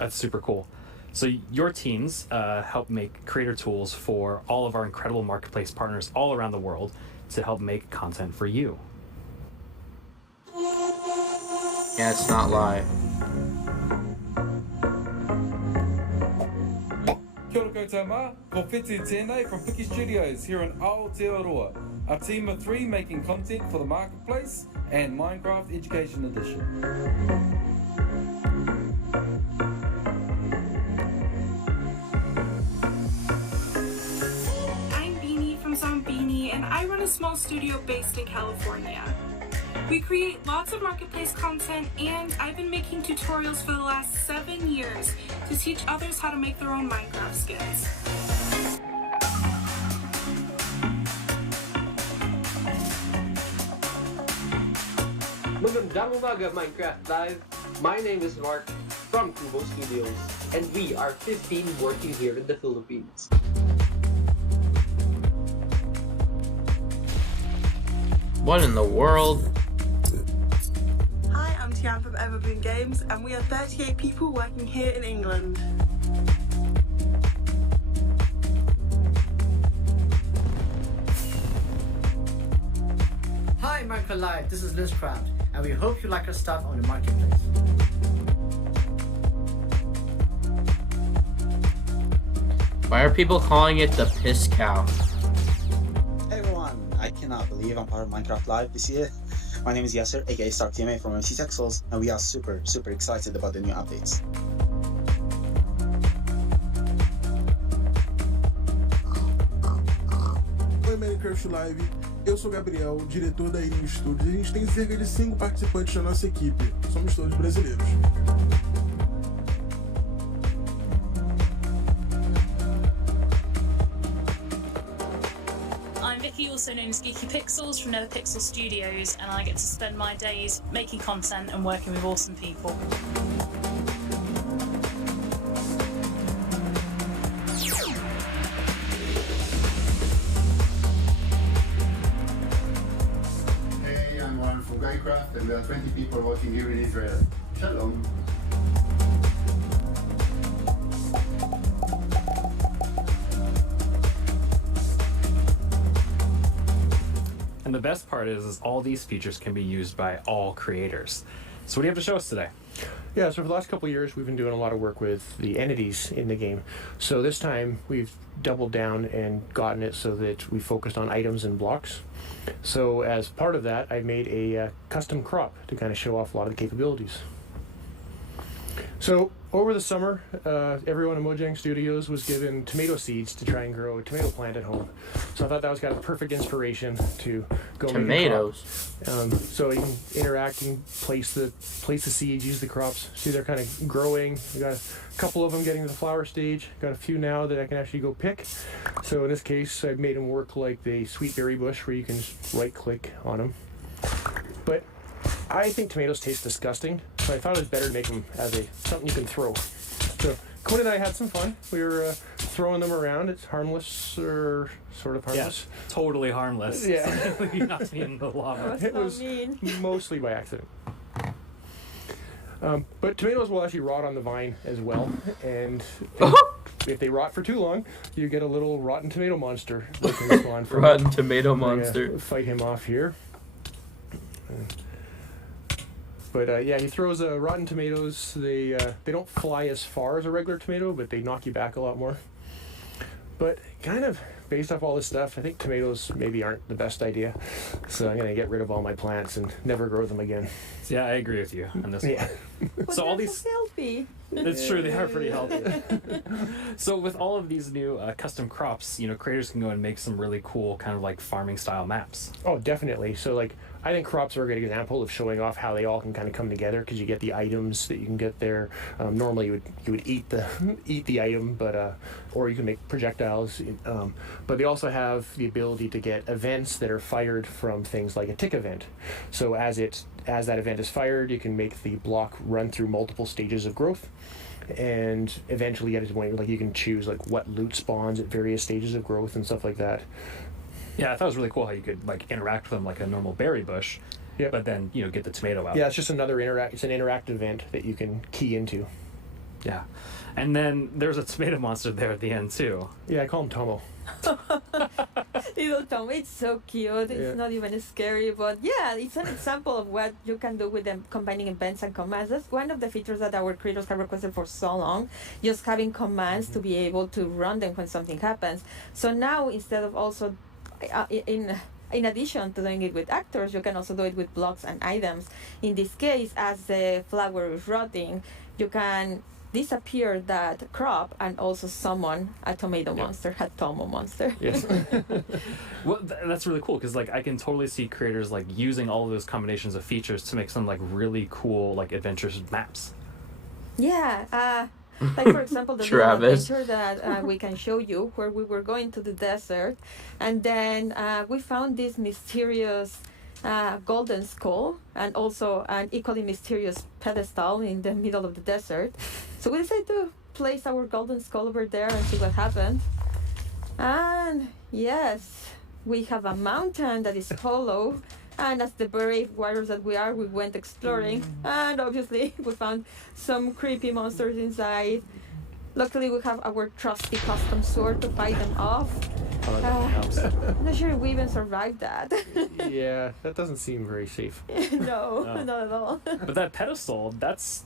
That's super cool. So your teams help make creator tools for all of our incredible marketplace partners all around the world to help make content for you. Yeah, it's not live. Kia ora koutou mā, ko Whiti tēnei from Piki Studios here in Aotearoa, a team of 3 making content for the Marketplace and Minecraft Education Edition. I'm Beanie from Zombini, and I run a small studio based in California. We create lots of marketplace content, and I've been making tutorials for the last 7 years to teach others how to make their own Minecraft skins. Magandang umaga, Minecraft Live. My name is Mark from Kubo Studios, and we are 15 working here in the Philippines. What in the world? Hi, I'm Tian from Evergreen Games, and we are 38 people working here in England. Hi, Minecraft Live, this is Lizcraft, and we hope you like our stuff on the marketplace. Why are people calling it the piss cow? Hey everyone, I cannot believe I'm part of Minecraft Live this year. My name is Yasser, aka StarkTMA from MC Texels, and we are super excited about the new updates. Oi, Minecraft Live. Eu sou o Gabriel, diretor da Irinho Studios. A gente tem cerca de 5 participantes na nossa equipe. Somos todos brasileiros. I'm Vicky, also known as Geeky Pixels from NetherPixel Studios, and I get to spend my days making content and working with awesome people. Hey, I'm Juan from Minecraft, and there are 20 people working here in Israel. Shalom. And the best part is all these features can be used by all creators. So what do you have to show us today? Yeah, so for the last couple of years, we've been doing a lot of work with the entities in the game. So this time, we've doubled down and gotten it so that we focused on items and blocks. So as part of that, I made a custom crop to kind of show off a lot of the capabilities. So over the summer, everyone in Mojang Studios was given tomato seeds to try and grow a tomato plant at home. So I thought that was kind of perfect inspiration to go Tomatoes. make a crop. So you can interact, you can place the seeds, use the crops. See, they're kind of growing. We got a couple of them getting to the flower stage. Got a few now that I can actually go pick. So in this case, I've made them work like the sweet berry bush, where you can just right-click on them. But I think tomatoes taste disgusting, so I thought it was better to make them as something you can throw. So Quinn and I had some fun. We were throwing them around. It's harmless, or sort of harmless. Yeah, totally harmless. Yeah. You knocked me in the lava. It was mostly by accident. But tomatoes will actually rot on the vine as well, and if they rot for too long, you get a little rotten tomato monster that can spawn from Rotten tomato monster. Fight him off here. But yeah, he throws rotten tomatoes. They don't fly as far as a regular tomato, but they knock you back a lot more. But kind of based off all this stuff, I think tomatoes maybe aren't the best idea. So I'm gonna get rid of all my plants and never grow them again. Yeah, I agree with you on this one. So all these healthy. It's true, they are pretty healthy. So with all of these new custom crops, creators can go and make some really cool kind of like farming style maps. Oh, definitely. So like, I think crops are a good example of showing off how they all can kind of come together, because you get the items that you can get there. Normally you would eat the item, but or you can make projectiles. But they also have the ability to get events that are fired from things like a tick event. So as that event is fired, you can make the block run through multiple stages of growth, and eventually get to the point where you can choose like what loot spawns at various stages of growth and stuff like that. Yeah, I thought it was really cool how you could like interact with them like a normal berry bush, but then get the tomato out. Yeah, it's just another it's an interactive event that you can key into. Yeah, and then there's a tomato monster there at the end too. Yeah, I call him Tomo. Little Tomo, it's so cute. It's not even scary, but yeah, it's an example of what you can do with them combining events and commands. That's one of the features that our creators have requested for so long, just having commands to be able to run them when something happens. So now, instead of also in addition to doing it with actors, you can also do it with blocks and items. In this case, as the flower is rotting, you can disappear that crop and also summon a tomato monster, a Tomo monster. Yes. Well, that's really cool, because like I can totally see creators like using all of those combinations of features to make some like really cool like adventurous maps. Yeah. Like, for example, the little adventure that we can show you, where we were going to the desert, and then we found this mysterious golden skull, and also an equally mysterious pedestal in the middle of the desert. So we decided to place our golden skull over there and see what happened. And yes, we have a mountain that is hollow. And as the brave warriors that we are, we went exploring, and obviously we found some creepy monsters inside. Luckily, we have our trusty custom sword to fight them off. I'm not sure if we even survived that. Yeah, that doesn't seem very safe. No, not at all. But that pedestal,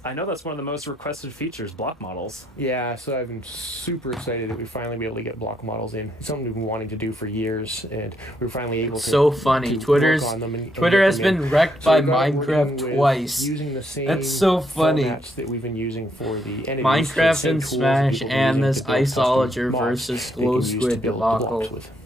I know that's one of the most requested features, block models. Yeah, so I've been super excited that we finally be able to get block models in. It's something we've been wanting to do for years, and we were finally able to. So funny. Twitter has been wrecked by Minecraft twice. Using the same That's so funny. formats that we've been using for the enemies. Minecraft and Smash and this Isolager versus Glow Squid debacle.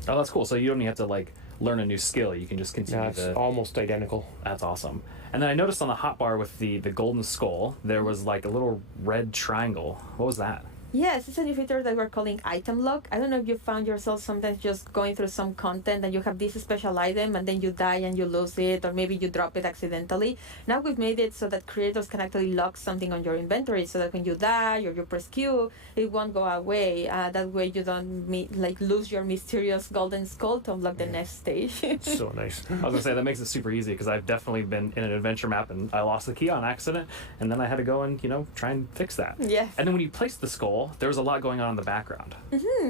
Oh, that's cool. So you don't even have to like learn a new skill. You can just continue. It's almost identical. That's awesome. And then I noticed on the hotbar with the golden skull, there was like a little red triangle. What was that? Yes, it's a new feature that we're calling item lock. I don't know if you found yourself sometimes just going through some content and you have this special item and then you die and you lose it, or maybe you drop it accidentally. Now we've made it so that creators can actually lock something on your inventory, so that when you die or you press Q, it won't go away. That way you don't lose your mysterious golden skull to unlock the next stage. So nice. I was gonna say that makes it super easy, because I've definitely been in an adventure map and I lost the key on accident, and then I had to go and try and fix that. Yeah. And then when you place the skull, cool. There was a lot going on in the background.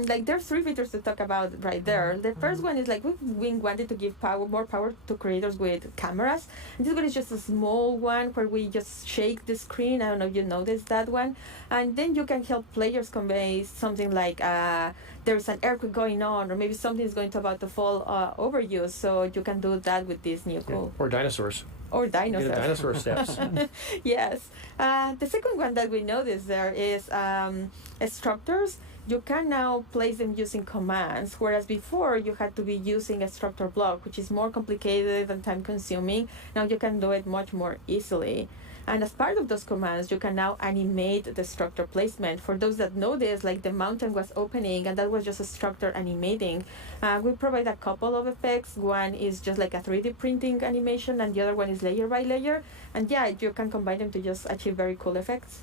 Like there's 3 features to talk about right there. The first one is like we wanted to give more power to creators with cameras. And this one is just a small one where we just shake the screen. I don't know if you noticed that one. And then you can help players convey something like there's an earthquake going on, or maybe something is about to fall over you. So you can do that with this new tool. Or dinosaurs. Or dinosaurs. Yeah, dinosaur steps. Yes. The second one that we noticed there is structures. You can now place them using commands, whereas before you had to be using a structure block, which is more complicated and time consuming. Now you can do it much more easily. And as part of those commands, you can now animate the structure placement. For those that know this, like the mountain was opening and that was just a structure animating. We provide a couple of effects. One is just like a 3D printing animation and the other one is layer by layer. And yeah, you can combine them to just achieve very cool effects.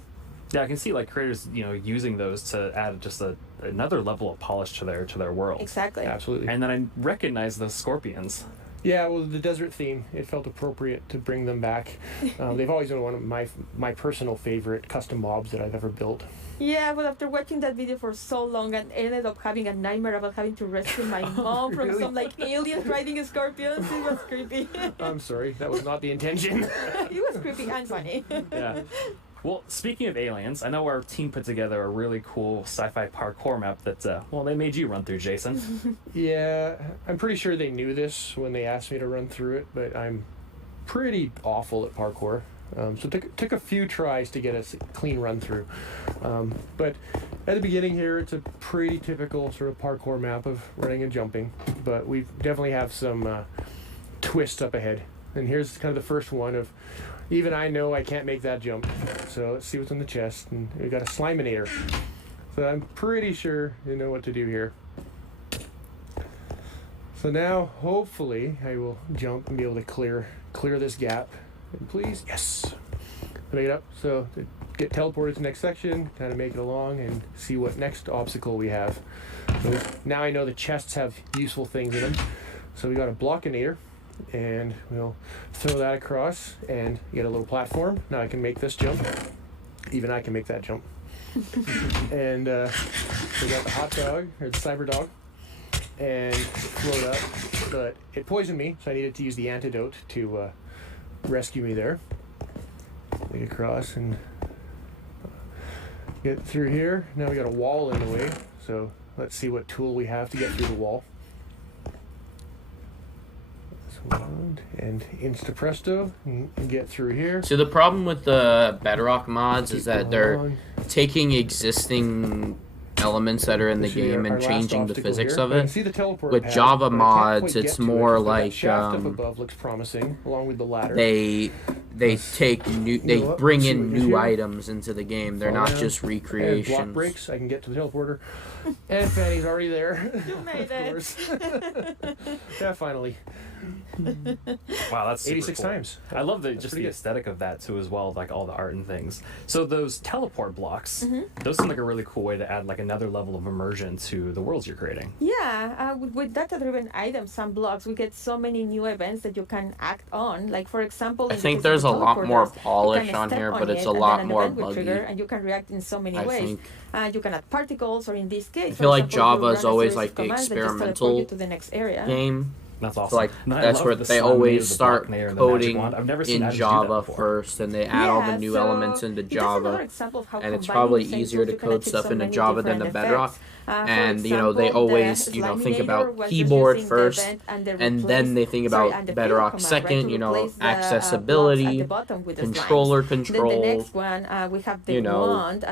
Yeah, I can see like creators, using those to add just another level of polish to their world. Exactly. Absolutely. And then I recognize those scorpions. Yeah, well, the desert theme, it felt appropriate to bring them back. They've always been one of my personal favorite custom mobs that I've ever built. Yeah, but after watching that video for so long, I ended up having a nightmare about having to rescue my mom from Really? some like aliens riding scorpions. It was creepy. I'm sorry, that was not the intention. It was creepy and funny. Yeah. Well, speaking of aliens, I know our team put together a really cool sci-fi parkour map that, they made you run through, Jason. Yeah, I'm pretty sure they knew this when they asked me to run through it, but I'm pretty awful at parkour. So it took a few tries to get a clean run through. But at the beginning here, it's a pretty typical sort of parkour map of running and jumping, but we definitely have some twists up ahead. And here's kind of the first one of, even I know I can't make that jump. So let's see what's in the chest. And we got a Sliminator. So I'm pretty sure you know what to do here. So now, hopefully, I will jump and be able to clear this gap. And please, yes. Make it up. So get teleported to the next section, kind of make it along, and see what next obstacle we have. So now I know the chests have useful things in them. So we got a Blockinator. And we'll throw that across and get a little platform. Now I can make this jump. Even I can make that jump. And we got the hot dog, or the cyber dog, and float up. But it poisoned me, so I needed to use the antidote to rescue me there. Make it across and get through here. Now we got a wall in the way, so let's see what tool we have to get through the wall. And insta presto, and get through here. So the problem with the Bedrock mods is that they're taking existing elements that are in the game and changing the physics of it. With Java mods, it's more like looks promising, along with the ladder. They bring in new items into the game. They're not just recreations. Block breaks. I can get to the teleporter, and Fanny's already there. You made it. Yeah, finally. Wow, that's super 86 cool. times. I love just the aesthetic of that too, as well, like all the art and things. So those teleport blocks, those seem like a really cool way to add like another level of immersion to the worlds you're creating. Yeah, with data-driven items and blocks, we get so many new events that you can act on. Like for example, I think there's a lot more polish on here, but it's a lot more buggy. And you can react in so many ways. You can add particles, or in this case, I feel like Java is always like the experimental to the next area. game. That's awesome. So like that's where they always start coding in Java first, and they add all the new elements into Java, and it's probably easier to code stuff into Java than the Bedrock. And they always think about keyboard first, and then they think about Bedrock second. Accessibility, controller controls,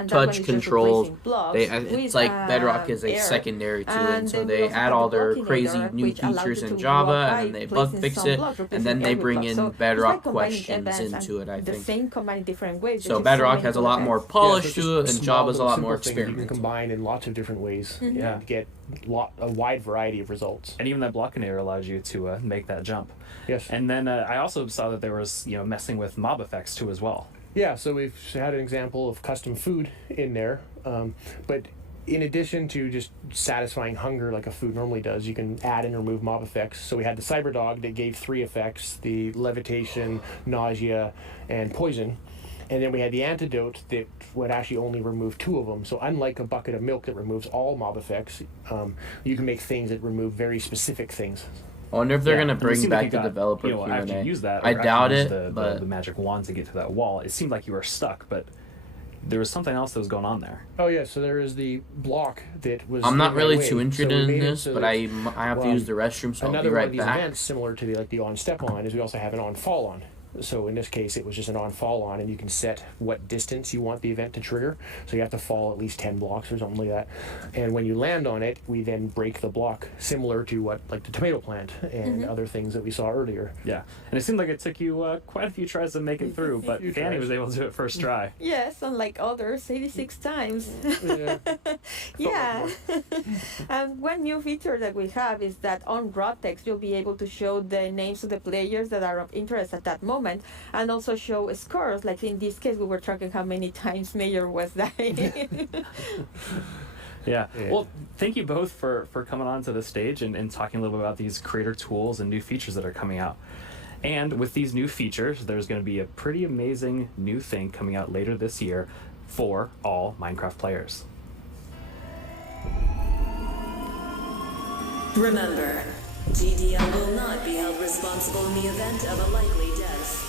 touch controls. It's like Bedrock is a secondary to it, so they add all their crazy new features in Java, and then they bug fix it, and then they bring in Bedrock questions into it. I think. So Bedrock has a lot more polish to it, and Java's a lot more experimental. You can combine in lots of different ways. Yeah, get a wide variety of results. And even that Blockinator allows you to make that jump. Yes. And then I also saw that there was messing with mob effects too as well. Yeah, so we've had an example of custom food in there, but in addition to just satisfying hunger like a food normally does, you can add and remove mob effects. So we had the Cyberdog that gave 3 effects: the levitation, nausea, and poison. And then we had the antidote that would actually only remove 2 of them. So unlike a bucket of milk that removes all mob effects, you can make things that remove very specific things. I wonder if they're gonna and it bring seemed back like the you got, developer you know, after Q&A. you use that, I or after doubt you use it, the magic wand to get to that wall. It seemed like you were stuck, but there was something else that was going on there. Oh yeah, so there is the block that was. I'm not in my really way. too So interested we in made it this, so but that- I have to use the restroom, so I'll another be one right of these back. events, similar to the on step on, is we also have an on fall on. So in this case, it was just an on fall on, and you can set what distance you want the event to trigger. So you have to fall at least 10 blocks or something like that. And when you land on it, we then break the block, similar to what like the tomato plant and other things that we saw earlier. Yeah, and it seemed like it took you quite a few tries to make it through, but Danny was able to do it first try. Yes, unlike others, 86 times. Yeah. Yeah. And one new feature that we have is that on raw text, you'll be able to show the names of the players that are of interest at that moment, and also show scores. Like in this case, we were tracking how many times Mayor was dying. Yeah. Well, thank you both for coming on to the stage and talking a little bit about these creator tools and new features that are coming out. And with these new features, there's going to be a pretty amazing new thing coming out later this year for all Minecraft players. Remember, GDL will not be held responsible in the event of a likely death.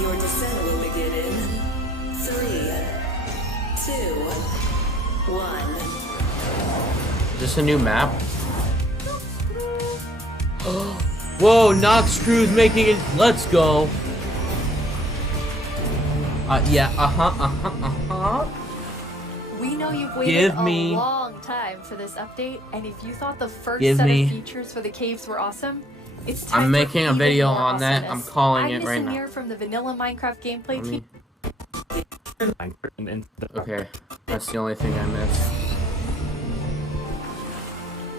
Your descent will begin in 3, 2, 1. Is this a new map? Whoa, Noxcrew's making it. Let's go. Yeah, We know you've waited Give a me- long time for this update, and if you thought the first Give set me- of features for the caves were awesome, it's time I'm for making a even video more on that. awesomeness. I'm calling it Agnes right and now. Mir from the Vanilla Minecraft gameplay team. Okay, that's the only thing I missed.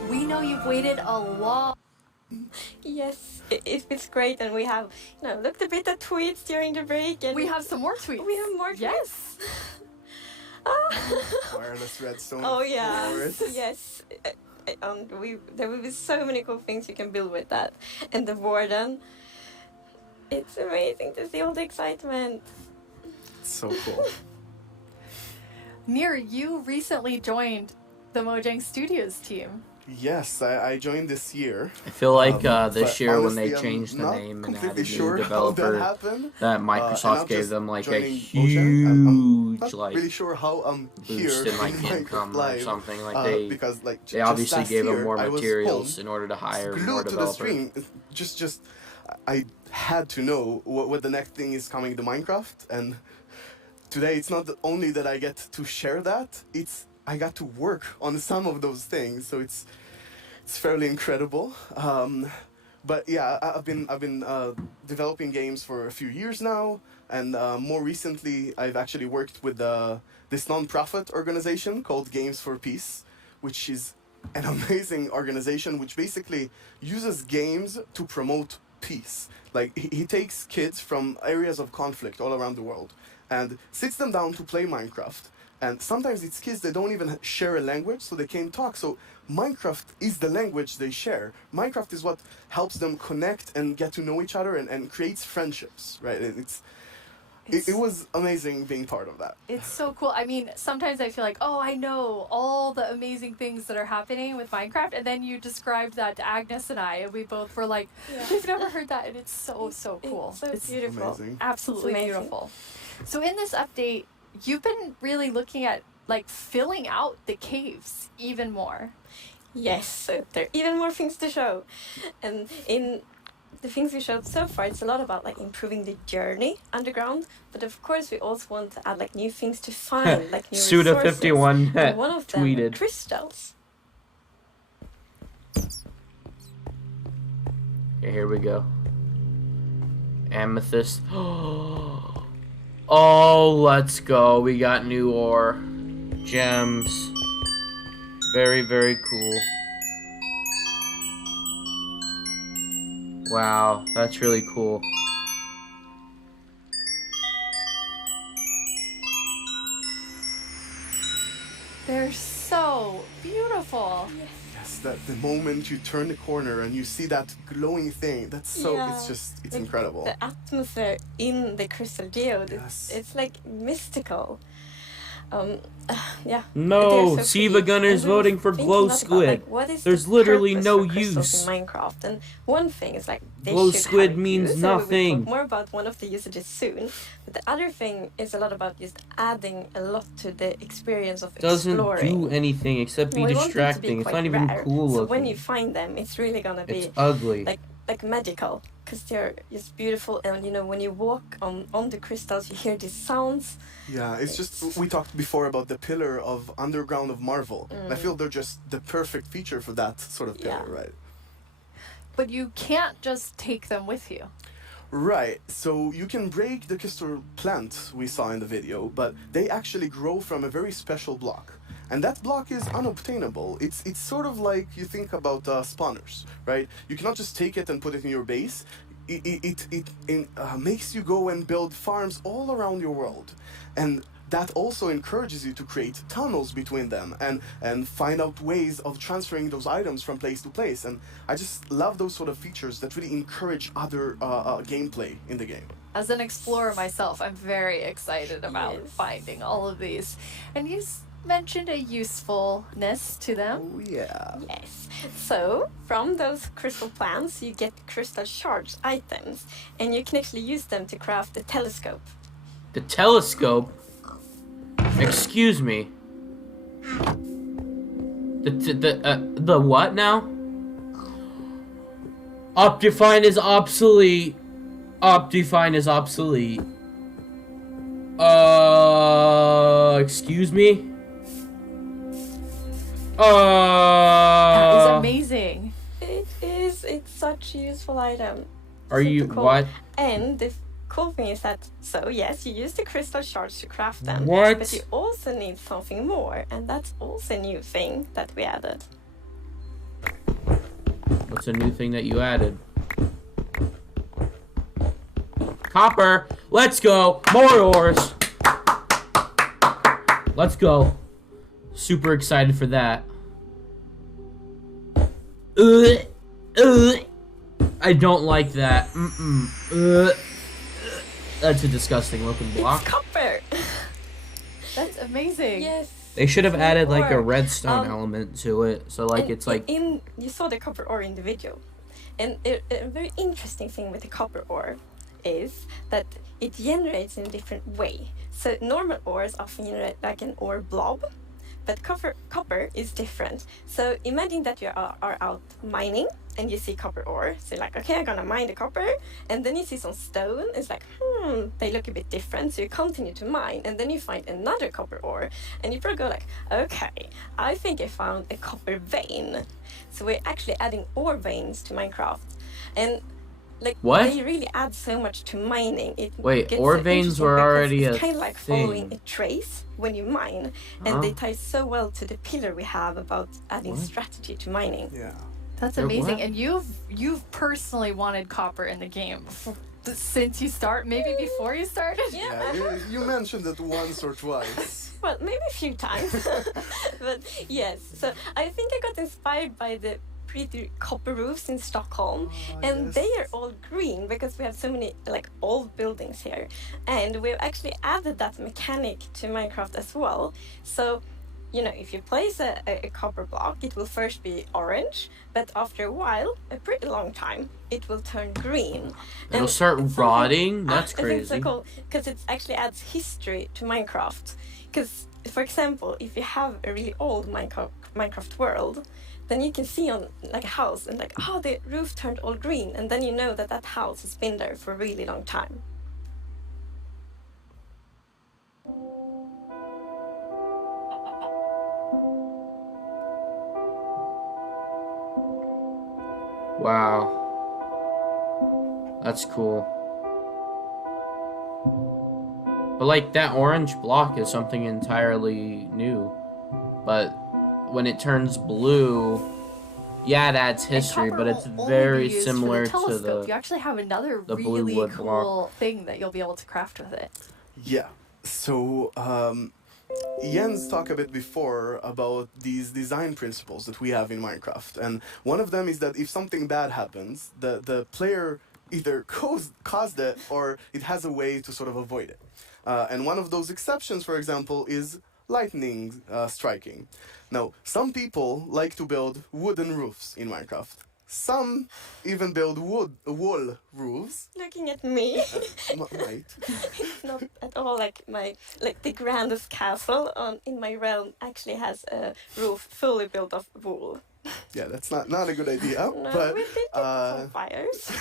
We know you've waited a long. Yes, it feels great, and we have, looked a bit at tweets during the break, and We have some more tweets. We have more tweets. Yes. Wireless redstone. Oh yeah, of course. yes. There will be so many cool things you can build with that, and the warden. It's amazing to see all the excitement. So cool. Mir, you recently joined the Mojang Studios team. Yes, I joined this year. I feel like but this year when they honestly, I'm changed the not name and completely added sure new how that developer, happened. that And Microsoft I'm gave just them like a joining Mojang. I'm huge not really sure how I'm here boost in like Minecraft income or Live, something. Like because like they just obviously last gave them year, more I was materials home, in order to hire glued more to the developers. screen. Just I had to know what the next thing is coming to Minecraft, and today it's not only that I get to share that, it's I got to work on some of those things, so it's fairly incredible. But yeah, I've been developing games for a few years now, and more recently I've actually worked with this non-profit organization called Games for Peace, which is an amazing organization which basically uses games to promote peace. Like he takes kids from areas of conflict all around the world and sits them down to play Minecraft. And sometimes it's kids that don't even share a language, so they can't talk. So Minecraft is the language they share. Minecraft is what helps them connect and get to know each other and creates friendships, right? And it was amazing being part of that. It's so cool. I mean, sometimes I feel like, oh, I know all the amazing things that are happening with Minecraft, and then you described that to Agnes and I, and we both were like, we've never heard that, and it's so cool. It's so beautiful. Amazing. Absolutely It's amazing. beautiful. So in this update, you've been really looking at like filling out the caves even more. Yes, so there are even more things to show, and in the things we showed so far, it's a lot about like improving the journey underground. But of course, we also want to add like new things to find, like new resources. Suda51 And one of them are tweeted. crystals. Okay, here we go. Amethyst. Oh, let's go. We got new ore. Gems. Very, very cool. Wow, that's really cool. They're so beautiful. Yes, lights, that the moment you turn the corner and you see that glowing thing, that's so, Yeah. it's incredible. The atmosphere in the crystal geode, it's like mystical. Yeah. No, They're so Siva pretty. Gunner's And we were voting for thinking Glow a lot about, Squid. like, what is There's the literally purpose no for crystals use. in Minecraft. And one thing is like they Glow should squid have a means use, and we will nothing. talk more about one of the usages soon. But the other thing is a lot about just adding a lot to the experience of Doesn't exploring. do anything except be We want them to be distracting. It's quite not even rare. cool So when looking. you find them, it's really gonna be It's ugly. like magical, because they're just beautiful. And you know, when you walk on the crystals, you hear these sounds. Yeah, it's just, we talked before about the pillar of underground of Marvel. And I feel they're just the perfect feature for that sort of pillar, right? But you can't just take them with you. Right, so you can break the crystal plant we saw in the video, but they actually grow from a very special block. And that block is unobtainable. It's sort of like you think about spawners, right? You cannot just take it and put it in your base. It makes you go and build farms all around your world. And that also encourages you to create tunnels between them and find out ways of transferring those items from place to place. And I just love those sort of features that really encourage other gameplay in the game. As an explorer myself, I'm very excited about finding all of these. And you mentioned a usefulness to them. Oh, yeah. Yes. So from those crystal plants, you get crystal shards items, and you can actually use them to craft the telescope. The telescope? Excuse me. The what now? Optifine is obsolete. Optifine is obsolete. Excuse me? That is amazing. It is. It's such a useful item. Are you Super cool. what? And the cool thing is that, so yes, you use the crystal shards to craft them. What? But you also need something more, and that's also a new thing that we added. What's a new thing that you added? Copper! Let's go! More ores! Let's go. Super excited for that. I don't like that. That's a disgusting looking block. It's copper! That's amazing. Yes. They should have added like a Ore. redstone element to it. So like And it's like you saw the copper ore in the video, and a very interesting thing with the copper ore is that it generates in a different way. So normal ores often generate like an ore blob, but copper is different. So imagine that you are out mining and you see copper ore. So you're like, okay, I'm gonna mine the copper, and then you see some stone. It's like, they look a bit different. So you continue to mine, and then you find another copper ore, and you probably go like, okay, I think I found a copper vein. So we're actually adding ore veins to Minecraft, and like What? they really add so much to mining. It Wait, gets ore so veins interesting were because already it's a kind of like following thing. a trace when you mine, and they tie so well to the pillar we have about adding strategy to mining. Yeah. That's They're amazing. what? And you've personally wanted copper in the game since you start, maybe before you started. Yeah, you mentioned it once or twice. Well, maybe a few times. But yes, so I think I got inspired by the pretty copper roofs in Stockholm, and they are all green because we have so many like old buildings here, and we've actually added that mechanic to Minecraft as well. So you know, if you place a copper block, it will first be orange, but after a while, a pretty long time, it will turn green. it'll start rotting. That's I think it's so crazy. cool because it actually adds history to Minecraft. Because, for example, if you have a really old Minecraft world, then you can see on like a house and like, oh, the roof turned all green, and then you know that that house has been there for a really long time. Wow. That's cool. But like that orange block is something entirely new. But when it turns blue, yeah, it adds history, Copper but it's will only very be used for similar the to telescope. You the actually have another the blue really wood cool block. thing that you'll be able to craft with it. Yeah. So Jens talked a bit before about these design principles that we have in Minecraft, and one of them is that if something bad happens, the player either caused it or it has a way to sort of avoid it. And one of those exceptions, for example, is lightning striking. Now, some people like to build wooden roofs in Minecraft. Some even build wall roofs. Looking at me. Right. It's not at all like the grandest castle in my realm actually has a roof fully built of wool. Yeah, that's not a good idea. No, but we did get some fires.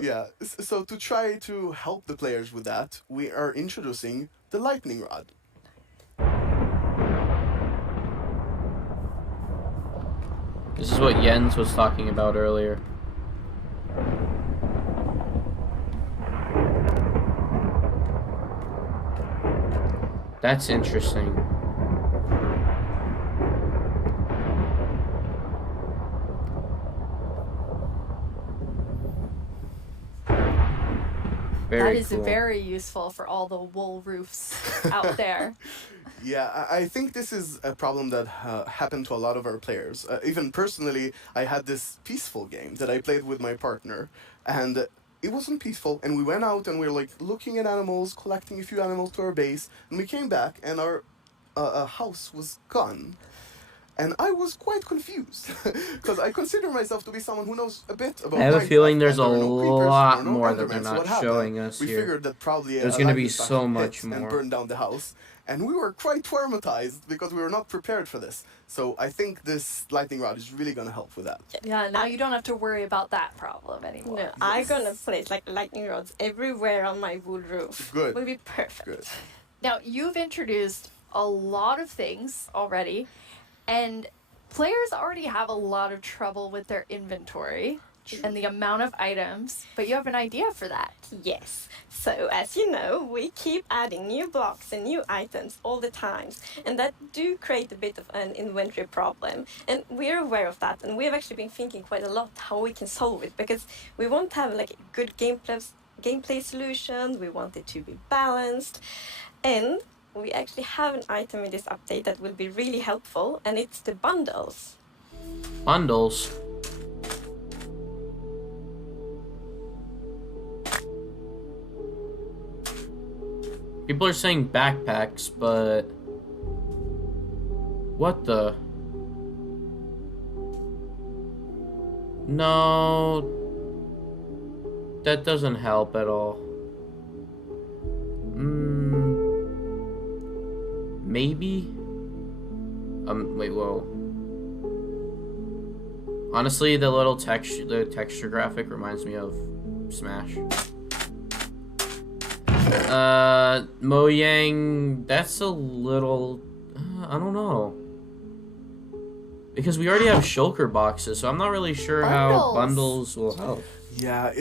yeah. So to try to help the players with that, we are introducing the lightning rod. This is what Jens was talking about earlier. That's interesting. That is cool. very useful for all the wool roofs out there. Yeah, I think this is a problem that happened to a lot of our players. Even personally, I had this peaceful game that I played with my partner, and it wasn't peaceful, and we went out and we were like looking at animals, collecting a few animals to our base, and we came back and our house was gone. And I was quite confused, because I consider myself to be someone who knows a bit about I have a Minecraft, feeling there's a and there were no creepers, lot there were no more that they're Endermans, so not what happened? showing us we here. figured that probably There's going to be so much and more. burn down the house. And we were quite traumatized because we were not prepared for this. So I think this lightning rod is really going to help with that. Yeah, now you don't have to worry about that problem anymore. No, I'm gonna place like lightning rods everywhere on my wood roof. Good. Will be perfect. Good. Now, you've introduced a lot of things already, and players already have a lot of trouble with their inventory and the amount of items, but you have an idea for that. Yes. So, as you know, we keep adding new blocks and new items all the time, and that do create a bit of an inventory problem. And we're aware of that, and we have actually been thinking quite a lot how we can solve it, because we want to have like a good gameplay solution, we want it to be balanced, and we actually have an item in this update that will be really helpful, and it's the bundles. Bundles? People are saying backpacks, but... What the... No... That doesn't help at all. Maybe? Wait, whoa. Honestly, the texture graphic reminds me of Smash. Mojang, that's a little... I don't know. Because we already have shulker boxes, so I'm not really sure how bundles will help. Yeah,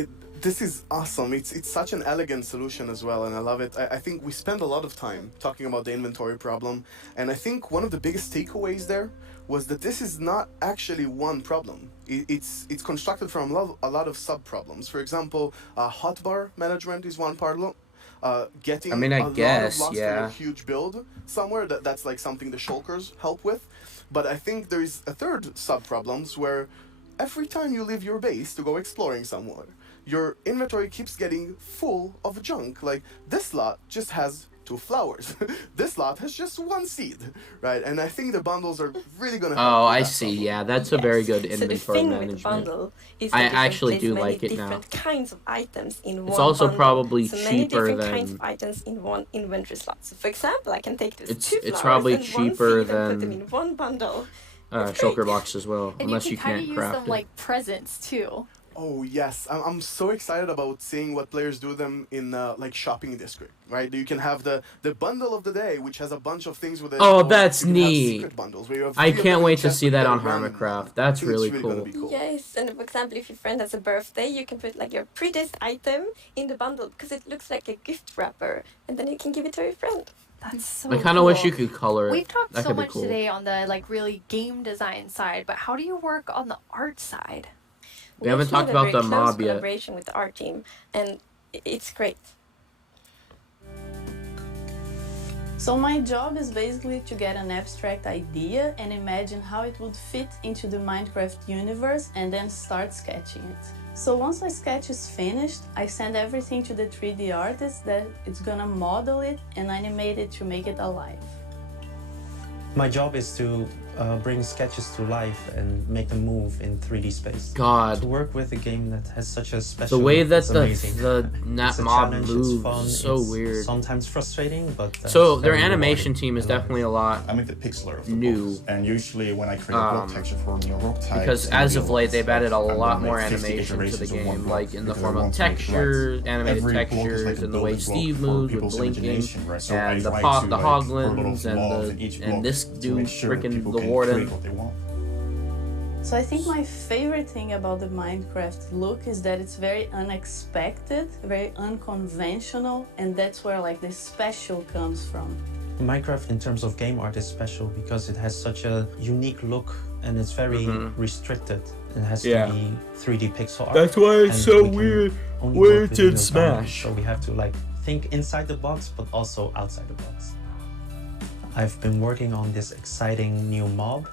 this is awesome. It's such an elegant solution as well, and I love it. I think we spend a lot of time talking about the inventory problem, and I think one of the biggest takeaways there was that this is not actually one problem. It's constructed from a lot of sub-problems. For example, hotbar management is one problem. Getting I guess, lot of blocks yeah. from a huge build somewhere, that's like something the shulkers help with. But I think there is a third sub-problems where every time you leave your base to go exploring somewhere, your inventory keeps getting full of junk. Like, this lot just has 2 flowers. This lot has just 1 seed, right? And I think the bundles are really going to help. Oh, with I that see. problem. Yeah, that's a very good So the inventory thing management. with the bundle is I that you can actually place do many like it now. different kinds of items in one It's also bundle. probably so many cheaper different kinds than- of items in one inventory slot. So for example, I can take this It's- 2 it's flowers probably and 1 cheaper seed and put them than- in one bundle. Shulker box as well, And unless you you can kind can't of use craft them it. like presents too. Oh yes, I'm so excited about seeing what players do them in like shopping district, right? You can have the bundle of the day, which has a bunch of things with it. Oh, or that's you can have neat. secret bundles where you have I 3 of can't them wait in to chest see with that their on random. Hermitcraft. I That's think it's really gonna cool. be cool. Yes, and for example, if your friend has a birthday, you can put like your prettiest item in the bundle because it looks like a gift wrapper, and then you can give it to your friend. That's so I kind of wish cool. you could color it. We've talked That so could be much cool. today on the like really game design side, but how do you work on the art side? We haven't actually talked have a about very the close mob yet. collaboration with the art team, and it's great. So my job is basically to get an abstract idea and imagine how it would fit into the Minecraft universe and then start sketching it. So once my sketch is finished, I send everything to the 3D artist that it's gonna model it and animate it to make it alive. My job is to bring sketches to life and make them move in 3D space. God. To work with a game that has such a special The way that it's amazing. the It's a mob challenge, moves it's fun, so it's weird. Sometimes frustrating, but So their very animation rewarding. team is definitely a lot I make the pixeler of the new. blocks. And usually when I create a block texture for a new rock type, Because as of late, they've added a lot more animation to the game, like in the form of textures, animated textures, and the way Steve moves with blinking, and the hoglins, and this dude freaking the warden. So I think my favorite thing about the Minecraft look is that it's very unexpected, very unconventional, and that's where like the special comes from. Minecraft in terms of game art is special because it has such a unique look and it's very restricted. It has Yeah. to be 3D pixel art. That's why it's and so we can weird only when work it's within in those boundaries, Smash. So we have to like think inside the box but also outside the box. I've been working on this exciting new mob.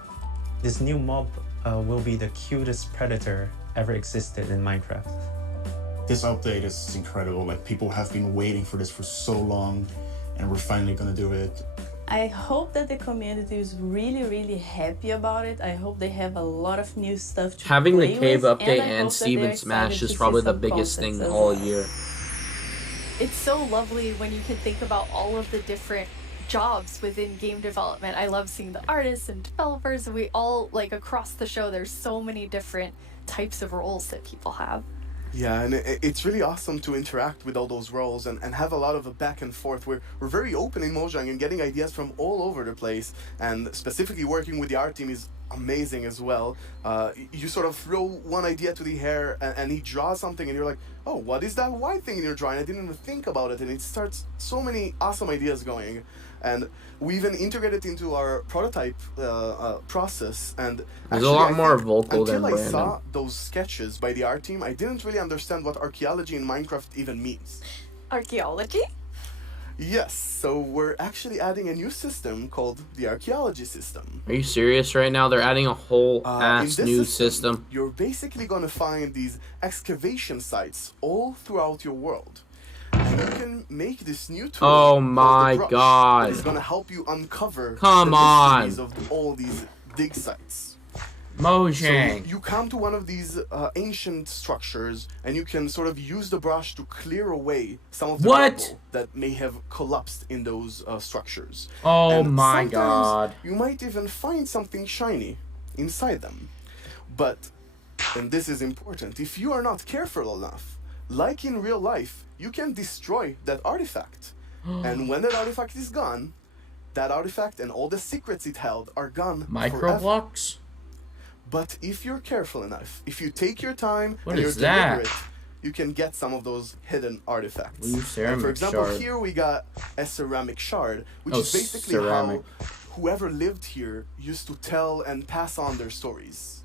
This new mob will be the cutest predator ever existed in Minecraft. This update is incredible. Like, people have been waiting for this for so long, and we're finally gonna do it. I hope that the community is really, really happy about it. I hope they have a lot of new stuff to Having the play cave with, update I and hope that Steven they're Smash excited is to probably see the some biggest concepts thing as all well. year. It's so lovely when you can think about all of the different jobs within game development. I love seeing the artists and developers, and we all, like, across the show, there's so many different types of roles that people have. Yeah, and it's really awesome to interact with all those roles and have a lot of a back and forth. We're very open in Mojang and getting ideas from all over the place, and specifically working with the art team is amazing as well. You sort of throw one idea to the air and he draws something and you're like, oh, what is that white thing in your drawing? I didn't even think about it, and it starts so many awesome ideas going. And we even integrated into our prototype process. And There's a lot more vocal until than I Brandon. saw those sketches by the art team, I didn't really understand what archaeology in Minecraft even means. Archaeology? Yes, so we're actually adding a new system called the archaeology system. Are you serious right now? They're adding a whole In ass this new system. You're basically gonna find these excavation sites all throughout your world. And you can make this new tool. Oh called the my Brush God. That is gonna help you uncover Come the on. mysteries of all these dig sites. Mojang. So you come to one of these ancient structures, and you can sort of use the brush to clear away some of the What? rubble that may have collapsed in those structures. Oh And my sometimes God. You might even find something shiny inside them. But, and this is important, if you are not careful enough, like in real life, you can destroy that artifact. And when that artifact is gone, that artifact and all the secrets it held are gone forever. Microblocks? But if you're careful enough, if you take your time What and you're is that? deliberate, you can get some of those hidden artifacts. Blue And ceramic for example, shard. here we got a ceramic shard, which Oh, is basically ceramic. how whoever lived here used to tell and pass on their stories.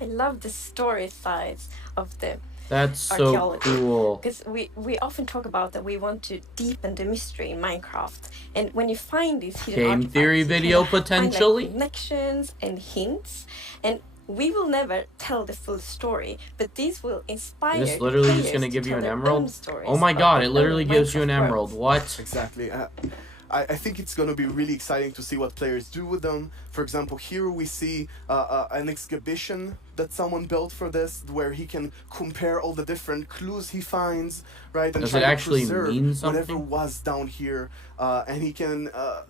I love the story side of the That's so archaeology. cool. Because we often talk about that we want to deepen the mystery in Minecraft. And when you find these hidden Game artifacts, theory you video kinda find, like, potentially? connections and hints. And we will never tell the full story, but these will inspire This literally just players gonna to give you tell an their own emerald? stories Oh my about God, their it literally own gives you an Minecraft world. emerald. What? Exactly. I think it's going to be really exciting to see what players do with them. For example, here we see an exhibition that someone built for this, where he can compare all the different clues he finds, right? And Does try it to actually preserve mean whatever something? was down here, and he can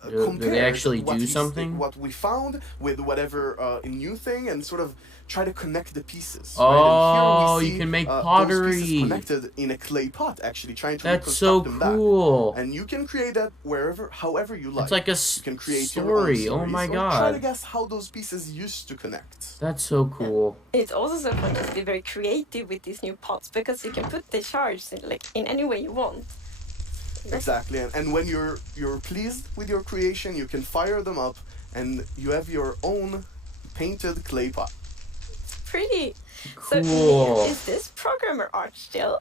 Do compare they actually what do he's- something? what we found with whatever new thing, and sort of try to connect the pieces. Oh, right? And here we you see, can make those pottery. pieces connected in a clay pot, actually trying to That's so reconstruct them back. cool. And you can create that however you like. It's like a You can create your story. own Oh my stories, or Try to God. guess how those pieces used to connect. That's so cool. It's also so fun to be very creative with these new pots, because you can put the shards in any way you want. Exactly, and when you're pleased with your creation, you can fire them up, and you have your own painted clay pot. pretty. Cool. So is this programmer art still?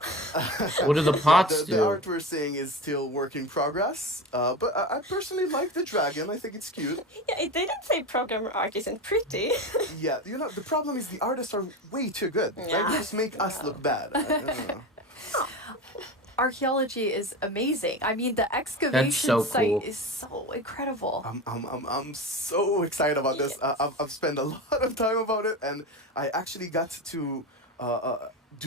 What do the pots the do? art we're seeing is still work in progress, but I personally like the dragon. I think it's cute. Yeah, it didn't say programmer art isn't pretty. Yeah, you know, the problem is the artists are way too good. Yeah. Right? They just make us look bad. I don't know. Archaeology is amazing. I mean, the excavation so site cool. is so incredible. I'm so excited about this. I've spent a lot of time about it, and I actually got to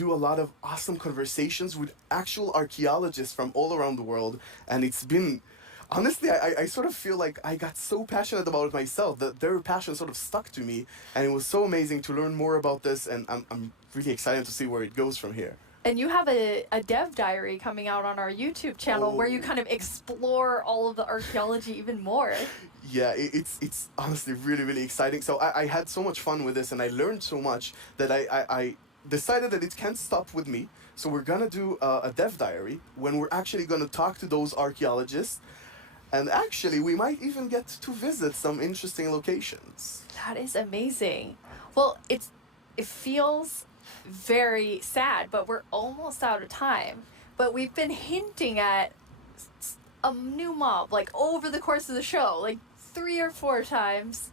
do a lot of awesome conversations with actual archaeologists from all around the world, and it's been. Honestly, I sort of feel like I got so passionate about it myself that their passion sort of stuck to me, and it was so amazing to learn more about this, and I'm really excited to see where it goes from here. And you have a dev diary coming out on our YouTube channel where you kind of explore all of the archaeology even more. Yeah, it's honestly really, really exciting. So I had so much fun with this, and I learned so much that I decided that it can't stop with me. So we're gonna do a dev diary when we're actually gonna talk to those archaeologists. And actually, we might even get to visit some interesting locations. That is amazing. Well, it feels very sad, but we're almost out of time. But we've been hinting at a new mob, like, over the course of the show, like 3 or 4 times.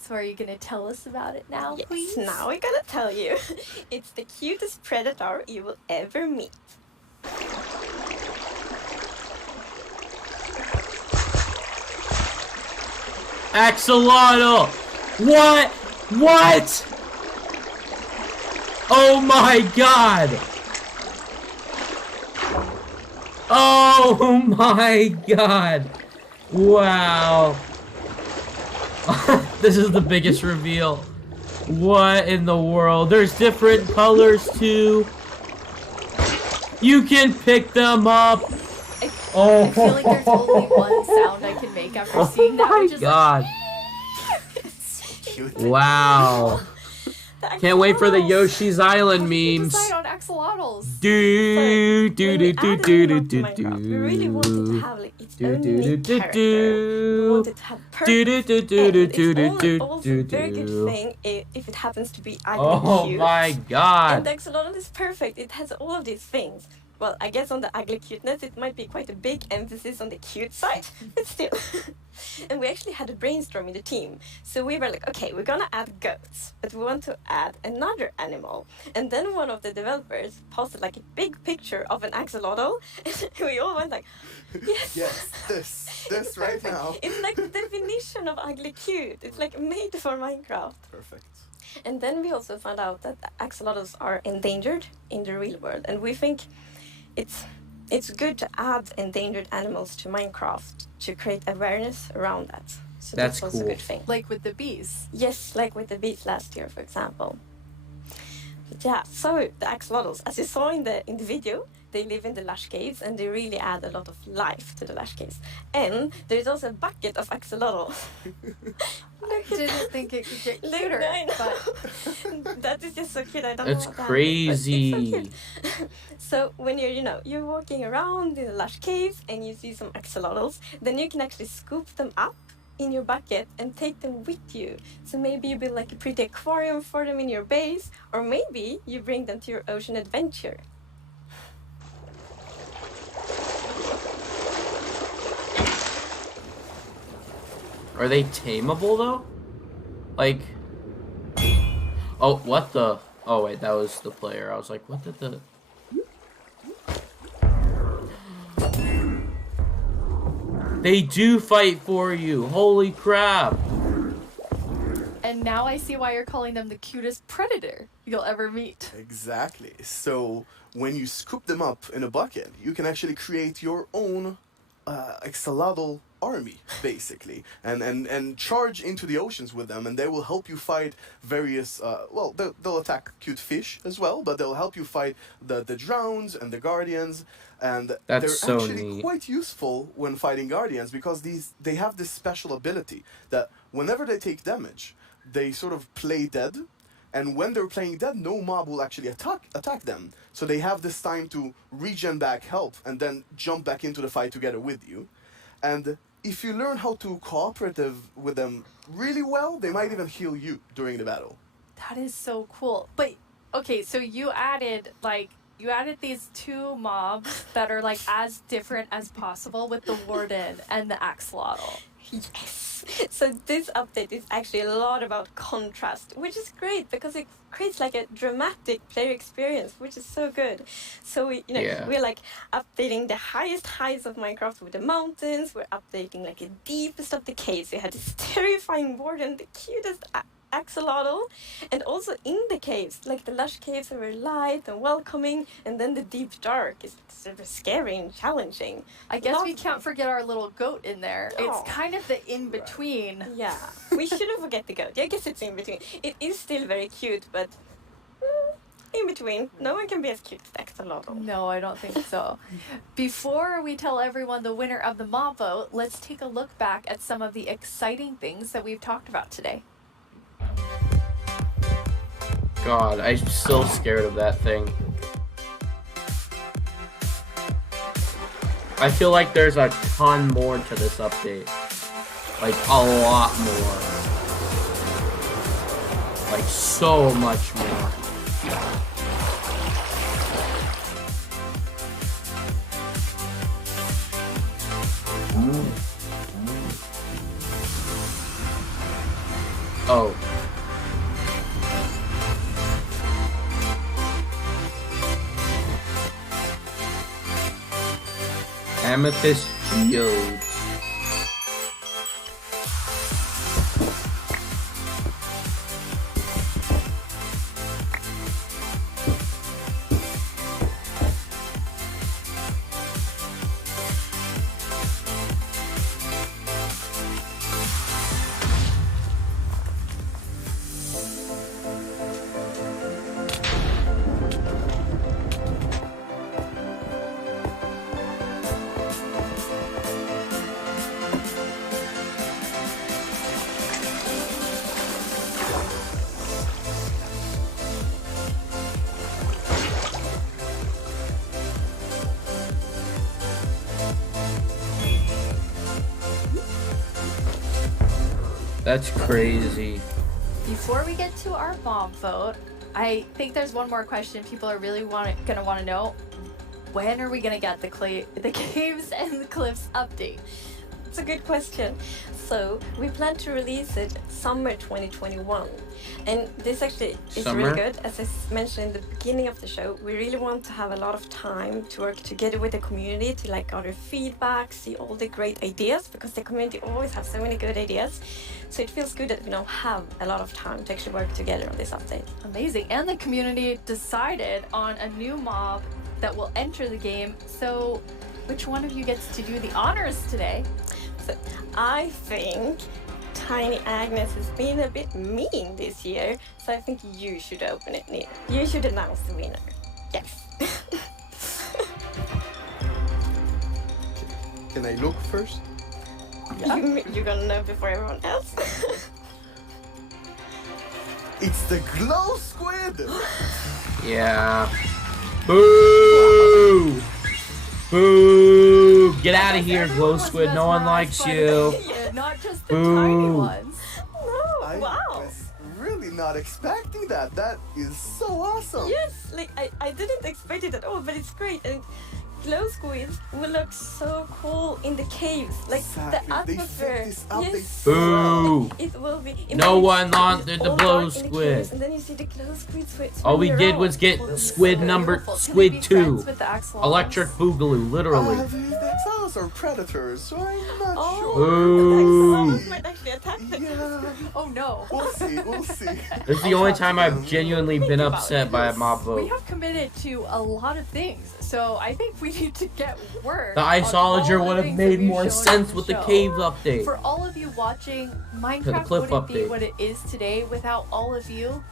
So are you going to tell us about it now, Yes, please? now we're gonna tell you. It's the cutest predator you will ever meet. Axolotl! What? What? Oh my god! Oh my god! Wow. This is the biggest reveal. What in the world? There's different colors too. You can pick them up. I feel like there's only one sound I can make after seeing that, which is God. Wow. Can't wait for the Yoshi's Island memes. decide on axolotls. Do do do do do do do do. We really wanted to have like its own do, unique do, character. We wanted to have purpose. Do do do do do do do It's also a very do. good thing if it happens to be ugly Oh cute. my god. And the axolotl is perfect. It has all of these things. Well, I guess on the ugly cuteness, it might be quite a big emphasis on the cute side, but still. And we actually had a brainstorm in the team. So we were like, okay, we're gonna add goats, but we want to add another animal. And then one of the developers posted like a big picture of an axolotl, and we all went like, yes. Yes, this right now. It's like the definition of ugly cute. It's like made for Minecraft. Perfect. And then we also found out that axolotls are endangered in the real world, and we think it's good to add endangered animals to Minecraft to create awareness around that. So That's also cool. a good thing. Like with the bees. Yes, like with the bees last year, for example. But yeah, so the axolotls, as you saw in the video, they live in the lush caves and they really add a lot of life to the lush caves. And there's also a bucket of axolotl. I didn't think it could get cuter, I know. but That is just so cute. I don't That's know what that is, crazy. but it's so cute. So when you're walking around in the lush caves and you see some axolotls, then you can actually scoop them up in your bucket and take them with you. So maybe you build like a pretty aquarium for them in your base, or maybe you bring them to your ocean adventure. Are they tameable though? Like, oh, what the? Oh wait, that was the player. I was like, what did the? They do fight for you. Holy crap! and now I see why you're calling them the cutest predator you'll ever meet. Exactly. So when you scoop them up in a bucket, you can actually create your own axolotl army, basically, and charge into the oceans with them, and they will help you fight various, well, they'll attack cute fish as well, but they'll help you fight the drowns and the guardians, and That's they're so actually neat. quite useful when fighting guardians, because they have this special ability that whenever they take damage, they sort of play dead, and when they're playing dead, no mob will actually attack them. So they have this time to regen back health and then jump back into the fight together with you. And if you learn how to cooperate with them really well, they might even heal you during the battle. That is so cool. But okay, so you added these two mobs that are like as different as possible with the Warden and the Axolotl. Yes. So this update is actually a lot about contrast, which is great because it creates like a dramatic player experience, which is so good. So we're like updating the highest heights of Minecraft with the mountains. We're updating like the deepest of the caves. We had this terrifying Warden, the cutest axolotl, and also in the caves, like the lush caves are very light and welcoming, and then the deep dark is sort of scary and challenging. I guess we can't forget our little goat in there. Oh. It's kind of the in-between. Yeah, we shouldn't forget the goat. I guess it's in between. It is still very cute, but in between. No one can be as cute as the axolotl. No, I don't think so. Before we tell everyone the winner of the mob vote, let's take a look back at some of the exciting things that we've talked about today. God, I'm so scared of that thing. I feel like there's a ton more to this update. Like, a lot more. Like, so much more. Oh. Amethyst Geodes. That's crazy. Before we get to our mob vote, I think there's one more question people are really gonna want to know. When are we gonna get the Caves and the Cliffs update? It's a good question. So we plan to release it summer 2021, and this actually is really good. As I mentioned in the beginning of the show, we really want to have a lot of time to work together with the community to like gather feedback, see all the great ideas, because the community always has so many good ideas. So it feels good that we now have a lot of time to actually work together on this update. Amazing. And the community decided on a new mob that will enter the game. So which one of you gets to do the honors today? So I think Tiny Agnes has been a bit mean this year, so I think you should open it, Nia. You should announce the winner. Yes. Can I look first? Yeah. You're gonna know before everyone else. It's the Glow Squid! Yeah. Boo! Boo! Get out of here, Glow Squid. No one likes you. Not just the tiny ones. No, I wow. was really not expecting that. That is so awesome. Yes, like I didn't expect it at all, but it's great. And Glow Squids will look so cool in the caves, like the atmosphere. Yes. Boo! It will be. No one wanted the Glow Squid. And then you see the Glow Squids. All we did was get Squid 2. Electric Boogaloo, literally. The Axolotls are predators, so I'm not sure. Boo! Might actually attack them. Yeah. Oh no. We'll see, we'll see. It's the only time I've genuinely been upset by a mob vote. We have committed to a lot of things, so I think we need to get work. The Isolager would have made more sense with the cave update. For all of you watching, the Minecraft cliff wouldn't be update. what it is today without all of you.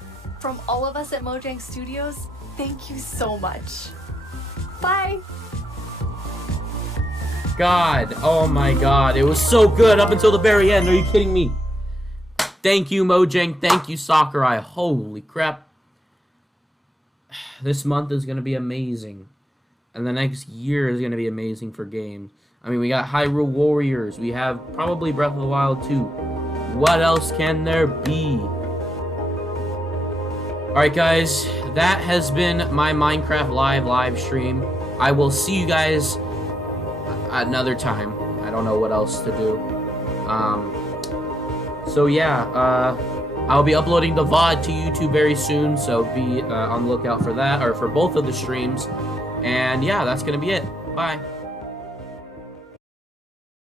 From all of us at Mojang Studios, thank you so much. Bye. God, oh my God, it was so good up until the very end. Are you kidding me? Thank you, Mojang. Thank you, Sakurai. Holy crap. This month is going to be amazing. And the next year is going to be amazing for games. I mean, we got Hyrule Warriors. We have probably Breath of the Wild 2. What else can there be? Alright guys, that has been my Minecraft live stream. I will see you guys another time. I don't know what else to do. So yeah, I'll be uploading the VOD to YouTube very soon, so be on the lookout for that, or for both of the streams. And yeah, that's gonna be it. Bye.